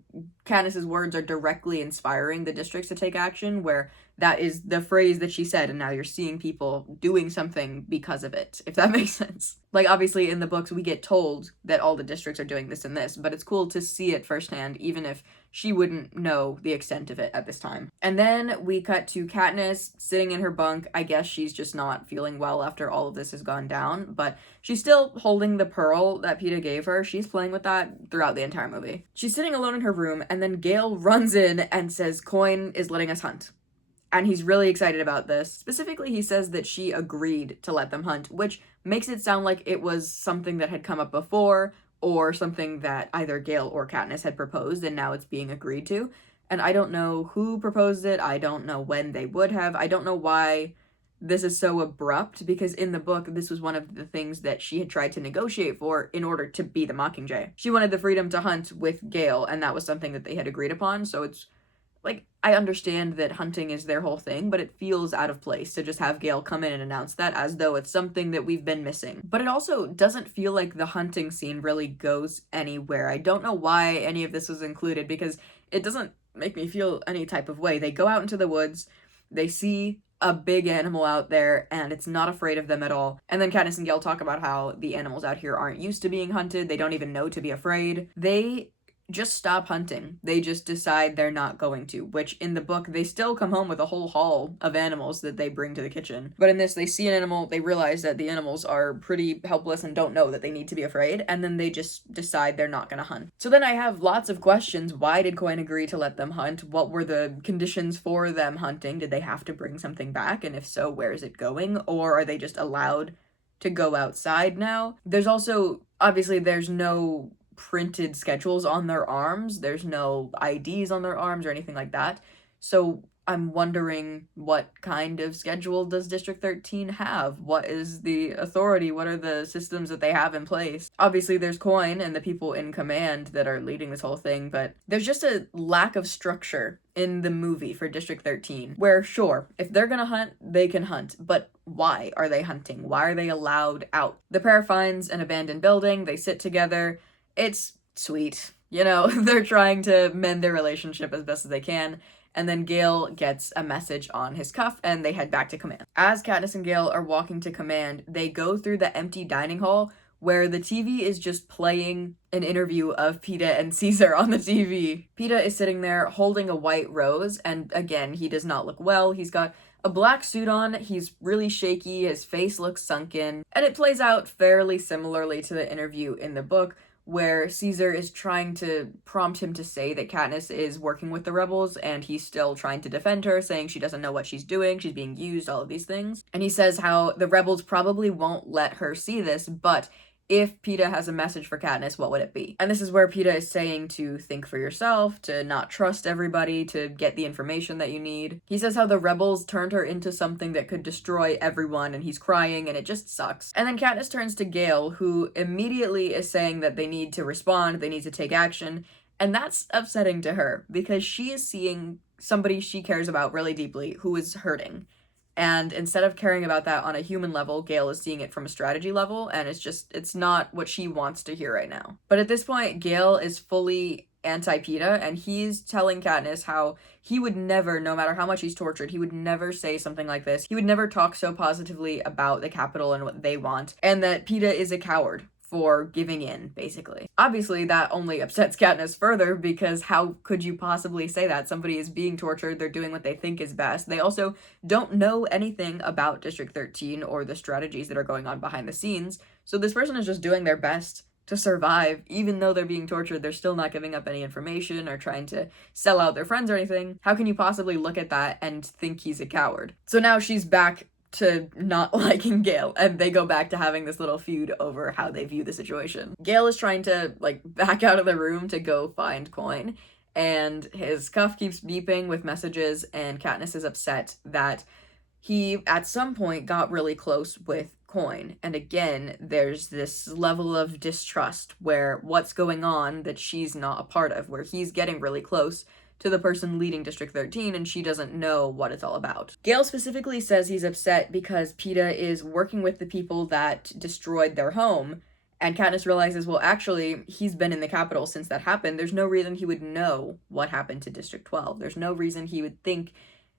Katniss's words are directly inspiring the districts to take action, where that is the phrase that she said, and now you're seeing people doing something because of it, if that makes sense. Like, obviously, in the books, we get told that all the districts are doing this and this, but it's cool to see it firsthand, even if she wouldn't know the extent of it at this time. And then we cut to Katniss sitting in her bunk. I guess she's just not feeling well after all of this has gone down, but she's still holding the pearl that Peeta gave her. She's playing with that throughout the entire movie. She's sitting alone in her room, and then Gale runs in and says Coin is letting us hunt. And he's really excited about this. Specifically, he says that she agreed to let them hunt, which makes it sound like it was something that had come up before, or something that either Gale or Katniss had proposed, and now it's being agreed to. And I don't know who proposed it. I don't know when they would have. I don't know why this is so abrupt, because in the book, this was one of the things that she had tried to negotiate for in order to be the Mockingjay. She wanted the freedom to hunt with Gale, and that was something that they had agreed upon, so it's like, I understand that hunting is their whole thing, but it feels out of place to just have Gale come in and announce that as though it's something that we've been missing. But it also doesn't feel like the hunting scene really goes anywhere. I don't know why any of this was included, because it doesn't make me feel any type of way. They go out into the woods, they see a big animal out there, and it's not afraid of them at all. And then Katniss and Gale talk about how the animals out here aren't used to being hunted, they don't even know to be afraid. They just stop hunting. They just decide they're not going to, which in the book, they still come home with a whole haul of animals that they bring to the kitchen. But in this, they see an animal, they realize that the animals are pretty helpless and don't know that they need to be afraid, and then they just decide they're not gonna hunt. So then I have lots of questions. Why did Coin agree to let them hunt? What were the conditions for them hunting? Did they have to bring something back? And if so, where is it going? Or are they just allowed to go outside now? There's also, obviously, there's no printed schedules on their arms. There's no IDs on their arms or anything like that. So I'm wondering, what kind of schedule does District 13 have? What is the authority? What are the systems that they have in place? Obviously, there's Coin and the people in command that are leading this whole thing, but there's just a lack of structure in the movie for District 13, where, sure, if they're gonna hunt, they can hunt, but why are they hunting? Why are they allowed out? The pair finds an abandoned building, they sit together. It's sweet, you know, they're trying to mend their relationship as best as they can, and then Gale gets a message on his cuff, and they head back to command. As Katniss and Gale are walking to command, they go through the empty dining hall, where the TV is just playing an interview of Peeta and Caesar on the TV. Peeta is sitting there holding a white rose, and again, he does not look well. He's got a black suit on, he's really shaky, his face looks sunken, and it plays out fairly similarly to the interview in the book, where Caesar is trying to prompt him to say that Katniss is working with the rebels, and he's still trying to defend her, saying she doesn't know what she's doing, she's being used, all of these things. And he says how the rebels probably won't let her see this, but if Peeta has a message for Katniss, what would it be? And this is where Peeta is saying to think for yourself, to not trust everybody, to get the information that you need. He says how the rebels turned her into something that could destroy everyone, and he's crying, and it just sucks. And then Katniss turns to Gale, who immediately is saying that they need to respond, they need to take action, and that's upsetting to her, because she is seeing somebody she cares about really deeply who is hurting. And instead of caring about that on a human level, Gale is seeing it from a strategy level, and it's not what she wants to hear right now. But at this point, Gale is fully anti-PETA, and he's telling Katniss how he would never, no matter how much he's tortured, he would never say something like this. He would never talk so positively about the Capitol and what they want, and that PETA is a coward for giving in, basically. Obviously, that only upsets Katniss further, because how could you possibly say that? Somebody is being tortured, they're doing what they think is best. They also don't know anything about District 13 or the strategies that are going on behind the scenes, so this person is just doing their best to survive. Even though they're being tortured, they're still not giving up any information or trying to sell out their friends or anything. How can you possibly look at that and think he's a coward? So now she's back to not liking Gale, and they go back to having this little feud over how they view the situation. Gale is trying to, like, back out of the room to go find Coin, and his cuff keeps beeping with messages, and Katniss is upset that he, at some point, got really close with Coin. And again, there's this level of distrust where what's going on that she's not a part of, where he's getting really close to the person leading District 13, and she doesn't know what it's all about. Gale specifically says he's upset because PETA is working with the people that destroyed their home, and Katniss realizes, well, actually, he's been in the Capitol since that happened. There's no reason he would know what happened to District 12. There's no reason he would think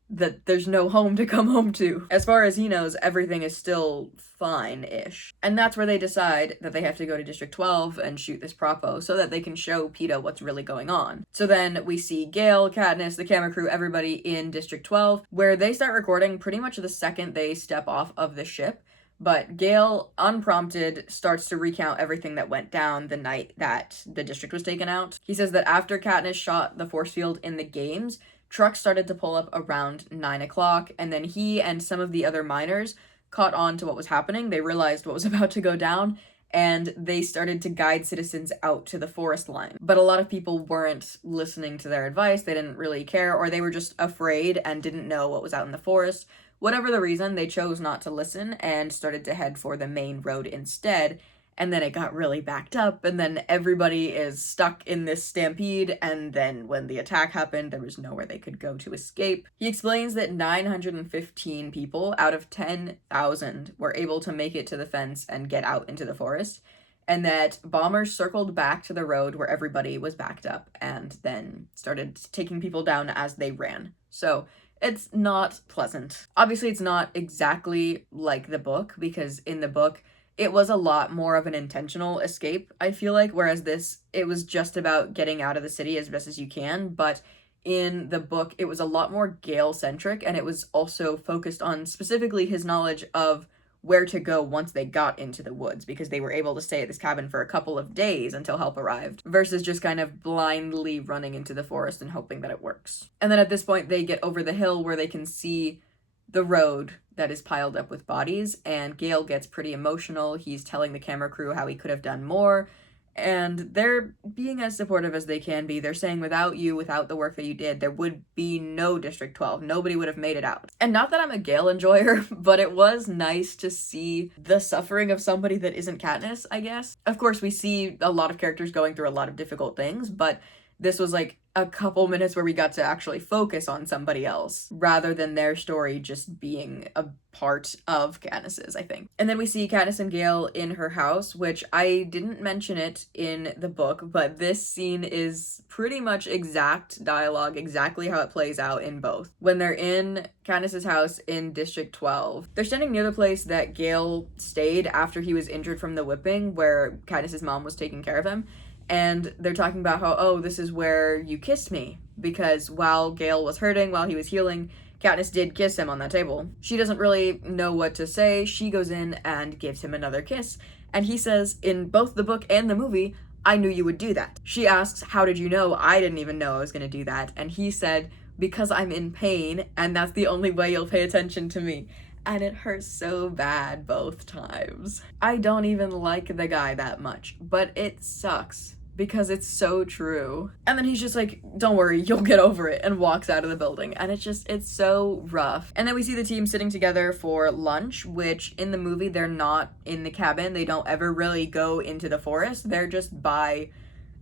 that there's no home to come home to. As far as he knows, everything is still fine-ish. And that's where they decide that they have to go to District 12 and shoot this propo so that they can show PETA what's really going on. So then we see Gale, Katniss, the camera crew, everybody in District 12, where they start recording pretty much the second they step off of the ship. But Gale, unprompted, starts to recount everything that went down the night that the district was taken out. He says that after Katniss shot the force field in the games, trucks started to pull up around 9 o'clock, and then he and some of the other miners caught on to what was happening. They realized what was about to go down, and they started to guide citizens out to the forest line. But a lot of people weren't listening to their advice. They didn't really care, or they were just afraid and didn't know what was out in the forest. Whatever the reason, they chose not to listen and started to head for the main road instead. And then it got really backed up, and then everybody is stuck in this stampede, and then when the attack happened, there was nowhere they could go to escape. He explains that 915 people out of 10,000 were able to make it to the fence and get out into the forest, and that bombers circled back to the road where everybody was backed up, and then started taking people down as they ran. So it's not pleasant. Obviously, it's not exactly like the book, because in the book, it was a lot more of an intentional escape, I feel like, whereas this, it was just about getting out of the city as best as you can, but in the book, it was a lot more Gale-centric, and it was also focused on specifically his knowledge of where to go once they got into the woods, because they were able to stay at this cabin for a couple of days until help arrived, versus just kind of blindly running into the forest and hoping that it works. And then at this point, they get over the hill where they can see the road that is piled up with bodies, and Gale gets pretty emotional. He's telling the camera crew how he could have done more, and they're being as supportive as they can be. They're saying, without you, without the work that you did, there would be no District 12. Nobody would have made it out. And not that I'm a Gale enjoyer, but it was nice to see the suffering of somebody that isn't Katniss, I guess. Of course, we see a lot of characters going through a lot of difficult things, but this was like a couple minutes where we got to actually focus on somebody else rather than their story just being a part of Katniss's, I think. And then we see Katniss and Gale in her house, which I didn't mention it in the book, but this scene is pretty much exact dialogue, exactly how it plays out in both. When they're in Katniss's house in District 12, they're standing near the place that Gale stayed after he was injured from the whipping, where Katniss's mom was taking care of him. And they're talking about how, oh, this is where you kissed me, because while Gale was hurting, while he was healing, Katniss did kiss him on that table. She doesn't really know what to say. She goes in and gives him another kiss. And he says, in both the book and the movie, I knew you would do that. She asks, how did you know? I didn't even know I was going to do that. And he said, because I'm in pain, and that's the only way you'll pay attention to me. And it hurts so bad both times. I don't even like the guy that much, but it sucks because it's so true. And then he's just like, don't worry, you'll get over it, and walks out of the building. And it's so rough. And then we see the team sitting together for lunch, which in the movie, they're not in the cabin. They don't ever really go into the forest. They're just by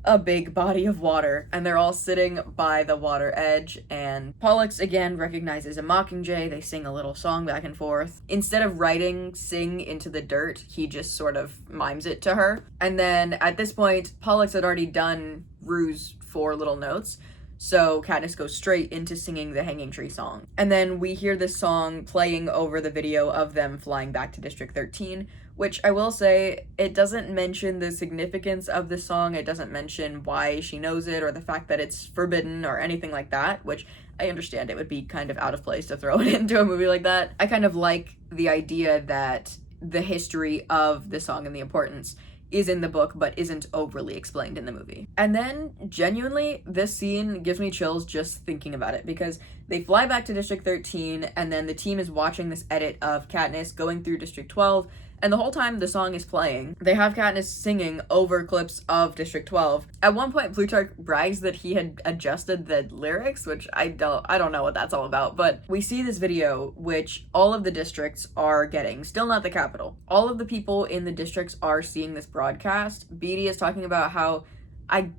a big body of water, and they're all sitting by the water edge, and Pollux again recognizes a Mockingjay. They sing a little song back and forth. Instead of writing sing into the dirt, he just sort of mimes it to her. And then at this point, Pollux had already done Rue's 4 little notes, so Katniss goes straight into singing the Hanging Tree song. And then we hear this song playing over the video of them flying back to District 13, which I will say, it doesn't mention the significance of the song. It doesn't mention why she knows it or the fact that it's forbidden or anything like that, which I understand it would be kind of out of place to throw it into a movie like that. I kind of like the idea that the history of the song and the importance is in the book but isn't overly explained in the movie. And then, genuinely, this scene gives me chills just thinking about it, because they fly back to District 13, and then the team is watching this edit of Katniss going through District 12, and the whole time the song is playing, they have Katniss singing over clips of District 12. At one point, Plutarch brags that he had adjusted the lyrics, which I don't know what that's all about, but we see this video, which all of the districts are getting, still not the capital. All of the people in the districts are seeing this broadcast. Beatty is talking about how, I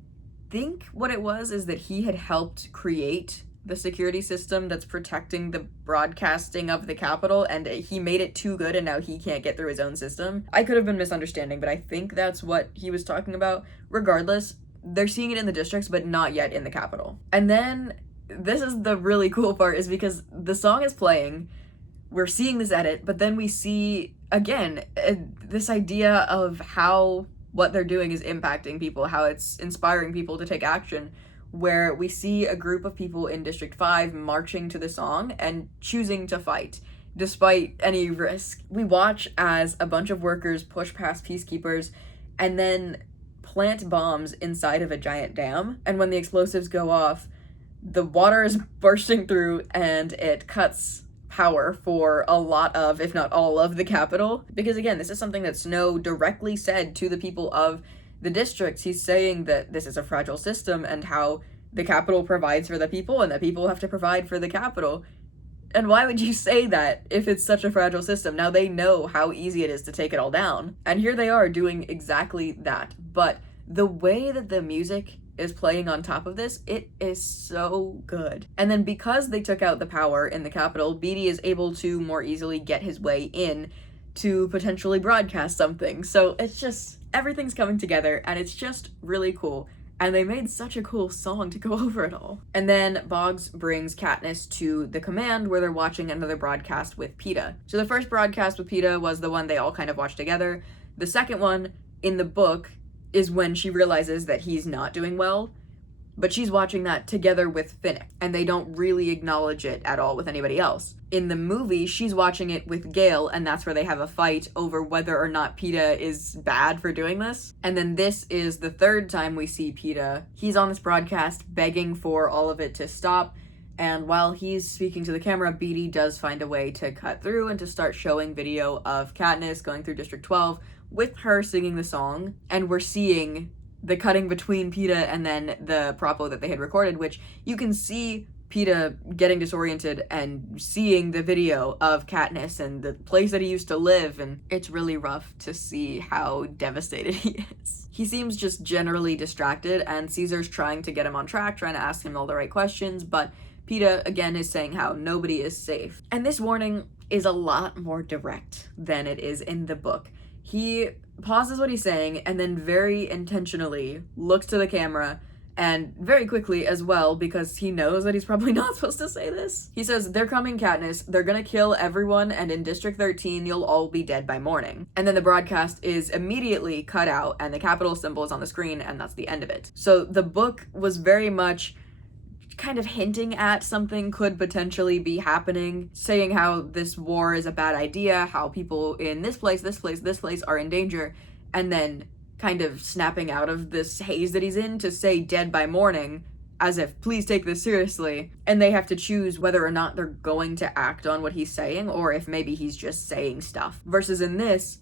think what it was is that he had helped create the security system that's protecting the broadcasting of the Capitol, and he made it too good and now he can't get through his own system. I could have been misunderstanding, but I think that's what he was talking about. Regardless, they're seeing it in the districts, but not yet in the Capitol. And then, this is the really cool part, is because the song is playing, we're seeing this edit, but then we see, again, this idea of how what they're doing is impacting people, how it's inspiring people to take action, where we see a group of people in District 5 marching to the song and choosing to fight, despite any risk. We watch as a bunch of workers push past peacekeepers and then plant bombs inside of a giant dam, and when the explosives go off, the water is bursting through and it cuts power for a lot of, if not all of, the Capitol. Because again, this is something that Snow directly said to the people of the districts. He's saying that this is a fragile system and how the Capitol provides for the people and the people have to provide for the Capitol. And why would you say that if it's such a fragile system? Now they know how easy it is to take it all down. And here they are doing exactly that. But the way that the music is playing on top of this, it is so good. And then because they took out the power in the Capitol, Beatty is able to more easily get his way in to potentially broadcast something. So it's just, everything's coming together and it's just really cool. And they made such a cool song to go over it all. And then Boggs brings Katniss to the command where they're watching another broadcast with Peeta. So the first broadcast with Peeta was the one they all kind of watched together. The second one in the book is when she realizes that he's not doing well, but she's watching that together with Finnick, and they don't really acknowledge it at all with anybody else. In the movie, she's watching it with Gale, and that's where they have a fight over whether or not Peeta is bad for doing this. And then this is the third time we see Peeta. He's on this broadcast begging for all of it to stop, and while he's speaking to the camera, Beatty does find a way to cut through and to start showing video of Katniss going through District 12 with her singing the song, and we're seeing the cutting between Peeta and then the propo that they had recorded, which you can see Peeta getting disoriented and seeing the video of Katniss and the place that he used to live, and it's really rough to see how devastated he is. He seems just generally distracted, and Caesar's trying to get him on track, trying to ask him all the right questions, but Peeta, again, is saying how nobody is safe. And this warning is a lot more direct than it is in the book. He pauses what he's saying and then very intentionally looks to the camera, and very quickly as well, because he knows that he's probably not supposed to say this. He says, "They're coming, Katniss. They're gonna kill everyone, and in District 13, you'll all be dead by morning." And then the broadcast is immediately cut out, and the Capitol symbol is on the screen, and that's the end of it. So the book was very much kind of hinting at something could potentially be happening, saying how this war is a bad idea, how people in this place are in danger, and then kind of snapping out of this haze that he's in to say dead by morning, as if, please take this seriously. And they have to choose whether or not they're going to act on what he's saying, or if maybe he's just saying stuff. Versus in this,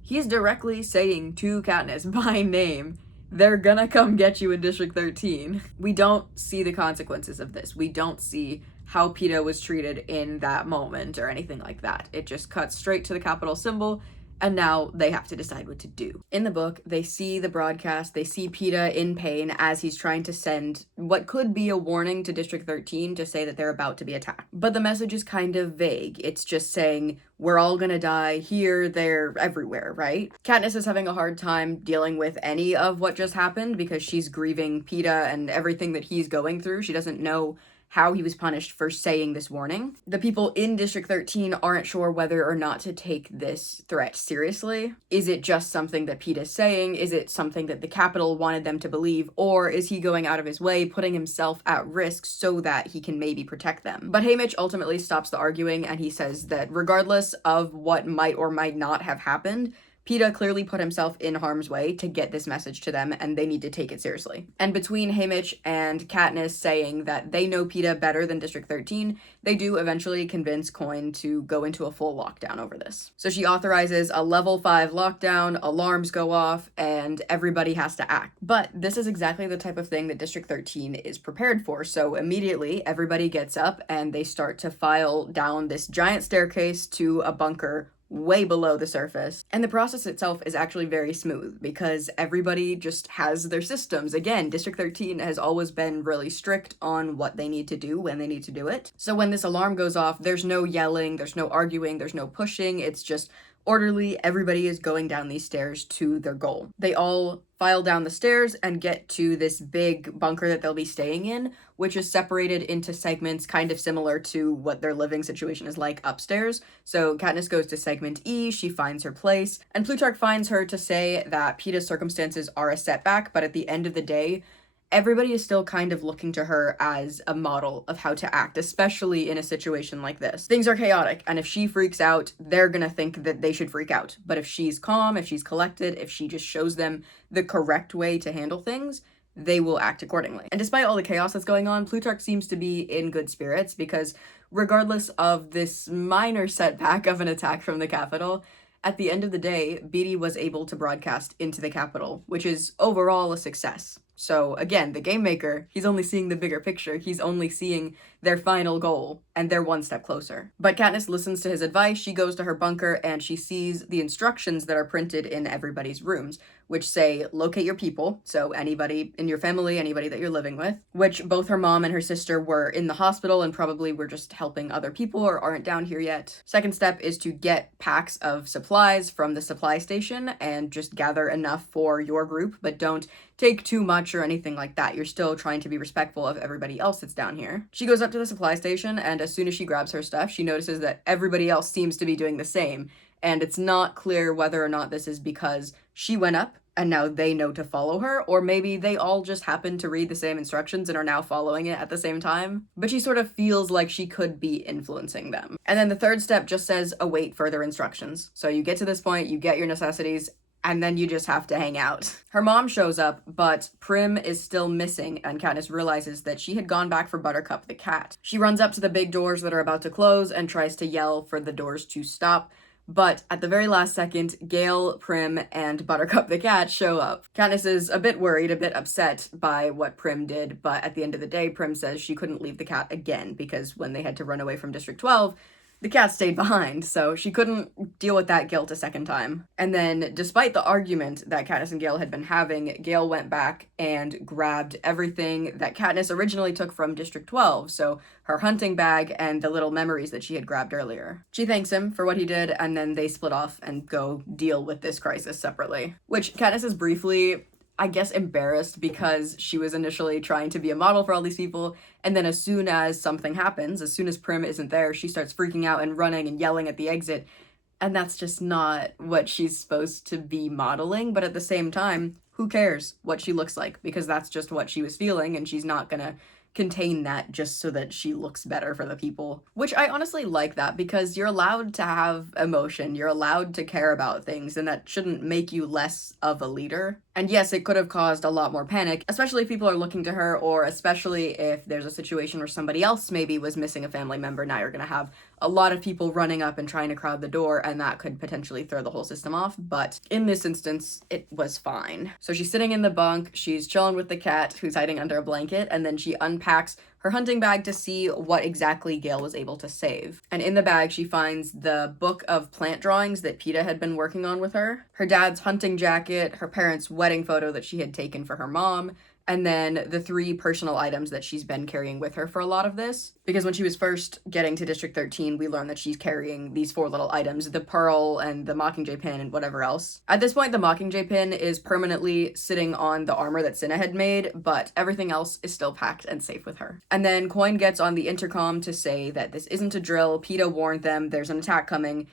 he's directly saying to Katniss by name, they're gonna come get you in District 13. We don't see the consequences of this. We don't see how Peeta was treated in that moment or anything like that. It just cuts straight to the Capitol symbol, and now they have to decide what to do. In the book, they see the broadcast, they see PETA in pain as he's trying to send what could be a warning to District 13 to say that they're about to be attacked. But the message is kind of vague. It's just saying, we're all gonna die here, there, everywhere, right? Katniss is having a hard time dealing with any of what just happened because she's grieving PETA and everything that he's going through. She doesn't know how he was punished for saying this warning. The people in District 13 aren't sure whether or not to take this threat seriously. Is it just something that PETA's saying? Is it something that the Capitol wanted them to believe? Or is he going out of his way, putting himself at risk so that he can maybe protect them? But Haymitch ultimately stops the arguing and he says that regardless of what might or might not have happened, PETA clearly put himself in harm's way to get this message to them, and they need to take it seriously. And between Haymitch and Katniss saying that they know PETA better than District 13, they do eventually convince Coin to go into a full lockdown over this. So she authorizes a level 5 lockdown, alarms go off, and everybody has to act. But this is exactly the type of thing that District 13 is prepared for, so immediately everybody gets up and they start to file down this giant staircase to a bunker way below the surface. And the process itself is actually very smooth because everybody just has their systems. Again, District 13 has always been really strict on what they need to do when they need to do it. So when this alarm goes off, there's no yelling, there's no arguing, there's no pushing. It's just orderly, everybody is going down these stairs to their goal. They all file down the stairs and get to this big bunker that they'll be staying in, which is separated into segments kind of similar to what their living situation is like upstairs. So Katniss goes to segment E, she finds her place, and Plutarch finds her to say that PETA's circumstances are a setback, but at the end of the day, everybody is still kind of looking to her as a model of how to act, especially in a situation like this. Things are chaotic, and if she freaks out, they're gonna think that they should freak out. But if she's calm, if she's collected, if she just shows them the correct way to handle things, they will act accordingly. And despite all the chaos that's going on, Plutarch seems to be in good spirits because regardless of this minor setback of an attack from the Capitol, at the end of the day, Beatty was able to broadcast into the Capitol, which is overall a success. So again, the game maker, he's only seeing the bigger picture. He's only seeing their final goal, and they're one step closer. But Katniss listens to his advice, she goes to her bunker, and she sees the instructions that are printed in everybody's rooms, which say, locate your people, so anybody in your family, anybody that you're living with, which both her mom and her sister were in the hospital and probably were just helping other people or aren't down here yet. Second step is to get packs of supplies from the supply station and just gather enough for your group, but don't take too much or anything like that. You're still trying to be respectful of everybody else that's down here. She goes up to the supply station, and as soon as she grabs her stuff, she notices that everybody else seems to be doing the same, and it's not clear whether or not this is because she went up and now they know to follow her, or maybe they all just happened to read the same instructions and are now following it at the same time. But she sort of feels like she could be influencing them. And then the third step just says await further instructions. So you get to this point, you get your necessities, and then you just have to hang out. Her mom shows up, but Prim is still missing, and Katniss realizes that she had gone back for Buttercup the cat. She runs up to the big doors that are about to close and tries to yell for the doors to stop, but at the very last second, Gale, Prim, and Buttercup the cat show up. Katniss is a bit worried, a bit upset by what Prim did, but at the end of the day, Prim says she couldn't leave the cat again, because when they had to run away from District 12, the cat stayed behind, so she couldn't deal with that guilt a second time. And then, despite the argument that Katniss and Gale had been having, Gale went back and grabbed everything that Katniss originally took from District 12, so her hunting bag and the little memories that she had grabbed earlier. She thanks him for what he did, and then they split off and go deal with this crisis separately. Which Katniss is briefly, I guess, embarrassed because she was initially trying to be a model for all these people, and then as soon as something happens, as soon as Prim isn't there, she starts freaking out and running and yelling at the exit, and that's just not what she's supposed to be modeling. But at the same time, who cares what she looks like, because that's just what she was feeling, and she's not gonna contain that just so that she looks better for the people. Which I honestly like that, because you're allowed to have emotion, you're allowed to care about things, and that shouldn't make you less of a leader. And yes, it could have caused a lot more panic, especially if people are looking to her, or especially if there's a situation where somebody else maybe was missing a family member. Now you're gonna have a lot of people running up and trying to crowd the door, and that could potentially throw the whole system off. But in this instance, it was fine. So she's sitting in the bunk, she's chilling with the cat who's hiding under a blanket, and then she unpacks her hunting bag to see what exactly Gale was able to save. And in the bag, she finds the book of plant drawings that Peeta had been working on with her dad's hunting jacket, her parents' wedding photo that she had taken for her mom, and then the 3 personal items that she's been carrying with her for a lot of this. Because when she was first getting to District 13, we learned that she's carrying these 4 little items, the pearl and the Mockingjay pin and whatever else. At this point, the Mockingjay pin is permanently sitting on the armor that Cinna had made, but everything else is still packed and safe with her. And then Coin gets on the intercom to say that this isn't a drill, Peeta warned them, there's an attack coming,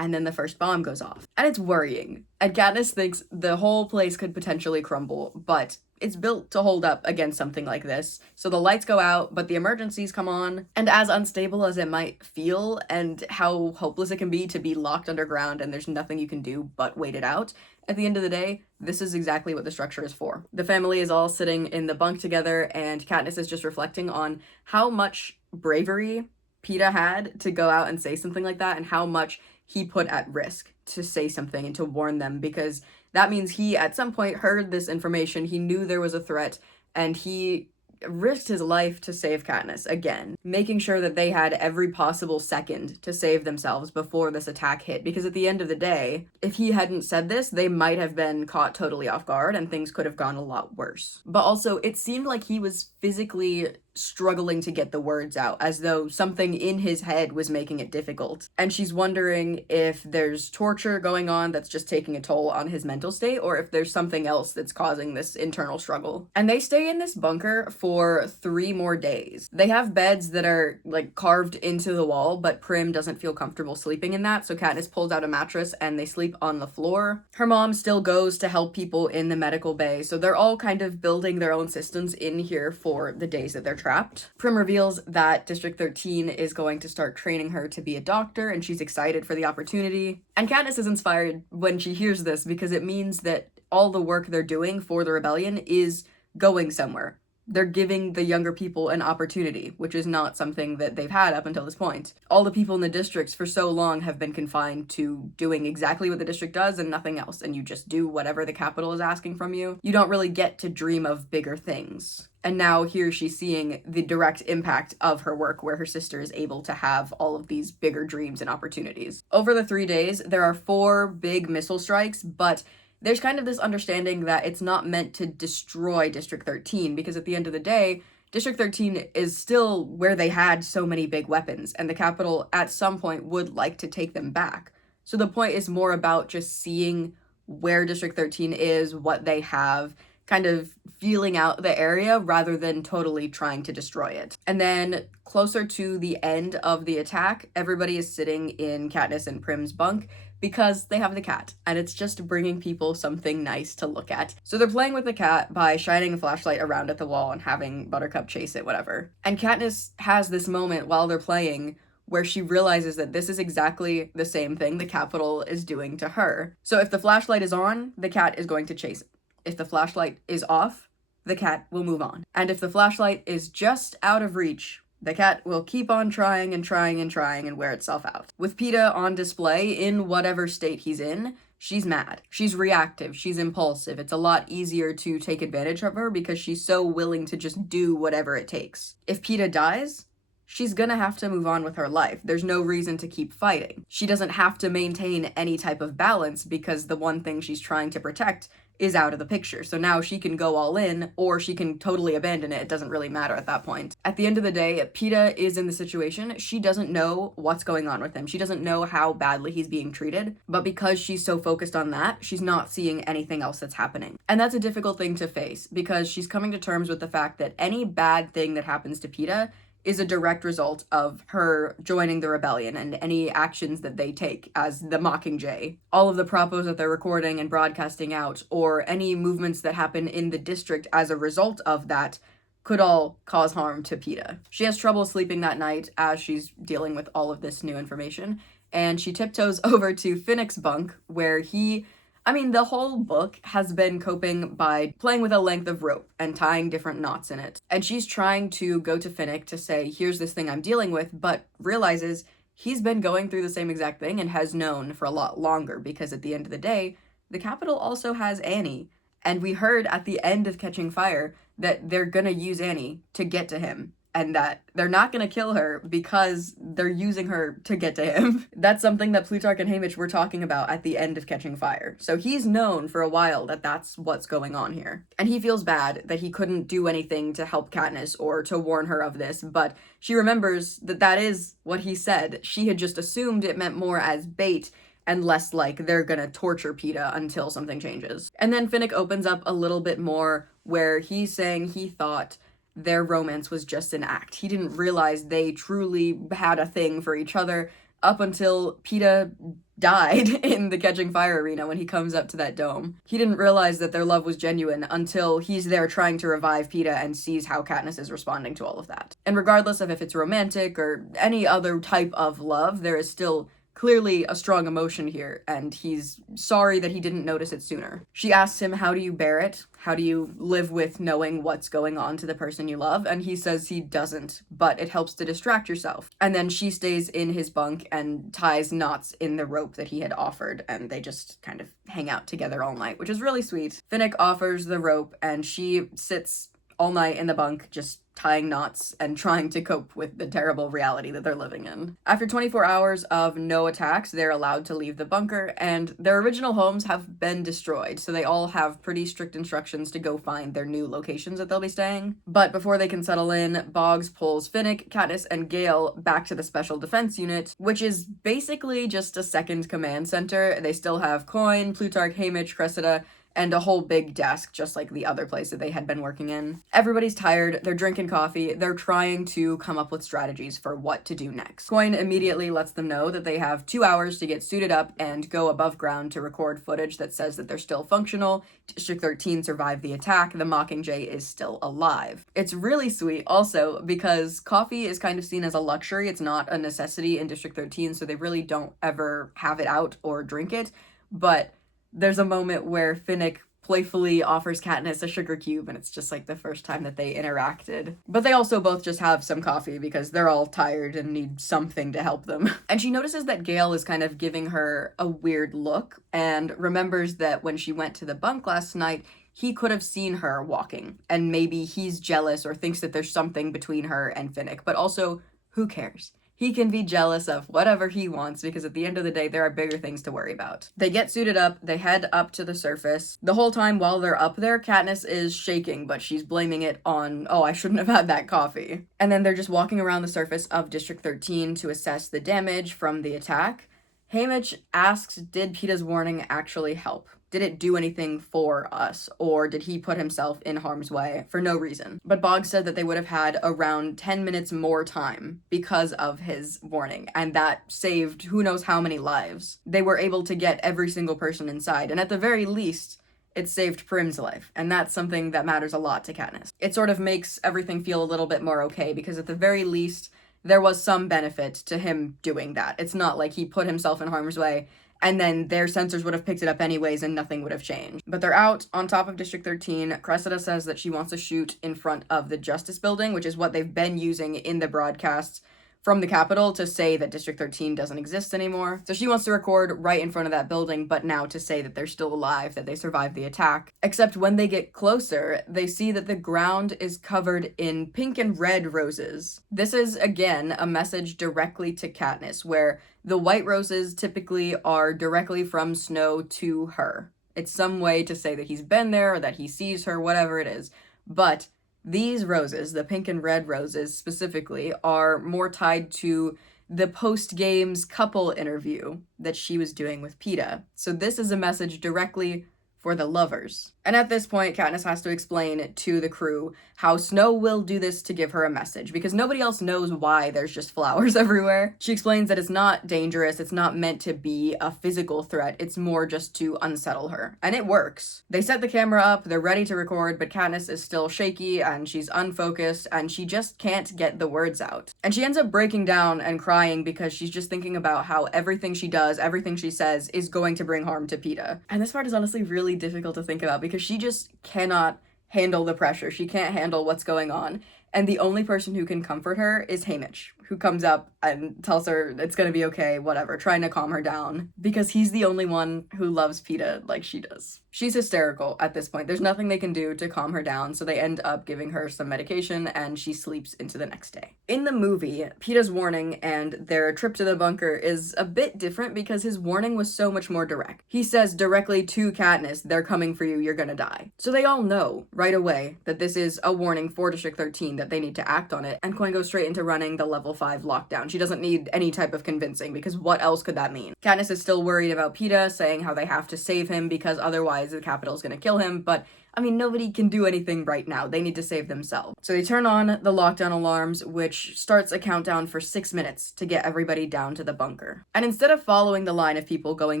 and then the first bomb goes off. And it's worrying. And Katniss thinks the whole place could potentially crumble, but it's built to hold up against something like this. So the lights go out, but the emergencies come on. And as unstable as it might feel, and how hopeless it can be to be locked underground and there's nothing you can do but wait it out, at the end of the day, this is exactly what the structure is for. The family is all sitting in the bunk together, and Katniss is just reflecting on how much bravery Peeta had to go out and say something like that, and how much he put at risk to say something and to warn them, because that means he at some point heard this information, he knew there was a threat, and he risked his life to save Katniss again, making sure that they had every possible second to save themselves before this attack hit, because at the end of the day, if he hadn't said this, they might have been caught totally off guard and things could have gone a lot worse. But also, it seemed like he was physically struggling to get the words out, as though something in his head was making it difficult. And she's wondering if there's torture going on that's just taking a toll on his mental state, or if there's something else that's causing this internal struggle. And they stay in this bunker for 3 more days. They have beds that are like carved into the wall, but Prim doesn't feel comfortable sleeping in that, so Katniss pulls out a mattress and they sleep on the floor. Her mom still goes to help people in the medical bay, so they're all kind of building their own systems in here for the days that they're trapped. Prim reveals that District 13 is going to start training her to be a doctor, and she's excited for the opportunity. And Katniss is inspired when she hears this, because it means that all the work they're doing for the rebellion is going somewhere. They're giving the younger people an opportunity, which is not something that they've had up until this point. All the people in the districts for so long have been confined to doing exactly what the district does and nothing else, and you just do whatever the capital is asking from you. You don't really get to dream of bigger things. And now here she's seeing the direct impact of her work, where her sister is able to have all of these bigger dreams and opportunities. Over the 3 days, there are 4 big missile strikes, but there's kind of this understanding that it's not meant to destroy District 13, because at the end of the day, District 13 is still where they had so many big weapons, and the capital at some point would like to take them back. So the point is more about just seeing where District 13 is, what they have, kind of feeling out the area rather than totally trying to destroy it. And then closer to the end of the attack, everybody is sitting in Katniss and Prim's bunk, because they have the cat, and it's just bringing people something nice to look at. So they're playing with the cat by shining a flashlight around at the wall and having Buttercup chase it, whatever. And Katniss has this moment while they're playing where she realizes that this is exactly the same thing the capital is doing to her. So if the flashlight is on, the cat is going to chase it. If the flashlight is off, the cat will move on. And if the flashlight is just out of reach, the cat will keep on trying and trying and trying and wear itself out. With Peeta on display in whatever state he's in, she's mad. She's reactive. She's impulsive. It's a lot easier to take advantage of her because she's so willing to just do whatever it takes. If Peeta dies, she's gonna have to move on with her life. There's no reason to keep fighting. She doesn't have to maintain any type of balance because the one thing she's trying to protect is out of the picture. So now she can go all in, or she can totally abandon it. It doesn't really matter at that point. At the end of the day, Peeta is in the situation. She doesn't know what's going on with him. She doesn't know how badly he's being treated, but because she's so focused on that, she's not seeing anything else that's happening. And that's a difficult thing to face, because she's coming to terms with the fact that any bad thing that happens to Peeta is a direct result of her joining the rebellion and any actions that they take as the Mockingjay. All of the propos that they're recording and broadcasting out, or any movements that happen in the district as a result of that, could all cause harm to Peeta. She has trouble sleeping that night as she's dealing with all of this new information, and she tiptoes over to Finnick's bunk, where the whole book has been coping by playing with a length of rope and tying different knots in it. And she's trying to go to Finnick to say, here's this thing I'm dealing with, but realizes he's been going through the same exact thing and has known for a lot longer, because at the end of the day, the capital also has Annie. And we heard at the end of Catching Fire that they're gonna use Annie to get to him. and that they're not gonna kill her because they're using her to get to him. That's something that Plutarch and Haymitch were talking about at the end of Catching Fire. So he's known for a while that that's what's going on here. And he feels bad that he couldn't do anything to help Katniss or to warn her of this, but she remembers that that is what he said. She had just assumed it meant more as bait and less like they're gonna torture Peeta until something changes. And then Finnick opens up a little bit more where he's saying he thought their romance was just an act. He didn't realize they truly had a thing for each other up until Peeta died in the Catching Fire arena when he comes up to that dome. He didn't realize that their love was genuine until he's there trying to revive Peeta and sees how Katniss is responding to all of that. And regardless of if it's romantic or any other type of love, there is still clearly a strong emotion here, and he's sorry that he didn't notice it sooner. She asks him, how do you bear it? How do you live with knowing what's going on to the person you love? And he says he doesn't, but it helps to distract yourself. And then she stays in his bunk and ties knots in the rope that he had offered, and they just kind of hang out together all night, which is really sweet. Finnick offers the rope, and she sits all night in the bunk, just tying knots and trying to cope with the terrible reality that they're living in. After 24 hours of no attacks, they're allowed to leave the bunker, and their original homes have been destroyed, so they all have pretty strict instructions to go find their new locations that they'll be staying. But before they can settle in, Boggs pulls Finnick, Katniss, and Gale back to the Special Defense Unit, which is basically just a second command center. They still have Coin, Plutarch, Haymitch, Cressida, and a whole big desk, just like the other place that they had been working in. Everybody's tired, they're drinking coffee, they're trying to come up with strategies for what to do next. Coin immediately lets them know that they have 2 hours to get suited up and go above ground to record footage that says that they're still functional, District 13 survived the attack, the Mockingjay is still alive. It's really sweet also because coffee is kind of seen as a luxury, it's not a necessity in District 13, so they really don't ever have it out or drink it, but there's a moment where Finnick playfully offers Katniss a sugar cube, and it's just like the first time that they interacted. But they also both just have some coffee because they're all tired and need something to help them. And she notices that Gale is kind of giving her a weird look and remembers that when she went to the bunk last night, he could have seen her walking, and maybe he's jealous or thinks that there's something between her and Finnick, but also, who cares? He can be jealous of whatever he wants because at the end of the day, there are bigger things to worry about. They get suited up, they head up to the surface. The whole time while they're up there, Katniss is shaking, but she's blaming it on, oh, I shouldn't have had that coffee. And then they're just walking around the surface of District 13 to assess the damage from the attack. Haymitch asks, did Peeta's warning actually help? Did it do anything for us, or did he put himself in harm's way for no reason? But Boggs said that they would have had around 10 minutes more time because of his warning, and that saved who knows how many lives. They were able to get every single person inside, and at the very least, it saved Prim's life, and that's something that matters a lot to Katniss. It sort of makes everything feel a little bit more okay, because at the very least, there was some benefit to him doing that. It's not like he put himself in harm's way and then their sensors would have picked it up anyways and nothing would have changed. But they're out on top of District 13. Cressida says that she wants to shoot in front of the Justice Building, which is what they've been using in the broadcasts from the Capitol to say that District 13 doesn't exist anymore. So she wants to record right in front of that building, but now to say that they're still alive, that they survived the attack. Except when they get closer, they see that the ground is covered in pink and red roses. This is, again, a message directly to Katniss, where the white roses typically are directly from Snow to her. It's some way to say that he's been there or that he sees her, whatever it is. But these roses, the pink and red roses specifically, are more tied to the post-games couple interview that she was doing with Peeta. So this is a message directly for the lovers. And at this point, Katniss has to explain to the crew how Snow will do this to give her a message, because nobody else knows why there's just flowers everywhere. She explains that it's not dangerous, it's not meant to be a physical threat, it's more just to unsettle her. And it works. They set the camera up, they're ready to record, but Katniss is still shaky and she's unfocused and she just can't get the words out. And she ends up breaking down and crying because she's just thinking about how everything she does, everything she says is going to bring harm to Peeta. And this part is honestly really difficult to think about because she just cannot handle the pressure. She can't handle what's going on. And the only person who can comfort her is Haymitch, who comes up and tells her it's gonna be okay, whatever, trying to calm her down, because he's the only one who loves Peta like she does. She's hysterical at this point. There's nothing they can do to calm her down, so they end up giving her some medication and she sleeps into the next day. In the movie, Peta's warning and their trip to the bunker is a bit different because his warning was so much more direct. He says directly to Katniss, they're coming for you, you're gonna die. So they all know right away that this is a warning for District 13, that they need to act on it, and Coin goes straight into running the level 5 lockdown. She doesn't need any type of convincing, because what else could that mean? Katniss is still worried about Peta, saying how they have to save him because otherwise the Capitol is gonna kill him, but I mean, nobody can do anything right now. They need to save themselves. So they turn on the lockdown alarms, which starts a countdown for 6 minutes to get everybody down to the bunker. And instead of following the line of people going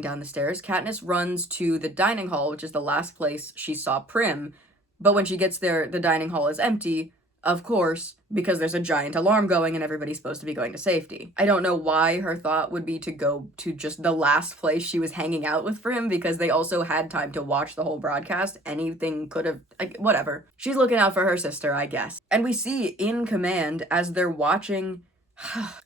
down the stairs, Katniss runs to the dining hall, which is the last place she saw Prim. But when she gets there, the dining hall is empty, of course, because there's a giant alarm going and everybody's supposed to be going to safety. I don't know why her thought would be to go to just the last place she was hanging out with Prim, because they also had time to watch the whole broadcast. Anything could have, like, whatever. She's looking out for her sister, I guess. And we see in command as they're watching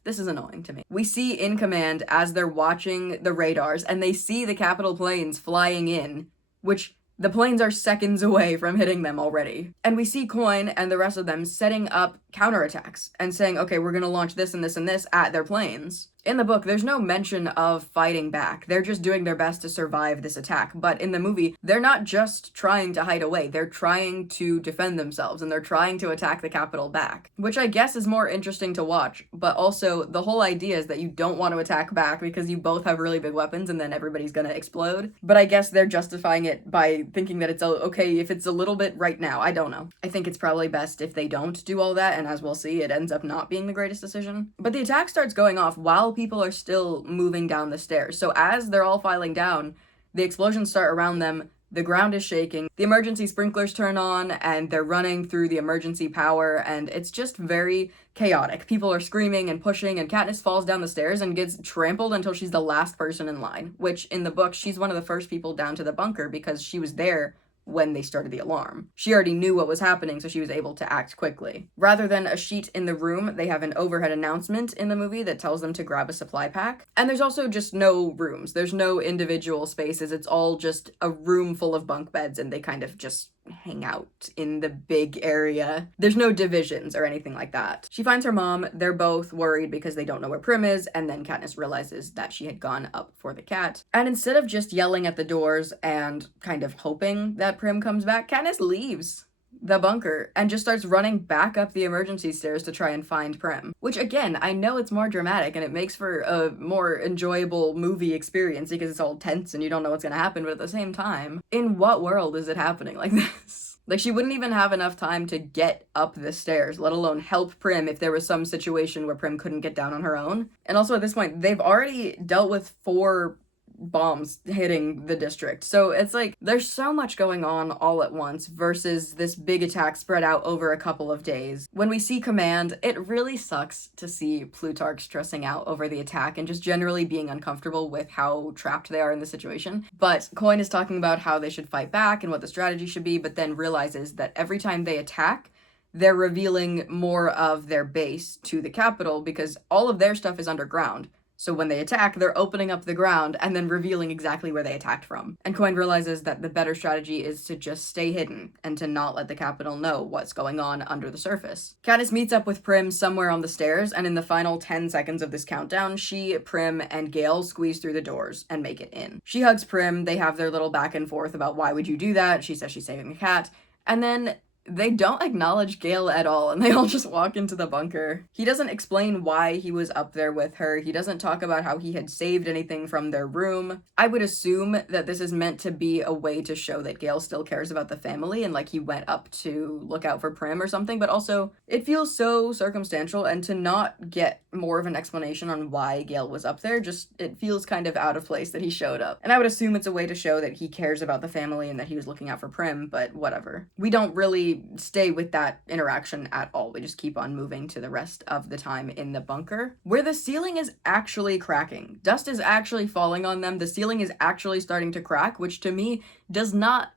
this is annoying to me. We see in command as they're watching the radars and they see the Capitol planes flying in, which the planes are seconds away from hitting them already. And we see Coin and the rest of them setting up counterattacks and saying, okay, we're gonna launch this and this and this at their planes. In the book, there's no mention of fighting back. They're just doing their best to survive this attack. But in the movie, they're not just trying to hide away. They're trying to defend themselves, and they're trying to attack the Capitol back, which I guess is more interesting to watch. But also, the whole idea is that you don't want to attack back because you both have really big weapons and then everybody's gonna explode. But I guess they're justifying it by thinking that it's okay if it's a little bit right now. I don't know. I think it's probably best if they don't do all that, and as we'll see, it ends up not being the greatest decision. But the attack starts going off while people are still moving down the stairs. So as they're all filing down, the explosions start around them, the ground is shaking, the emergency sprinklers turn on, and they're running through the emergency power, and it's just very chaotic. People are screaming and pushing, and Katniss falls down the stairs and gets trampled until she's the last person in line, which in the book, she's one of the first people down to the bunker because she was there when they started the alarm. She already knew what was happening, so she was able to act quickly. Rather than a sheet in the room, they have an overhead announcement in the movie that tells them to grab a supply pack. And there's also just no rooms. There's no individual spaces. It's all just a room full of bunk beds, and they kind of just hang out in the big area. There's no divisions or anything like that. She finds her mom. They're both worried because they don't know where Prim is, and then Katniss realizes that she had gone up for the cat. And instead of just yelling at the doors and kind of hoping that Prim comes back, Katniss leaves the bunker and just starts running back up the emergency stairs to try and find Prim. Which, again, I know it's more dramatic and it makes for a more enjoyable movie experience because it's all tense and you don't know what's gonna happen, but at the same time, in what world is it happening like this? Like, she wouldn't even have enough time to get up the stairs, let alone help Prim if there was some situation where Prim couldn't get down on her own. And also at this point, they've already dealt with 4 bombs hitting the district. So it's like there's so much going on all at once versus this big attack spread out over a couple of days. When we see command, it really sucks to see Plutarch stressing out over the attack and just generally being uncomfortable with how trapped they are in the situation. But Coin is talking about how they should fight back and what the strategy should be, but then realizes that every time they attack, they're revealing more of their base to the Capitol because all of their stuff is underground. So when they attack, they're opening up the ground and then revealing exactly where they attacked from. And Coin realizes that the better strategy is to just stay hidden and to not let the Capitol know what's going on under the surface. Katniss meets up with Prim somewhere on the stairs, and in the final 10 seconds of this countdown, she, Prim, and Gale squeeze through the doors and make it in. She hugs Prim, they have their little back and forth about why would you do that, she says she's saving the cat, and then they don't acknowledge Gale at all, and they all just walk into the bunker. He doesn't explain why he was up there with her. He doesn't talk about how he had saved anything from their room. I would assume that this is meant to be a way to show that Gale still cares about the family and like he went up to look out for Prim or something, but also it feels so circumstantial, and to not get more of an explanation on why Gale was up there, just it feels kind of out of place that he showed up. And I would assume it's a way to show that he cares about the family and that he was looking out for Prim, but whatever. We don't really stay with that interaction at all. We just keep on moving to the rest of the time in the bunker, where the ceiling is actually cracking. Dust is actually falling on them. The ceiling is actually starting to crack, which to me does not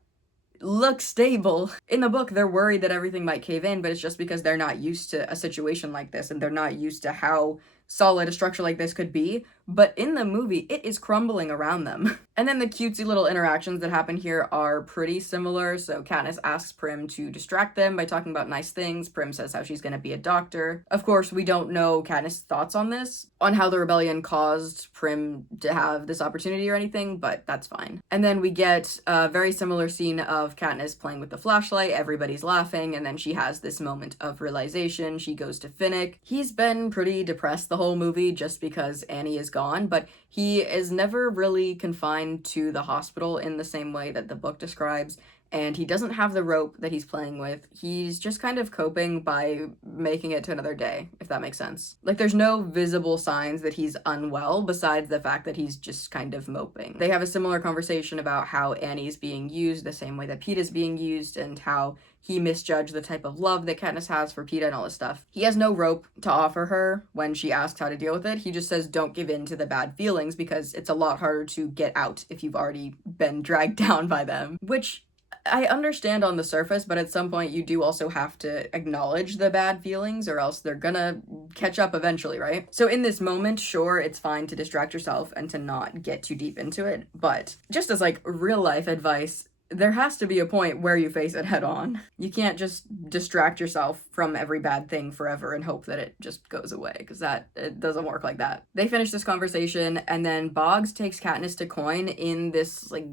look stable. In the book, they're worried that everything might cave in, but it's just because they're not used to a situation like this and they're not used to how solid a structure like this could be. But in the movie, it is crumbling around them. And then the cutesy little interactions that happen here are pretty similar. So Katniss asks Prim to distract them by talking about nice things. Prim says how she's gonna be a doctor. Of course, we don't know Katniss' thoughts on this, on how the rebellion caused Prim to have this opportunity or anything, but that's fine. And then we get a very similar scene of Katniss playing with the flashlight. Everybody's laughing, and then she has this moment of realization. She goes to Finnick. He's been pretty depressed the whole movie just because Annie is gone, but he is never really confined to the hospital in the same way that the book describes, and he doesn't have the rope that he's playing with. He's just kind of coping by making it to another day, if that makes sense. Like, there's no visible signs that he's unwell besides the fact that he's just kind of moping. They have a similar conversation about how Annie's being used the same way that Peeta's being used, and how he misjudged the type of love that Katniss has for Peeta and all this stuff. He has no rope to offer her when she asks how to deal with it. He just says don't give in to the bad feelings because it's a lot harder to get out if you've already been dragged down by them. Which I understand on the surface, but at some point you do also have to acknowledge the bad feelings or else they're gonna catch up eventually, right? So in this moment, sure, it's fine to distract yourself and to not get too deep into it, but just as like real life advice, there has to be a point where you face it head on. You can't just distract yourself from every bad thing forever and hope that it just goes away, because it doesn't work like that. They finish this conversation, and then Boggs takes Katniss to Coin in this, like,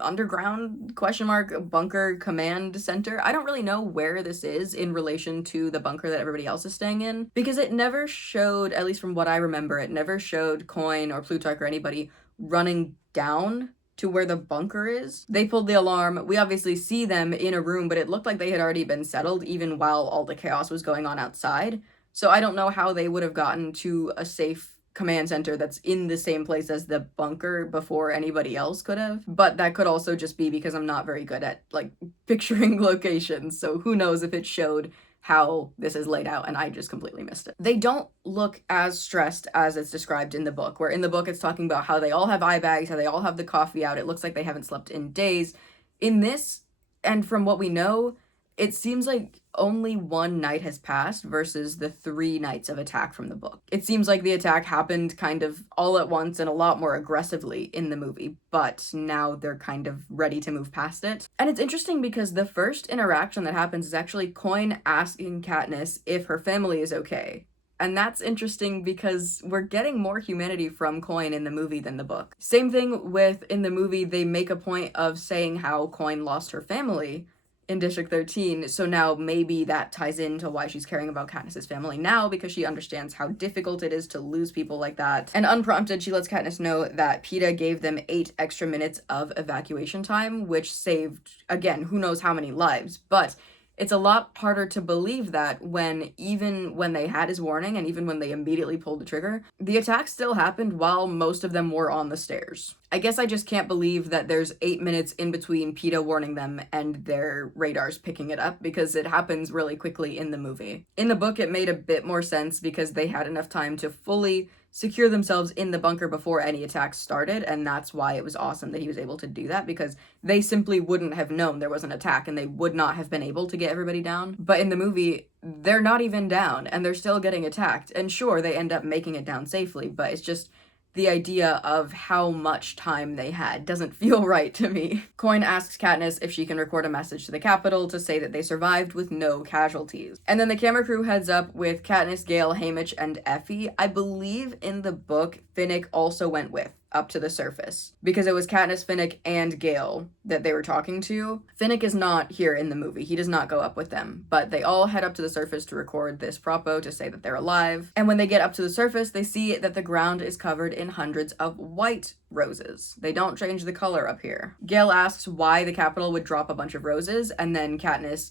underground bunker command center. I don't really know where this is in relation to the bunker that everybody else is staying in, because it never showed, at least from what I remember, it never showed Coin or Plutarch or anybody running down to where the bunker is. They pulled the alarm. We obviously see them in a room, but it looked like they had already been settled even while all the chaos was going on outside. So I don't know how they would have gotten to a safe command center that's in the same place as the bunker before anybody else could have. But that could also just be because I'm not very good at, like, picturing locations. So who knows if it showed how this is laid out and I just completely missed it. They don't look as stressed as it's described in the book, where in the book it's talking about how they all have eye bags, how they all have the coffee out. It looks like they haven't slept in days. In this, and from what we know, it seems like only one night has passed versus the 3 nights of attack from the book. It seems like the attack happened kind of all at once and a lot more aggressively in the movie, but now they're kind of ready to move past it. And it's interesting because the first interaction that happens is actually Coin asking Katniss if her family is okay. And that's interesting because we're getting more humanity from Coin in the movie than the book. Same thing with, in the movie, they make a point of saying how Coin lost her family in District 13, so now maybe that ties into why she's caring about Katniss's family now, because she understands how difficult it is to lose people like that. And unprompted, she lets Katniss know that Peeta gave them 8 extra minutes of evacuation time, which saved, again, who knows how many lives, but it's a lot harder to believe that when, even when they had his warning and even when they immediately pulled the trigger, the attack still happened while most of them were on the stairs. I guess I just can't believe that there's 8 minutes in between Peeta warning them and their radars picking it up, because it happens really quickly in the movie. In the book, it made a bit more sense because they had enough time to fully secure themselves in the bunker before any attacks started, and that's why it was awesome that he was able to do that, because they simply wouldn't have known there was an attack and they would not have been able to get everybody down. But in the movie, they're not even down and they're still getting attacked, and sure, they end up making it down safely, but it's just the idea of how much time they had doesn't feel right to me. Coin asks Katniss if she can record a message to the Capitol to say that they survived with no casualties. And then the camera crew heads up with Katniss, Gale, Haymitch, and Effie. I believe in the book, Finnick also went with up to the surface, because it was Katniss, Finnick, and Gale that they were talking to. Finnick is not here in the movie. He does not go up with them, but they all head up to the surface to record this propo to say that they're alive. And when they get up to the surface, they see that the ground is covered in hundreds of white roses. They don't change the color up here. Gale asks why the Capitol would drop a bunch of roses, and then Katniss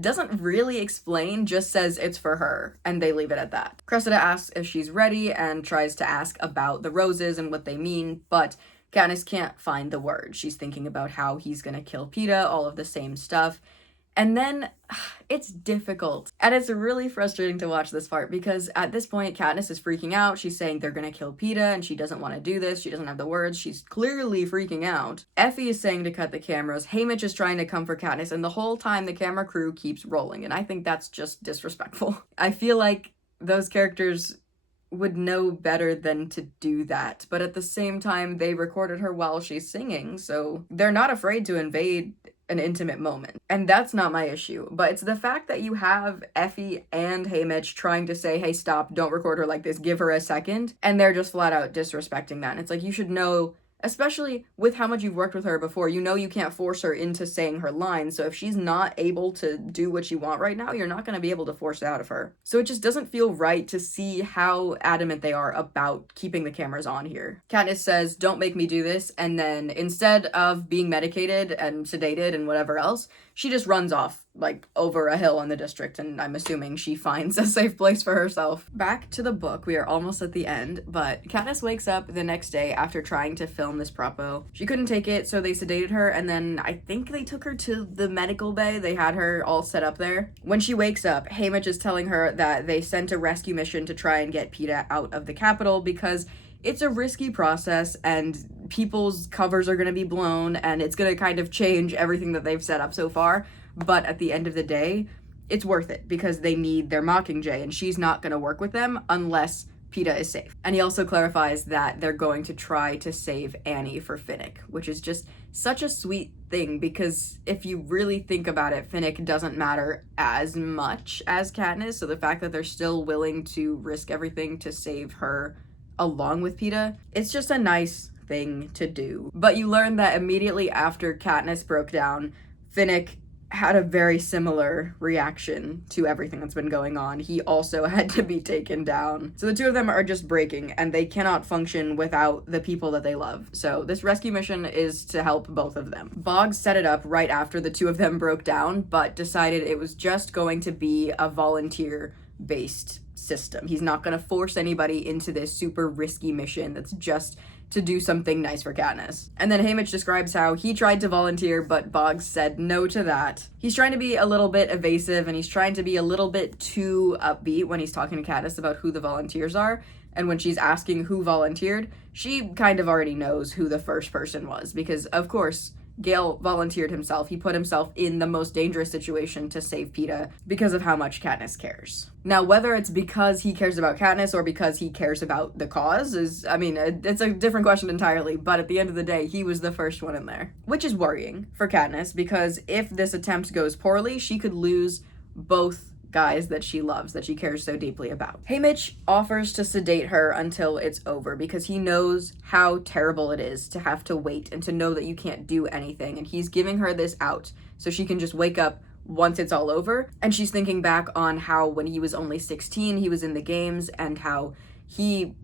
doesn't really explain, just says it's for her, and they leave it at that. Cressida asks if she's ready and tries to ask about the roses and what they mean, but Katniss can't find the word. She's thinking about how he's gonna kill Peeta, all of the same stuff, And then it's difficult. And it's really frustrating to watch this part because at this point, Katniss is freaking out. She's saying they're gonna kill Peeta and she doesn't want to do this. She doesn't have the words. She's clearly freaking out. Effie is saying to cut the cameras. Haymitch is trying to comfort Katniss, and the whole time the camera crew keeps rolling. And I think that's just disrespectful. I feel like those characters would know better than to do that. But at the same time, they recorded her while she's singing, so they're not afraid to invade an intimate moment. And that's not my issue, but it's the fact that you have Effie and Haymitch trying to say, hey, stop, don't record her like this, give her a second, and they're just flat out disrespecting that. And it's like, you should know, especially with how much you've worked with her before, you know you can't force her into saying her lines, so if she's not able to do what you want right now, you're not going to be able to force it out of her. So it just doesn't feel right to see how adamant they are about keeping the cameras on here. Katniss says, don't make me do this, and then instead of being medicated and sedated and whatever else, she just runs off, like, over a hill in the district, and I'm assuming she finds a safe place for herself. Back to the book, we are almost at the end, but Katniss wakes up the next day after trying to film this propo. She couldn't take it, so they sedated her, and then I think they took her to the medical bay. They had her all set up there. When she wakes up, Haymitch is telling her that they sent a rescue mission to try and get Peeta out of the Capitol because it's a risky process and people's covers are going to be blown and it's going to kind of change everything that they've set up so far. But at the end of the day, it's worth it because they need their Mockingjay and she's not going to work with them unless Peeta is safe. And he also clarifies that they're going to try to save Annie for Finnick, which is just such a sweet thing because if you really think about it, Finnick doesn't matter as much as Katniss. So the fact that they're still willing to risk everything to save her along with Peeta, it's just a nice thing to do. But you learn that immediately after Katniss broke down, Finnick had a very similar reaction to everything that's been going on. He also had to be taken down. So the two of them are just breaking and they cannot function without the people that they love. So this rescue mission is to help both of them. Boggs set it up right after the two of them broke down, but decided it was just going to be a volunteer-based system. He's not going to force anybody into this super risky mission that's just to do something nice for Katniss. And then Haymitch describes how he tried to volunteer, but Boggs said no to that. He's trying to be a little bit evasive, and he's trying to be a little bit too upbeat when he's talking to Katniss about who the volunteers are. And when she's asking who volunteered, she kind of already knows who the first person was, because of course, Gale volunteered himself. He put himself in the most dangerous situation to save Peeta because of how much Katniss cares. Now, whether it's because he cares about Katniss or because he cares about the cause is, I mean, it's a different question entirely, but at the end of the day, he was the first one in there. Which is worrying for Katniss because if this attempt goes poorly, she could lose both guys that she loves, that she cares so deeply about. Haymitch offers to sedate her until it's over because he knows how terrible it is to have to wait and to know that you can't do anything, and he's giving her this out so she can just wake up once it's all over. And she's thinking back on how when he was only 16, he was in the games and how he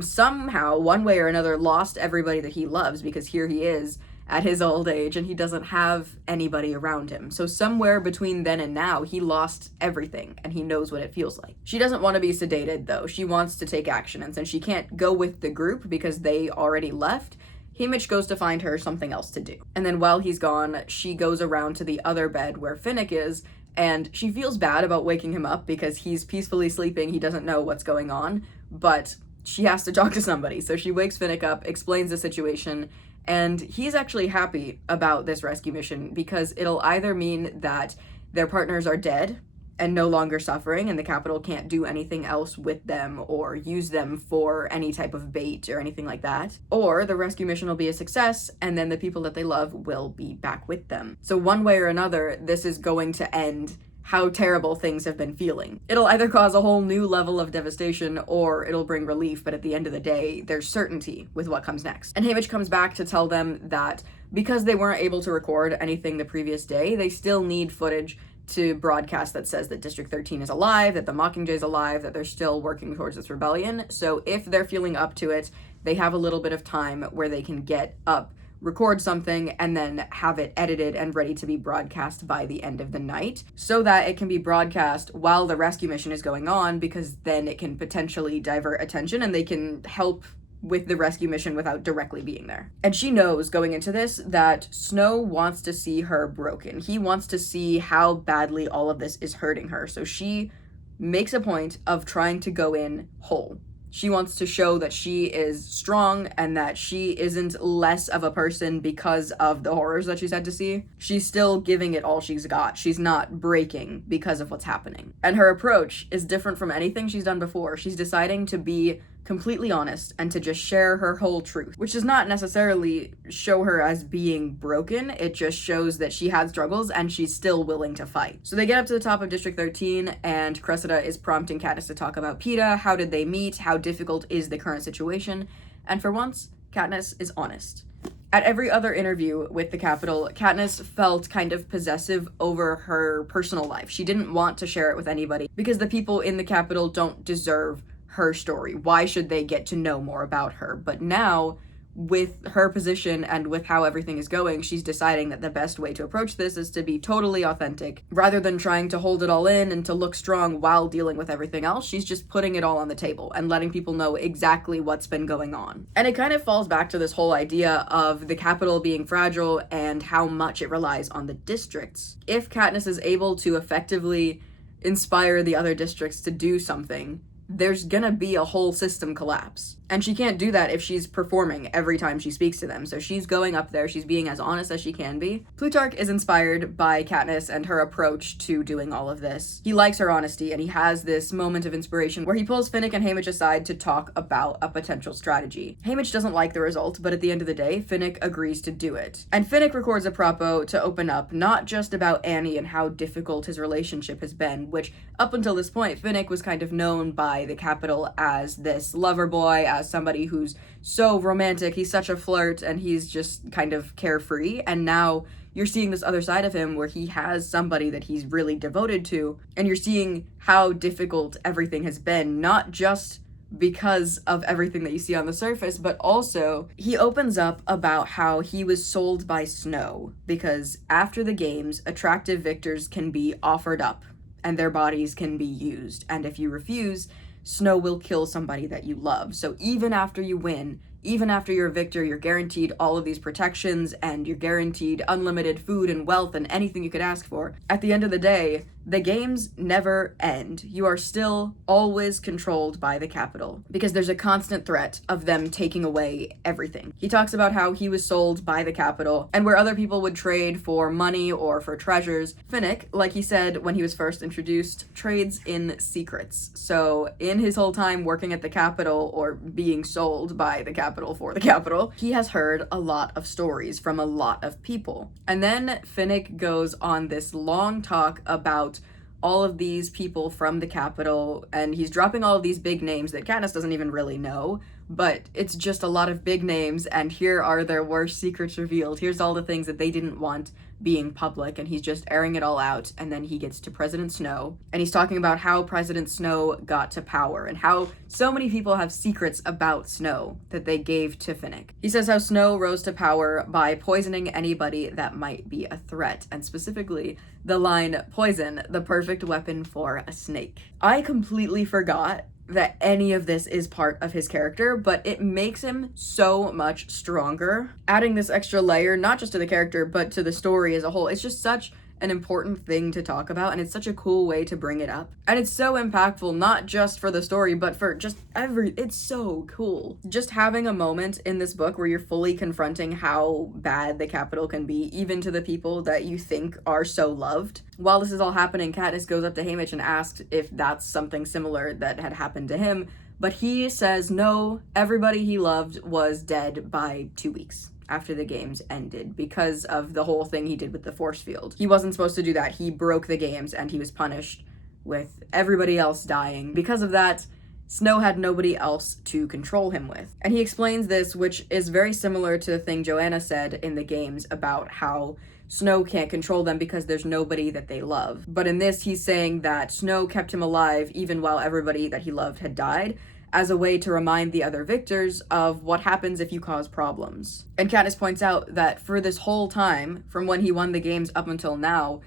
somehow, one way or another, lost everybody that he loves because here he is at his old age and he doesn't have anybody around him. So somewhere between then and now, he lost everything and he knows what it feels like. She doesn't want to be sedated though. She wants to take action, and since she can't go with the group because they already left, Haymitch goes to find her something else to do. And then while he's gone, she goes around to the other bed where Finnick is, and she feels bad about waking him up because he's peacefully sleeping. He doesn't know what's going on, but she has to talk to somebody. So she wakes Finnick up, explains the situation, and he's actually happy about this rescue mission because it'll either mean that their partners are dead and no longer suffering and the Capitol can't do anything else with them or use them for any type of bait or anything like that, or the rescue mission will be a success and then the people that they love will be back with them. So one way or another, this is going to end how terrible things have been feeling. It'll either cause a whole new level of devastation or it'll bring relief, but at the end of the day, there's certainty with what comes next. And Haymitch comes back to tell them that because they weren't able to record anything the previous day, they still need footage to broadcast that says that District 13 is alive, that the Mockingjay is alive, that they're still working towards this rebellion. So if they're feeling up to it, they have a little bit of time where they can get up, record something, and then have it edited and ready to be broadcast by the end of the night so that it can be broadcast while the rescue mission is going on, because then it can potentially divert attention and they can help with the rescue mission without directly being there. And she knows going into this that Snow wants to see her broken. He wants to see how badly all of this is hurting her. So she makes a point of trying to go in whole. She wants to show that she is strong and that she isn't less of a person because of the horrors that she's had to see. She's still giving it all she's got. She's not breaking because of what's happening. And her approach is different from anything she's done before. She's deciding to be completely honest and to just share her whole truth, which does not necessarily show her as being broken. It just shows that she had struggles and she's still willing to fight. So they get up to the top of District 13 and Cressida is prompting Katniss to talk about Peeta. How did they meet? How difficult is the current situation? And for once, Katniss is honest. At every other interview with the Capitol, Katniss felt kind of possessive over her personal life. She didn't want to share it with anybody because the people in the Capitol don't deserve her story. Why should they get to know more about her? But now, with her position and with how everything is going, she's deciding that the best way to approach this is to be totally authentic. Rather than trying to hold it all in and to look strong while dealing with everything else, she's just putting it all on the table and letting people know exactly what's been going on. And it kind of falls back to this whole idea of the Capitol being fragile and how much it relies on the districts. If Katniss is able to effectively inspire the other districts to do something, there's gonna be a whole system collapse. And she can't do that if she's performing every time she speaks to them. So she's going up there, she's being as honest as she can be. Plutarch is inspired by Katniss and her approach to doing all of this. He likes her honesty, and he has this moment of inspiration where he pulls Finnick and Haymitch aside to talk about a potential strategy. Haymitch doesn't like the result, but at the end of the day, Finnick agrees to do it. And Finnick records a propo to open up, not just about Annie and how difficult his relationship has been, which up until this point, Finnick was kind of known by the Capitol as this lover boy, as somebody who's so romantic, he's such a flirt, and he's just kind of carefree. And now you're seeing this other side of him where he has somebody that he's really devoted to, and you're seeing how difficult everything has been, not just because of everything that you see on the surface, but also he opens up about how he was sold by Snow, because after the games, attractive victors can be offered up and their bodies can be used, and if you refuse, Snow will kill somebody that you love. So even after you win, even after you're a victor, you're guaranteed all of these protections and you're guaranteed unlimited food and wealth and anything you could ask for. At the end of the day, the games never end. You are still always controlled by the Capitol because there's a constant threat of them taking away everything. He talks about how he was sold by the Capitol, and where other people would trade for money or for treasures, Finnick, like he said when he was first introduced, trades in secrets. So in his whole time working at the Capitol or being sold by the Capitol for the Capitol, he has heard a lot of stories from a lot of people. And then Finnick goes on this long talk about all of these people from the Capitol, and he's dropping all of these big names that Katniss doesn't even really know, but it's just a lot of big names, and here are their worst secrets revealed. Here's all the things that they didn't want being public, and he's just airing it all out. And then he gets to President Snow, and he's talking about how President Snow got to power and how so many people have secrets about Snow that they gave to Finnick. He says how Snow rose to power by poisoning anybody that might be a threat, and specifically the line, "Poison, the perfect weapon for a snake." I completely forgot that any of this is part of his character, but it makes him so much stronger. Adding this extra layer, not just to the character, but to the story as a whole, it's just such an important thing to talk about, and it's such a cool way to bring it up. And it's so impactful, not just for the story, but for just it's so cool. Just having a moment in this book where you're fully confronting how bad the Capitol can be, even to the people that you think are so loved. While this is all happening, Katniss goes up to Haymitch and asks if that's something similar that had happened to him, but he says no, everybody he loved was dead by 2 weeks after the games ended because of the whole thing he did with the force field. He wasn't supposed to do that. He broke the games and he was punished with everybody else dying. Because of that, Snow had nobody else to control him with. And he explains this, which is very similar to the thing Joanna said in the games about how Snow can't control them because there's nobody that they love. But in this, he's saying that Snow kept him alive even while everybody that he loved had died, as a way to remind the other victors of what happens if you cause problems. And Katniss points out that for this whole time, from when he won the games up until now,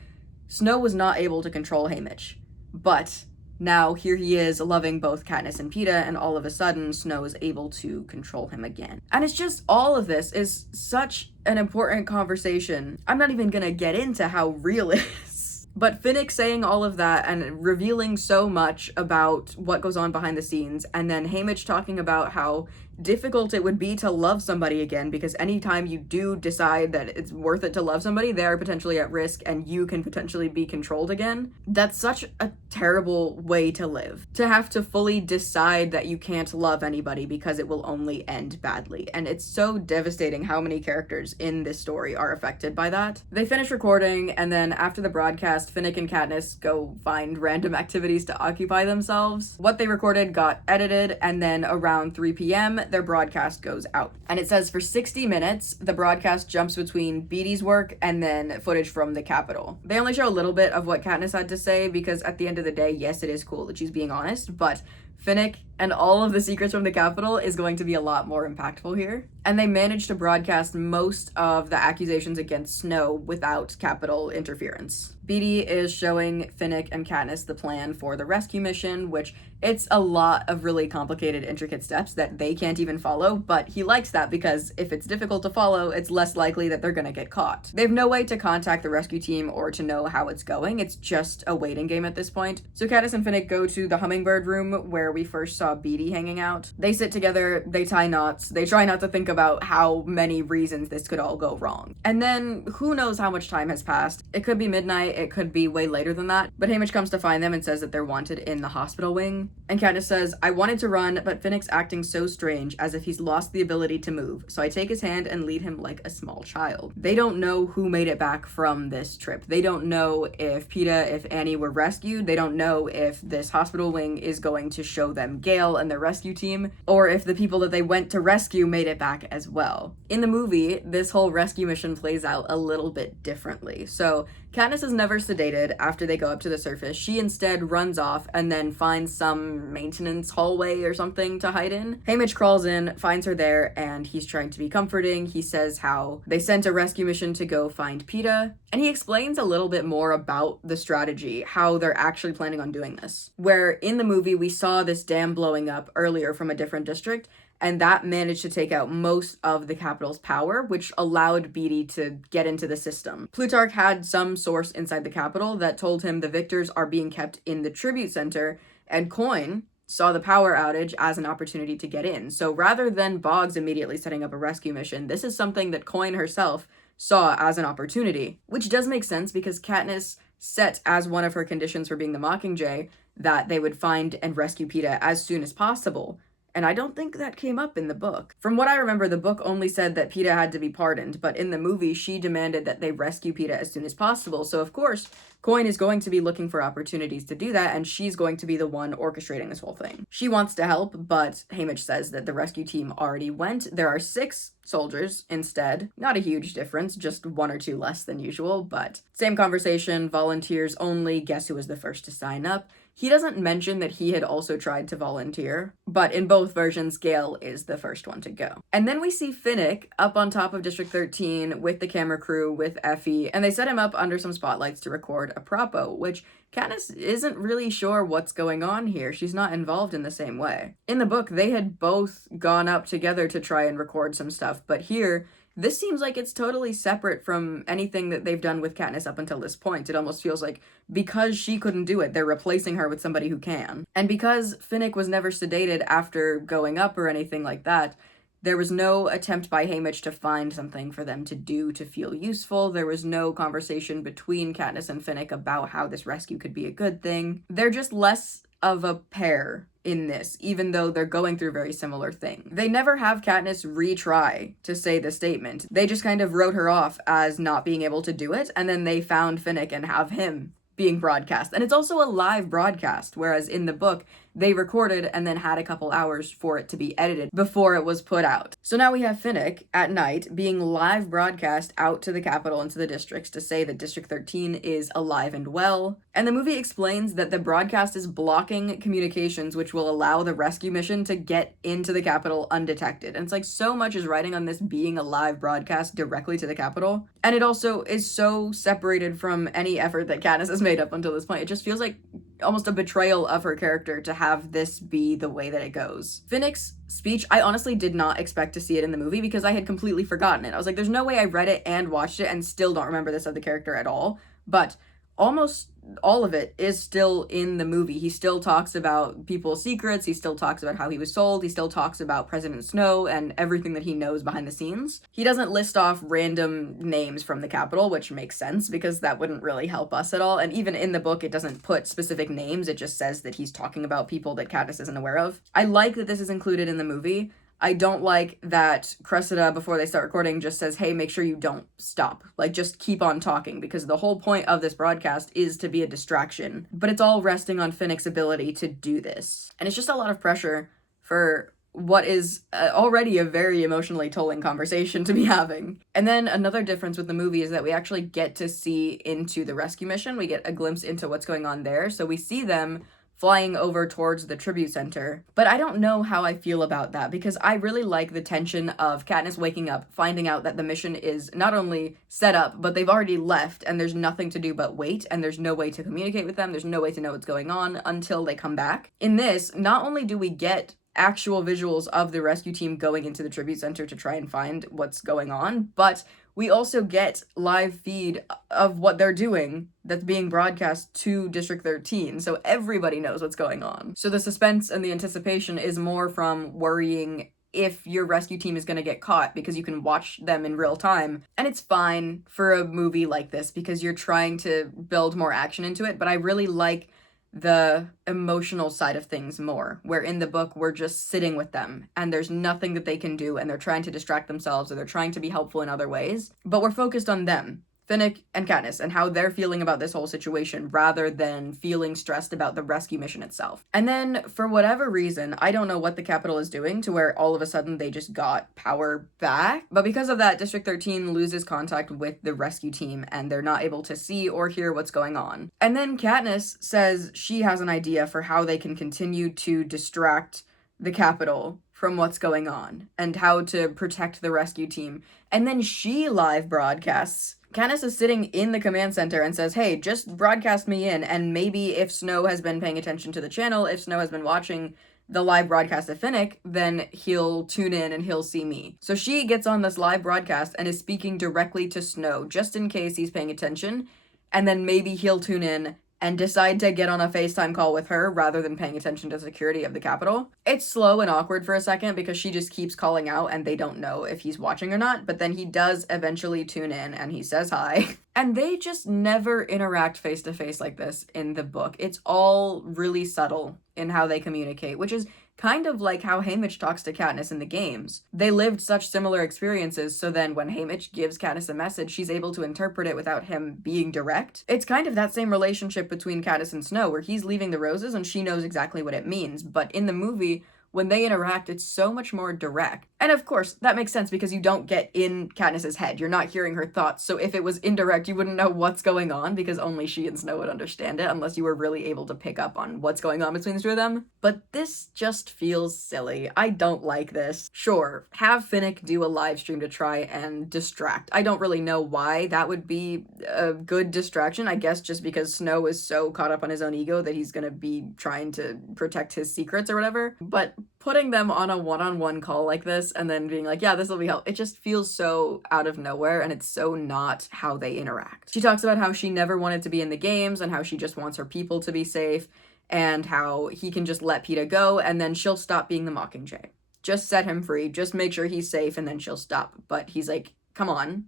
Snow was not able to control Haymitch. But Now here he is loving both Katniss and Peeta, and all of a sudden Snow is able to control him again. And it's just, all of this is such an important conversation. I'm not even gonna get into how real it is. But Finnick saying all of that and revealing so much about what goes on behind the scenes, and then Haymitch talking about how difficult it would be to love somebody again, because anytime you do decide that it's worth it to love somebody, they are potentially at risk and you can potentially be controlled again. That's such a terrible way to live. To have to fully decide that you can't love anybody because it will only end badly. And it's so devastating how many characters in this story are affected by that. They finish recording, and then after the broadcast, Finnick and Katniss go find random activities to occupy themselves. What they recorded got edited, and then around 3 p.m. their broadcast goes out. And it says for 60 minutes, the broadcast jumps between Beedy's work and then footage from the Capitol. They only show a little bit of what Katniss had to say, because at the end of the day, yes, it is cool that she's being honest, but Finnick and all of the secrets from the Capitol is going to be a lot more impactful here. And they managed to broadcast most of the accusations against Snow without Capitol interference. Beedy is showing Finnick and Katniss the plan for the rescue mission, which it's a lot of really complicated, intricate steps that they can't even follow, but he likes that because if it's difficult to follow, it's less likely that they're gonna get caught. They have no way to contact the rescue team or to know how it's going. It's just a waiting game at this point. So Katniss and Finnick go to the Hummingbird room where we first saw Beedy hanging out. They sit together, they tie knots, they try not to think about how many reasons this could all go wrong. And then who knows how much time has passed. It could be midnight, it could be way later than that, but Haymitch comes to find them and says that they're wanted in the hospital wing. And Katniss says, "I wanted to run, but Finnick's acting so strange, as if he's lost the ability to move, so I take his hand and lead him like a small child." They don't know who made it back from this trip. They don't know if Peeta, if Annie were rescued. They don't know if this hospital wing is going to show them Gale and the rescue team, or if the people that they went to rescue made it back as well. In the movie, this whole rescue mission plays out a little bit differently. So Katniss is never sedated after they go up to the surface. She instead runs off and then finds some maintenance hallway or something to hide in. Haymitch crawls in, finds her there, and he's trying to be comforting. He says how they sent a rescue mission to go find Peeta, and he explains a little bit more about the strategy, how they're actually planning on doing this. Where in the movie, we saw this dam blowing up earlier from a different district, and that managed to take out most of the Capitol's power, which allowed Beedy to get into the system. Plutarch had some source inside the Capitol that told him the victors are being kept in the tribute center, and Coin saw the power outage as an opportunity to get in. So rather than Boggs immediately setting up a rescue mission, this is something that Coin herself saw as an opportunity, which does make sense because Katniss set as one of her conditions for being the Mockingjay that they would find and rescue Peeta as soon as possible. And I don't think that came up in the book. From what I remember, the book only said that Peeta had to be pardoned, but in the movie, she demanded that they rescue Peeta as soon as possible. So of course, Coin is going to be looking for opportunities to do that, and she's going to be the one orchestrating this whole thing. She wants to help, but Haymitch says that the rescue team already went. There are 6 soldiers instead. Not a huge difference, just 1 or 2 less than usual, but same conversation, volunteers only. Guess who was the first to sign up? He doesn't mention that he had also tried to volunteer, but in both versions, Gale is the first one to go. And then we see Finnick up on top of District 13 with the camera crew, with Effie, and they set him up under some spotlights to record a propo, which Katniss isn't really sure what's going on here. She's not involved in the same way. In the book, they had both gone up together to try and record some stuff, but here, this seems like it's totally separate from anything that they've done with Katniss up until this point. It almost feels like because she couldn't do it, they're replacing her with somebody who can. And because Finnick was never sedated after going up or anything like that, there was no attempt by Haymitch to find something for them to do to feel useful. There was no conversation between Katniss and Finnick about how this rescue could be a good thing. They're just less of a pair in this, even though they're going through very similar things. They never have Katniss retry to say the statement. They just kind of wrote her off as not being able to do it, and then they found Finnick and have him being broadcast. And it's also a live broadcast, whereas in the book, they recorded and then had a couple hours for it to be edited before it was put out. So now we have Finnick at night being live broadcast out to the Capitol and to the districts to say that District 13 is alive and well. And the movie explains that the broadcast is blocking communications, which will allow the rescue mission to get into the Capitol undetected. And it's like so much is riding on this being a live broadcast directly to the Capitol. And it also is so separated from any effort that Katniss has made up until this point. It just feels like almost a betrayal of her character to have this be the way that it goes. Finnick's speech, I honestly did not expect to see it in the movie because I had completely forgotten it. I was like, there's no way I read it and watched it and still don't remember this of the character at all. But almost all of it is still in the movie. He still talks about people's secrets. He still talks about how he was sold. He still talks about President Snow and everything that he knows behind the scenes. He doesn't list off random names from the Capitol, which makes sense because that wouldn't really help us at all. And even in the book, it doesn't put specific names. It just says that he's talking about people that Katniss isn't aware of. I like that this is included in the movie. I don't like that Cressida, before they start recording, just says, hey, make sure you don't stop. Like, just keep on talking, because the whole point of this broadcast is to be a distraction. But it's all resting on Finnick's ability to do this. And it's just a lot of pressure for what is already a very emotionally tolling conversation to be having. And then another difference with the movie is that we actually get to see into the rescue mission. We get a glimpse into what's going on there. So we see them flying over towards the tribute center. But I don't know how I feel about that, because I really like the tension of Katniss waking up, finding out that the mission is not only set up, but they've already left, and there's nothing to do but wait, and there's no way to communicate with them, there's no way to know what's going on until they come back. In this, not only do we get actual visuals of the rescue team going into the tribute center to try and find what's going on, but we also get live feed of what they're doing that's being broadcast to District 13, so everybody knows what's going on. So the suspense and the anticipation is more from worrying if your rescue team is going to get caught, because you can watch them in real time. And it's fine for a movie like this because you're trying to build more action into it, but I really like the emotional side of things more, where in the book we're just sitting with them and there's nothing that they can do and they're trying to distract themselves or they're trying to be helpful in other ways, but we're focused on them, Finnick and Katniss, and how they're feeling about this whole situation rather than feeling stressed about the rescue mission itself. And then, for whatever reason, I don't know what the Capitol is doing to where all of a sudden they just got power back, but because of that, District 13 loses contact with the rescue team and they're not able to see or hear what's going on. And then Katniss says she has an idea for how they can continue to distract the Capitol from what's going on and how to protect the rescue team. And then she live broadcasts. Katniss is sitting in the command center and says, hey, just broadcast me in, and maybe if Snow has been paying attention to the channel, if Snow has been watching the live broadcast of Finnick, then he'll tune in and he'll see me. So she gets on this live broadcast and is speaking directly to Snow, just in case he's paying attention, and then maybe he'll tune in and decide to get on a FaceTime call with her rather than paying attention to the security of the Capitol. It's slow and awkward for a second because she just keeps calling out and they don't know if he's watching or not, but then he does eventually tune in and he says hi. And they just never interact face to face like this in the book. It's all really subtle in how they communicate, which is kind of like how Haymitch talks to Katniss in the games. They lived such similar experiences, so then when Haymitch gives Katniss a message, she's able to interpret it without him being direct. It's kind of that same relationship between Katniss and Snow, where he's leaving the roses and she knows exactly what it means, but in the movie, when they interact, it's so much more direct. And of course, that makes sense because you don't get in Katniss's head. You're not hearing her thoughts. So if it was indirect, you wouldn't know what's going on because only she and Snow would understand it unless you were really able to pick up on what's going on between the two of them. But this just feels silly. I don't like this. Sure, have Finnick do a live stream to try and distract. I don't really know why that would be a good distraction. I guess just because Snow is so caught up on his own ego that he's gonna be trying to protect his secrets or whatever. But putting them on a one-on-one call like this and then being like, yeah, this will be helpful, it just feels so out of nowhere and it's so not how they interact. She talks about how she never wanted to be in the games and how she just wants her people to be safe and how he can just let Peeta go and then she'll stop being the Mockingjay. Just set him free, just make sure he's safe and then she'll stop. But he's like, come on.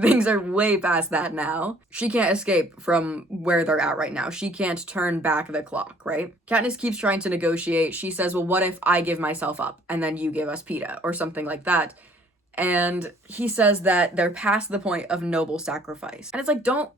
Things are way past that now. She can't escape from where they're at right now. She can't turn back the clock, right? Katniss keeps trying to negotiate. She says, well, what if I give myself up and then you give us Peeta or something like that? And he says that they're past the point of noble sacrifice. And it's like, don't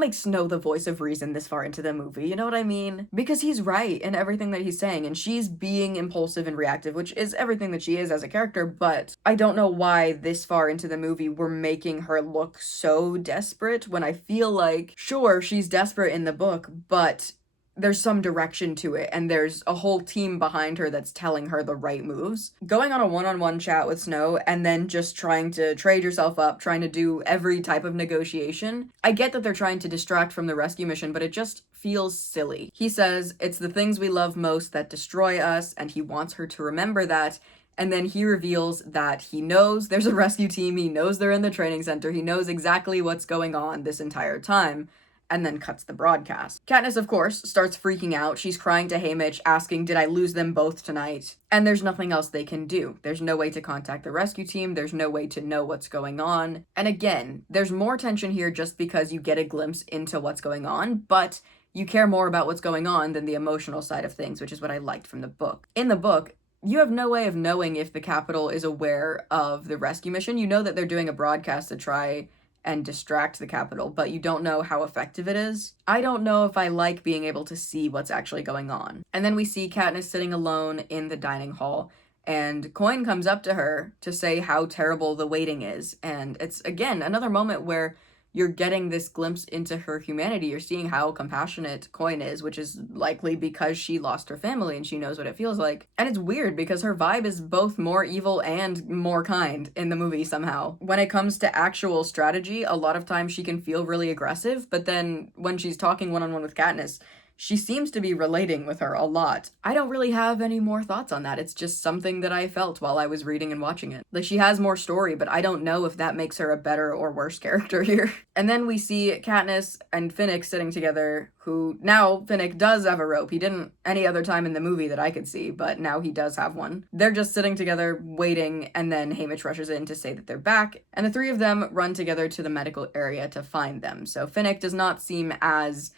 make Snow the voice of reason this far into the movie, you know what I mean? Because he's right in everything that he's saying, and she's being impulsive and reactive, which is everything that she is as a character, but I don't know why this far into the movie we're making her look so desperate when I feel like, sure, she's desperate in the book, but there's some direction to it, and there's a whole team behind her that's telling her the right moves. Going on a one-on-one chat with Snow and then just trying to trade yourself up, trying to do every type of negotiation. I get that they're trying to distract from the rescue mission, but it just feels silly. He says, it's the things we love most that destroy us, and he wants her to remember that. And then he reveals that he knows there's a rescue team, he knows they're in the training center, he knows exactly what's going on this entire time, and then cuts the broadcast. Katniss, of course, starts freaking out. She's crying to Haymitch, asking, did I lose them both tonight? And there's nothing else they can do. There's no way to contact the rescue team. There's no way to know what's going on. And again, there's more tension here just because you get a glimpse into what's going on, but you care more about what's going on than the emotional side of things, which is what I liked from the book. In the book, you have no way of knowing if the Capitol is aware of the rescue mission. You know that they're doing a broadcast to try and distract the Capitol, but you don't know how effective it is. I don't know if I like being able to see what's actually going on. And then we see Katniss sitting alone in the dining hall, and Coin comes up to her to say how terrible the waiting is. And it's, again, another moment where you're getting this glimpse into her humanity. You're seeing how compassionate Coin is, which is likely because she lost her family and she knows what it feels like. And it's weird because her vibe is both more evil and more kind in the movie somehow. When it comes to actual strategy, a lot of times she can feel really aggressive, but then when she's talking one-on-one with Katniss, she seems to be relating with her a lot. I don't really have any more thoughts on that. It's just something that I felt while I was reading and watching it. Like, she has more story, but I don't know if that makes her a better or worse character here. And then we see Katniss and Finnick sitting together, who now Finnick does have a rope. He didn't any other time in the movie that I could see, but now he does have one. They're just sitting together waiting, and then Haymitch rushes in to say that they're back, and the three of them run together to the medical area to find them. So Finnick does not seem as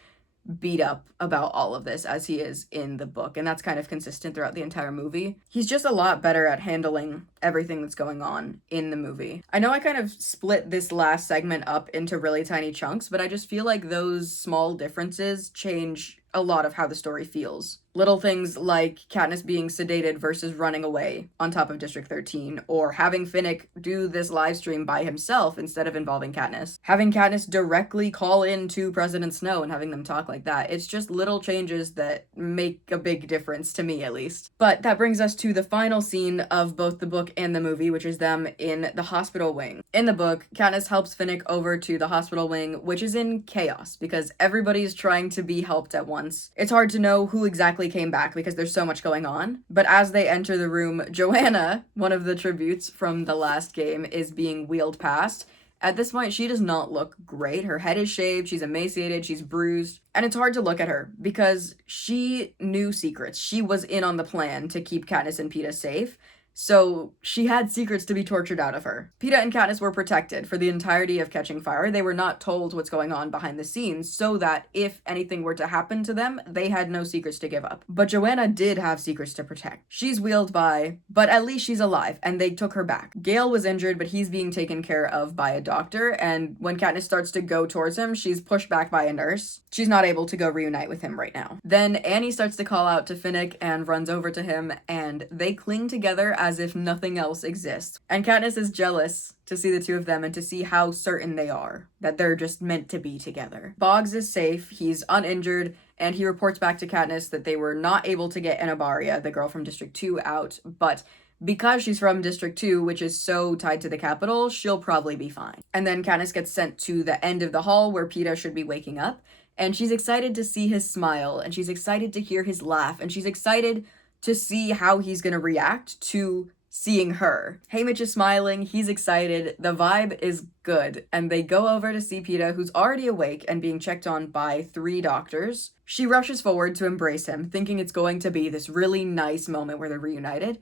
beat up about all of this as he is in the book, and that's kind of consistent throughout the entire movie. He's just a lot better at handling everything that's going on in the movie. I know I kind of split this last segment up into really tiny chunks, but I just feel like those small differences change a lot of how the story feels. Little things like Katniss being sedated versus running away on top of District 13, or having Finnick do this live stream by himself instead of involving Katniss. Having Katniss directly call in to President Snow and having them talk like that. It's just little changes that make a big difference, to me at least. But that brings us to the final scene of both the book and the movie, which is them in the hospital wing. In the book, Katniss helps Finnick over to the hospital wing, which is in chaos because everybody's trying to be helped at once. It's hard to know who exactly came back because there's so much going on. But as they enter the room, Joanna, one of the tributes from the last game, is being wheeled past. At this point, she does not look great. Her head is shaved, she's emaciated, she's bruised, and it's hard to look at her because she knew secrets. She was in on the plan to keep Katniss and Peeta safe. So she had secrets to be tortured out of her. Peeta and Katniss were protected for the entirety of Catching Fire. They were not told what's going on behind the scenes so that if anything were to happen to them, they had no secrets to give up. But Joanna did have secrets to protect. She's wheeled by, but at least she's alive, and they took her back. Gale was injured, but he's being taken care of by a doctor, and when Katniss starts to go towards him, she's pushed back by a nurse. She's not able to go reunite with him right now. Then Annie starts to call out to Finnick and runs over to him, and they cling together as if nothing else exists. And Katniss is jealous to see the two of them and to see how certain they are that they're just meant to be together. Boggs is safe, he's uninjured, and he reports back to Katniss that they were not able to get Anabaria, the girl from District 2, out, but because she's from District 2, which is so tied to the Capitol, she'll probably be fine. And then Katniss gets sent to the end of the hall where Peeta should be waking up, and she's excited to see his smile, and she's excited to hear his laugh, and she's excited to see how he's gonna react to seeing her. Haymitch is smiling, he's excited, the vibe is good, and they go over to see Peeta, who's already awake and being checked on by 3 doctors. She rushes forward to embrace him, thinking it's going to be this really nice moment where they're reunited,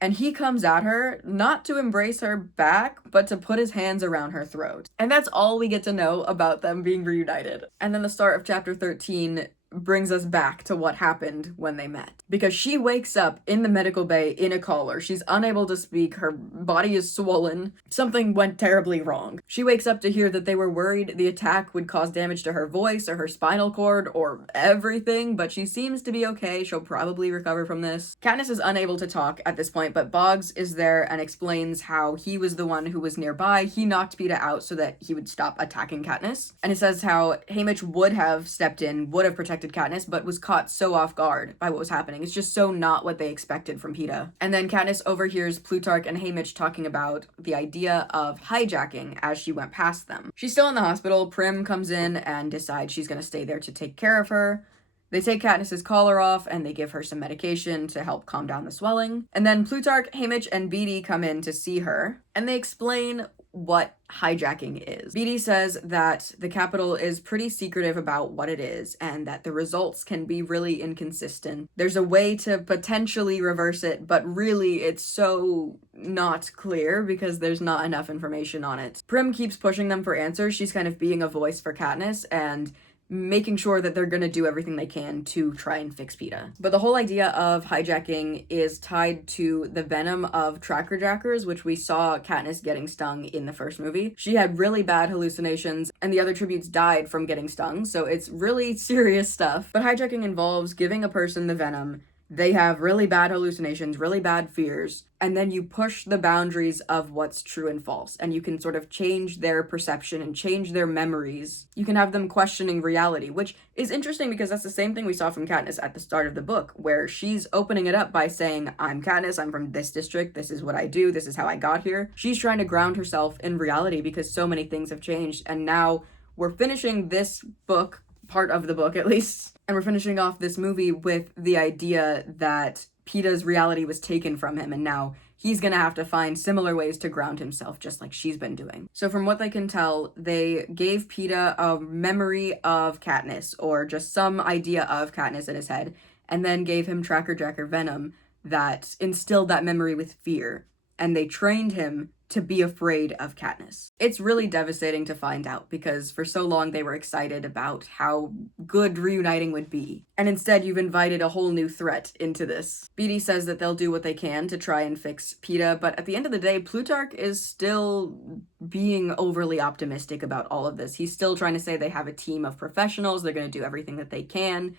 and he comes at her, not to embrace her back, but to put his hands around her throat. And that's all we get to know about them being reunited. And then the start of chapter 13 brings us back to what happened when they met. Because she wakes up in the medical bay in a collar. She's unable to speak. Her body is swollen. Something went terribly wrong. She wakes up to hear that they were worried the attack would cause damage to her voice or her spinal cord or everything, but she seems to be okay. She'll probably recover from this. Katniss is unable to talk at this point, but Boggs is there and explains how he was the one who was nearby. He knocked Peeta out so that he would stop attacking Katniss. And it says how Haymitch would have stepped in, would have protected protected Katniss, but was caught so off guard by what was happening. It's just so not what they expected from Peeta. And then Katniss overhears Plutarch and Haymitch talking about the idea of hijacking as she went past them. She's still in the hospital. Prim comes in and decides she's going to stay there to take care of her. They take Katniss's collar off and they give her some medication to help calm down the swelling. And then Plutarch, Haymitch, and Beetee come in to see her, and they explain what hijacking is. Beetee says that the Capitol is pretty secretive about what it is and that the results can be really inconsistent. There's a way to potentially reverse it, but really it's so not clear because there's not enough information on it. Prim keeps pushing them for answers. She's kind of being a voice for Katniss and making sure that they're gonna do everything they can to try and fix Peeta. But the whole idea of hijacking is tied to the venom of Tracker Jackers, which we saw Katniss getting stung in the first movie. She had really bad hallucinations, and the other tributes died from getting stung, so it's really serious stuff. But hijacking involves giving a person the venom. They have really bad hallucinations, really bad fears, and then you push the boundaries of what's true and false, and you can sort of change their perception and change their memories. You can have them questioning reality, which is interesting because that's the same thing we saw from Katniss at the start of the book, where she's opening it up by saying, I'm Katniss, I'm from this district, this is what I do, this is how I got here. She's trying to ground herself in reality because so many things have changed, and now we're finishing this book, part of the book at least, and we're finishing off this movie with the idea that Peeta's reality was taken from him, and now he's gonna have to find similar ways to ground himself, just like she's been doing. So from what they can tell, they gave Peeta a memory of Katniss, or just some idea of Katniss in his head, and then gave him Tracker Jacker venom that instilled that memory with fear, and they trained him to be afraid of Katniss. It's really devastating to find out because for so long they were excited about how good reuniting would be. And instead you've invited a whole new threat into this. Beetee says that they'll do what they can to try and fix Peeta, but at the end of the day, Plutarch is still being overly optimistic about all of this. He's still trying to say they have a team of professionals, they're going to do everything that they can,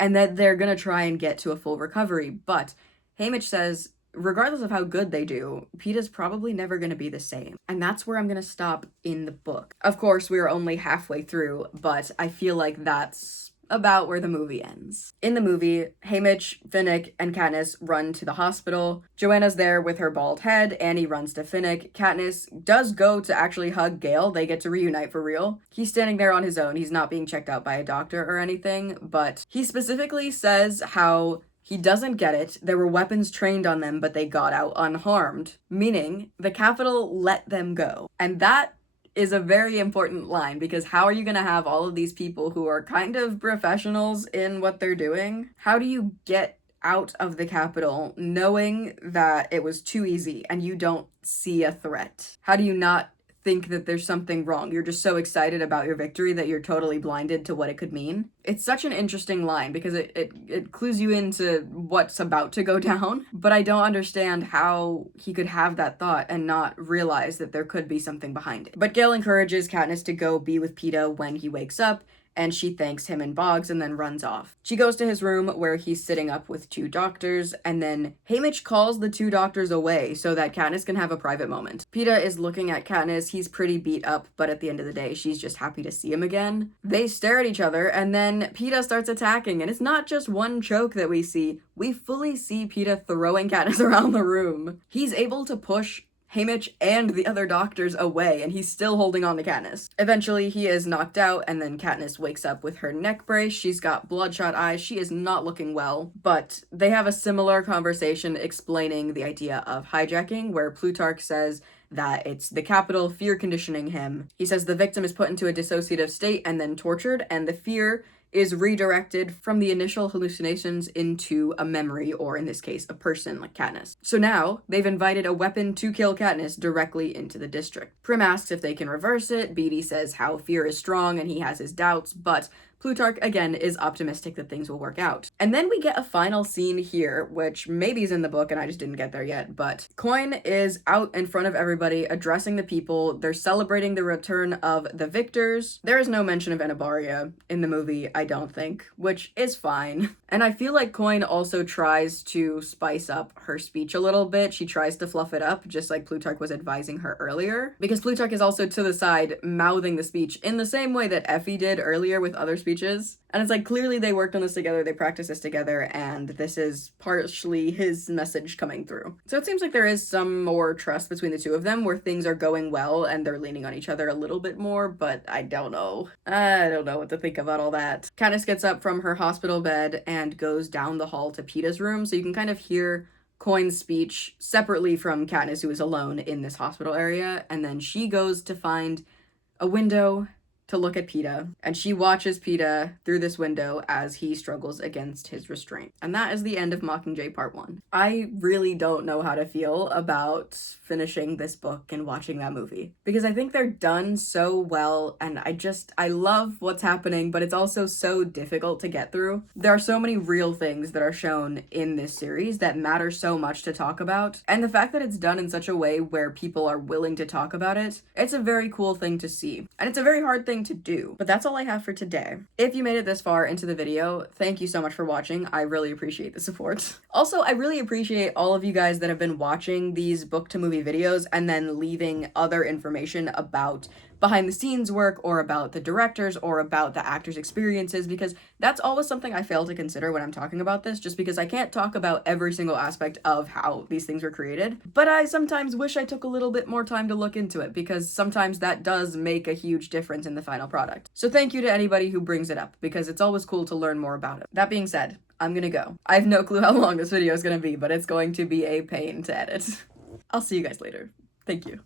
and that they're going to try and get to a full recovery. But Haymitch says, regardless of how good they do, Peeta's probably never going to be the same. And that's where I'm going to stop in the book. Of course, we're only halfway through, but I feel like that's about where the movie ends. In the movie, Haymitch, Finnick, and Katniss run to the hospital. Joanna's there with her bald head. Annie runs to Finnick. Katniss does go to actually hug Gale. They get to reunite for real. He's standing there on his own. He's not being checked out by a doctor or anything, but he specifically says how he doesn't get it. There were weapons trained on them, but they got out unharmed, meaning the Capitol let them go. And that is a very important line because how are you going to have all of these people who are kind of professionals in what they're doing? How do you get out of the Capitol knowing that it was too easy and you don't see a threat? How do you not think that there's something wrong? You're just so excited about your victory that you're totally blinded to what it could mean. It's such an interesting line because it clues you into what's about to go down, but I don't understand how he could have that thought and not realize that there could be something behind it. But Gale encourages Katniss to go be with Peeta when he wakes up, and she thanks him and Boggs and then runs off. She goes to his room where he's sitting up with two doctors, and then Haymitch calls the two doctors away so that Katniss can have a private moment. Peeta is looking at Katniss. He's pretty beat up, but at the end of the day, she's just happy to see him again. They stare at each other, and then Peeta starts attacking, and it's not just one choke that we see. We fully see Peeta throwing Katniss around the room. He's able to push Haymitch and the other doctors away, and he's still holding on to Katniss. Eventually, he is knocked out, and then Katniss wakes up with her neck brace. She's got bloodshot eyes. She is not looking well, but they have a similar conversation explaining the idea of hijacking, where Plutarch says that it's the Capitol fear conditioning him. He says the victim is put into a dissociative state and then tortured, and the fear is redirected from the initial hallucinations into a memory, or in this case, a person like Katniss. So now, they've invited a weapon to kill Katniss directly into the district. Prim asks if they can reverse it. Beetee says how fear is strong and he has his doubts, but Plutarch, again, is optimistic that things will work out. And then we get a final scene here, which maybe is in the book and I just didn't get there yet, but Coin is out in front of everybody addressing the people. They're celebrating the return of the victors. There is no mention of Anabaria in the movie, I don't think, which is fine. And I feel like Coin also tries to spice up her speech a little bit. She tries to fluff it up, just like Plutarch was advising her earlier, because Plutarch is also to the side mouthing the speech in the same way that Effie did earlier with other speeches speeches. And it's like, clearly they worked on this together, they practiced this together, and this is partially his message coming through. So it seems like there is some more trust between the two of them, where things are going well and they're leaning on each other a little bit more, but I don't know. I don't know what to think about all that. Katniss gets up from her hospital bed and goes down the hall to Peeta's room, so you can kind of hear Coin's speech separately from Katniss, who is alone in this hospital area, and then she goes to find a window to look at Peeta, and she watches Peeta through this window as he struggles against his restraint. And that is the end of Mockingjay Part 1. I really don't know how to feel about finishing this book and watching that movie, because I think they're done so well, and I love what's happening, but it's also so difficult to get through. There are so many real things that are shown in this series that matter so much to talk about, and the fact that it's done in such a way where people are willing to talk about it, it's a very cool thing to see. And it's a very hard thing to do. But that's all I have for today. If you made it this far into the video, thank you so much for watching. I really appreciate the support. Also, I really appreciate all of you guys that have been watching these book to movie videos and then leaving other information about behind the scenes work, or about the directors, or about the actors' experiences, because that's always something I fail to consider when I'm talking about this, just because I can't talk about every single aspect of how these things were created. But I sometimes wish I took a little bit more time to look into it, because sometimes that does make a huge difference in the final product. So thank you to anybody who brings it up, because it's always cool to learn more about it. That being said, I'm gonna go. I have no clue how long this video is gonna be, but it's going to be a pain to edit. I'll see you guys later. Thank you.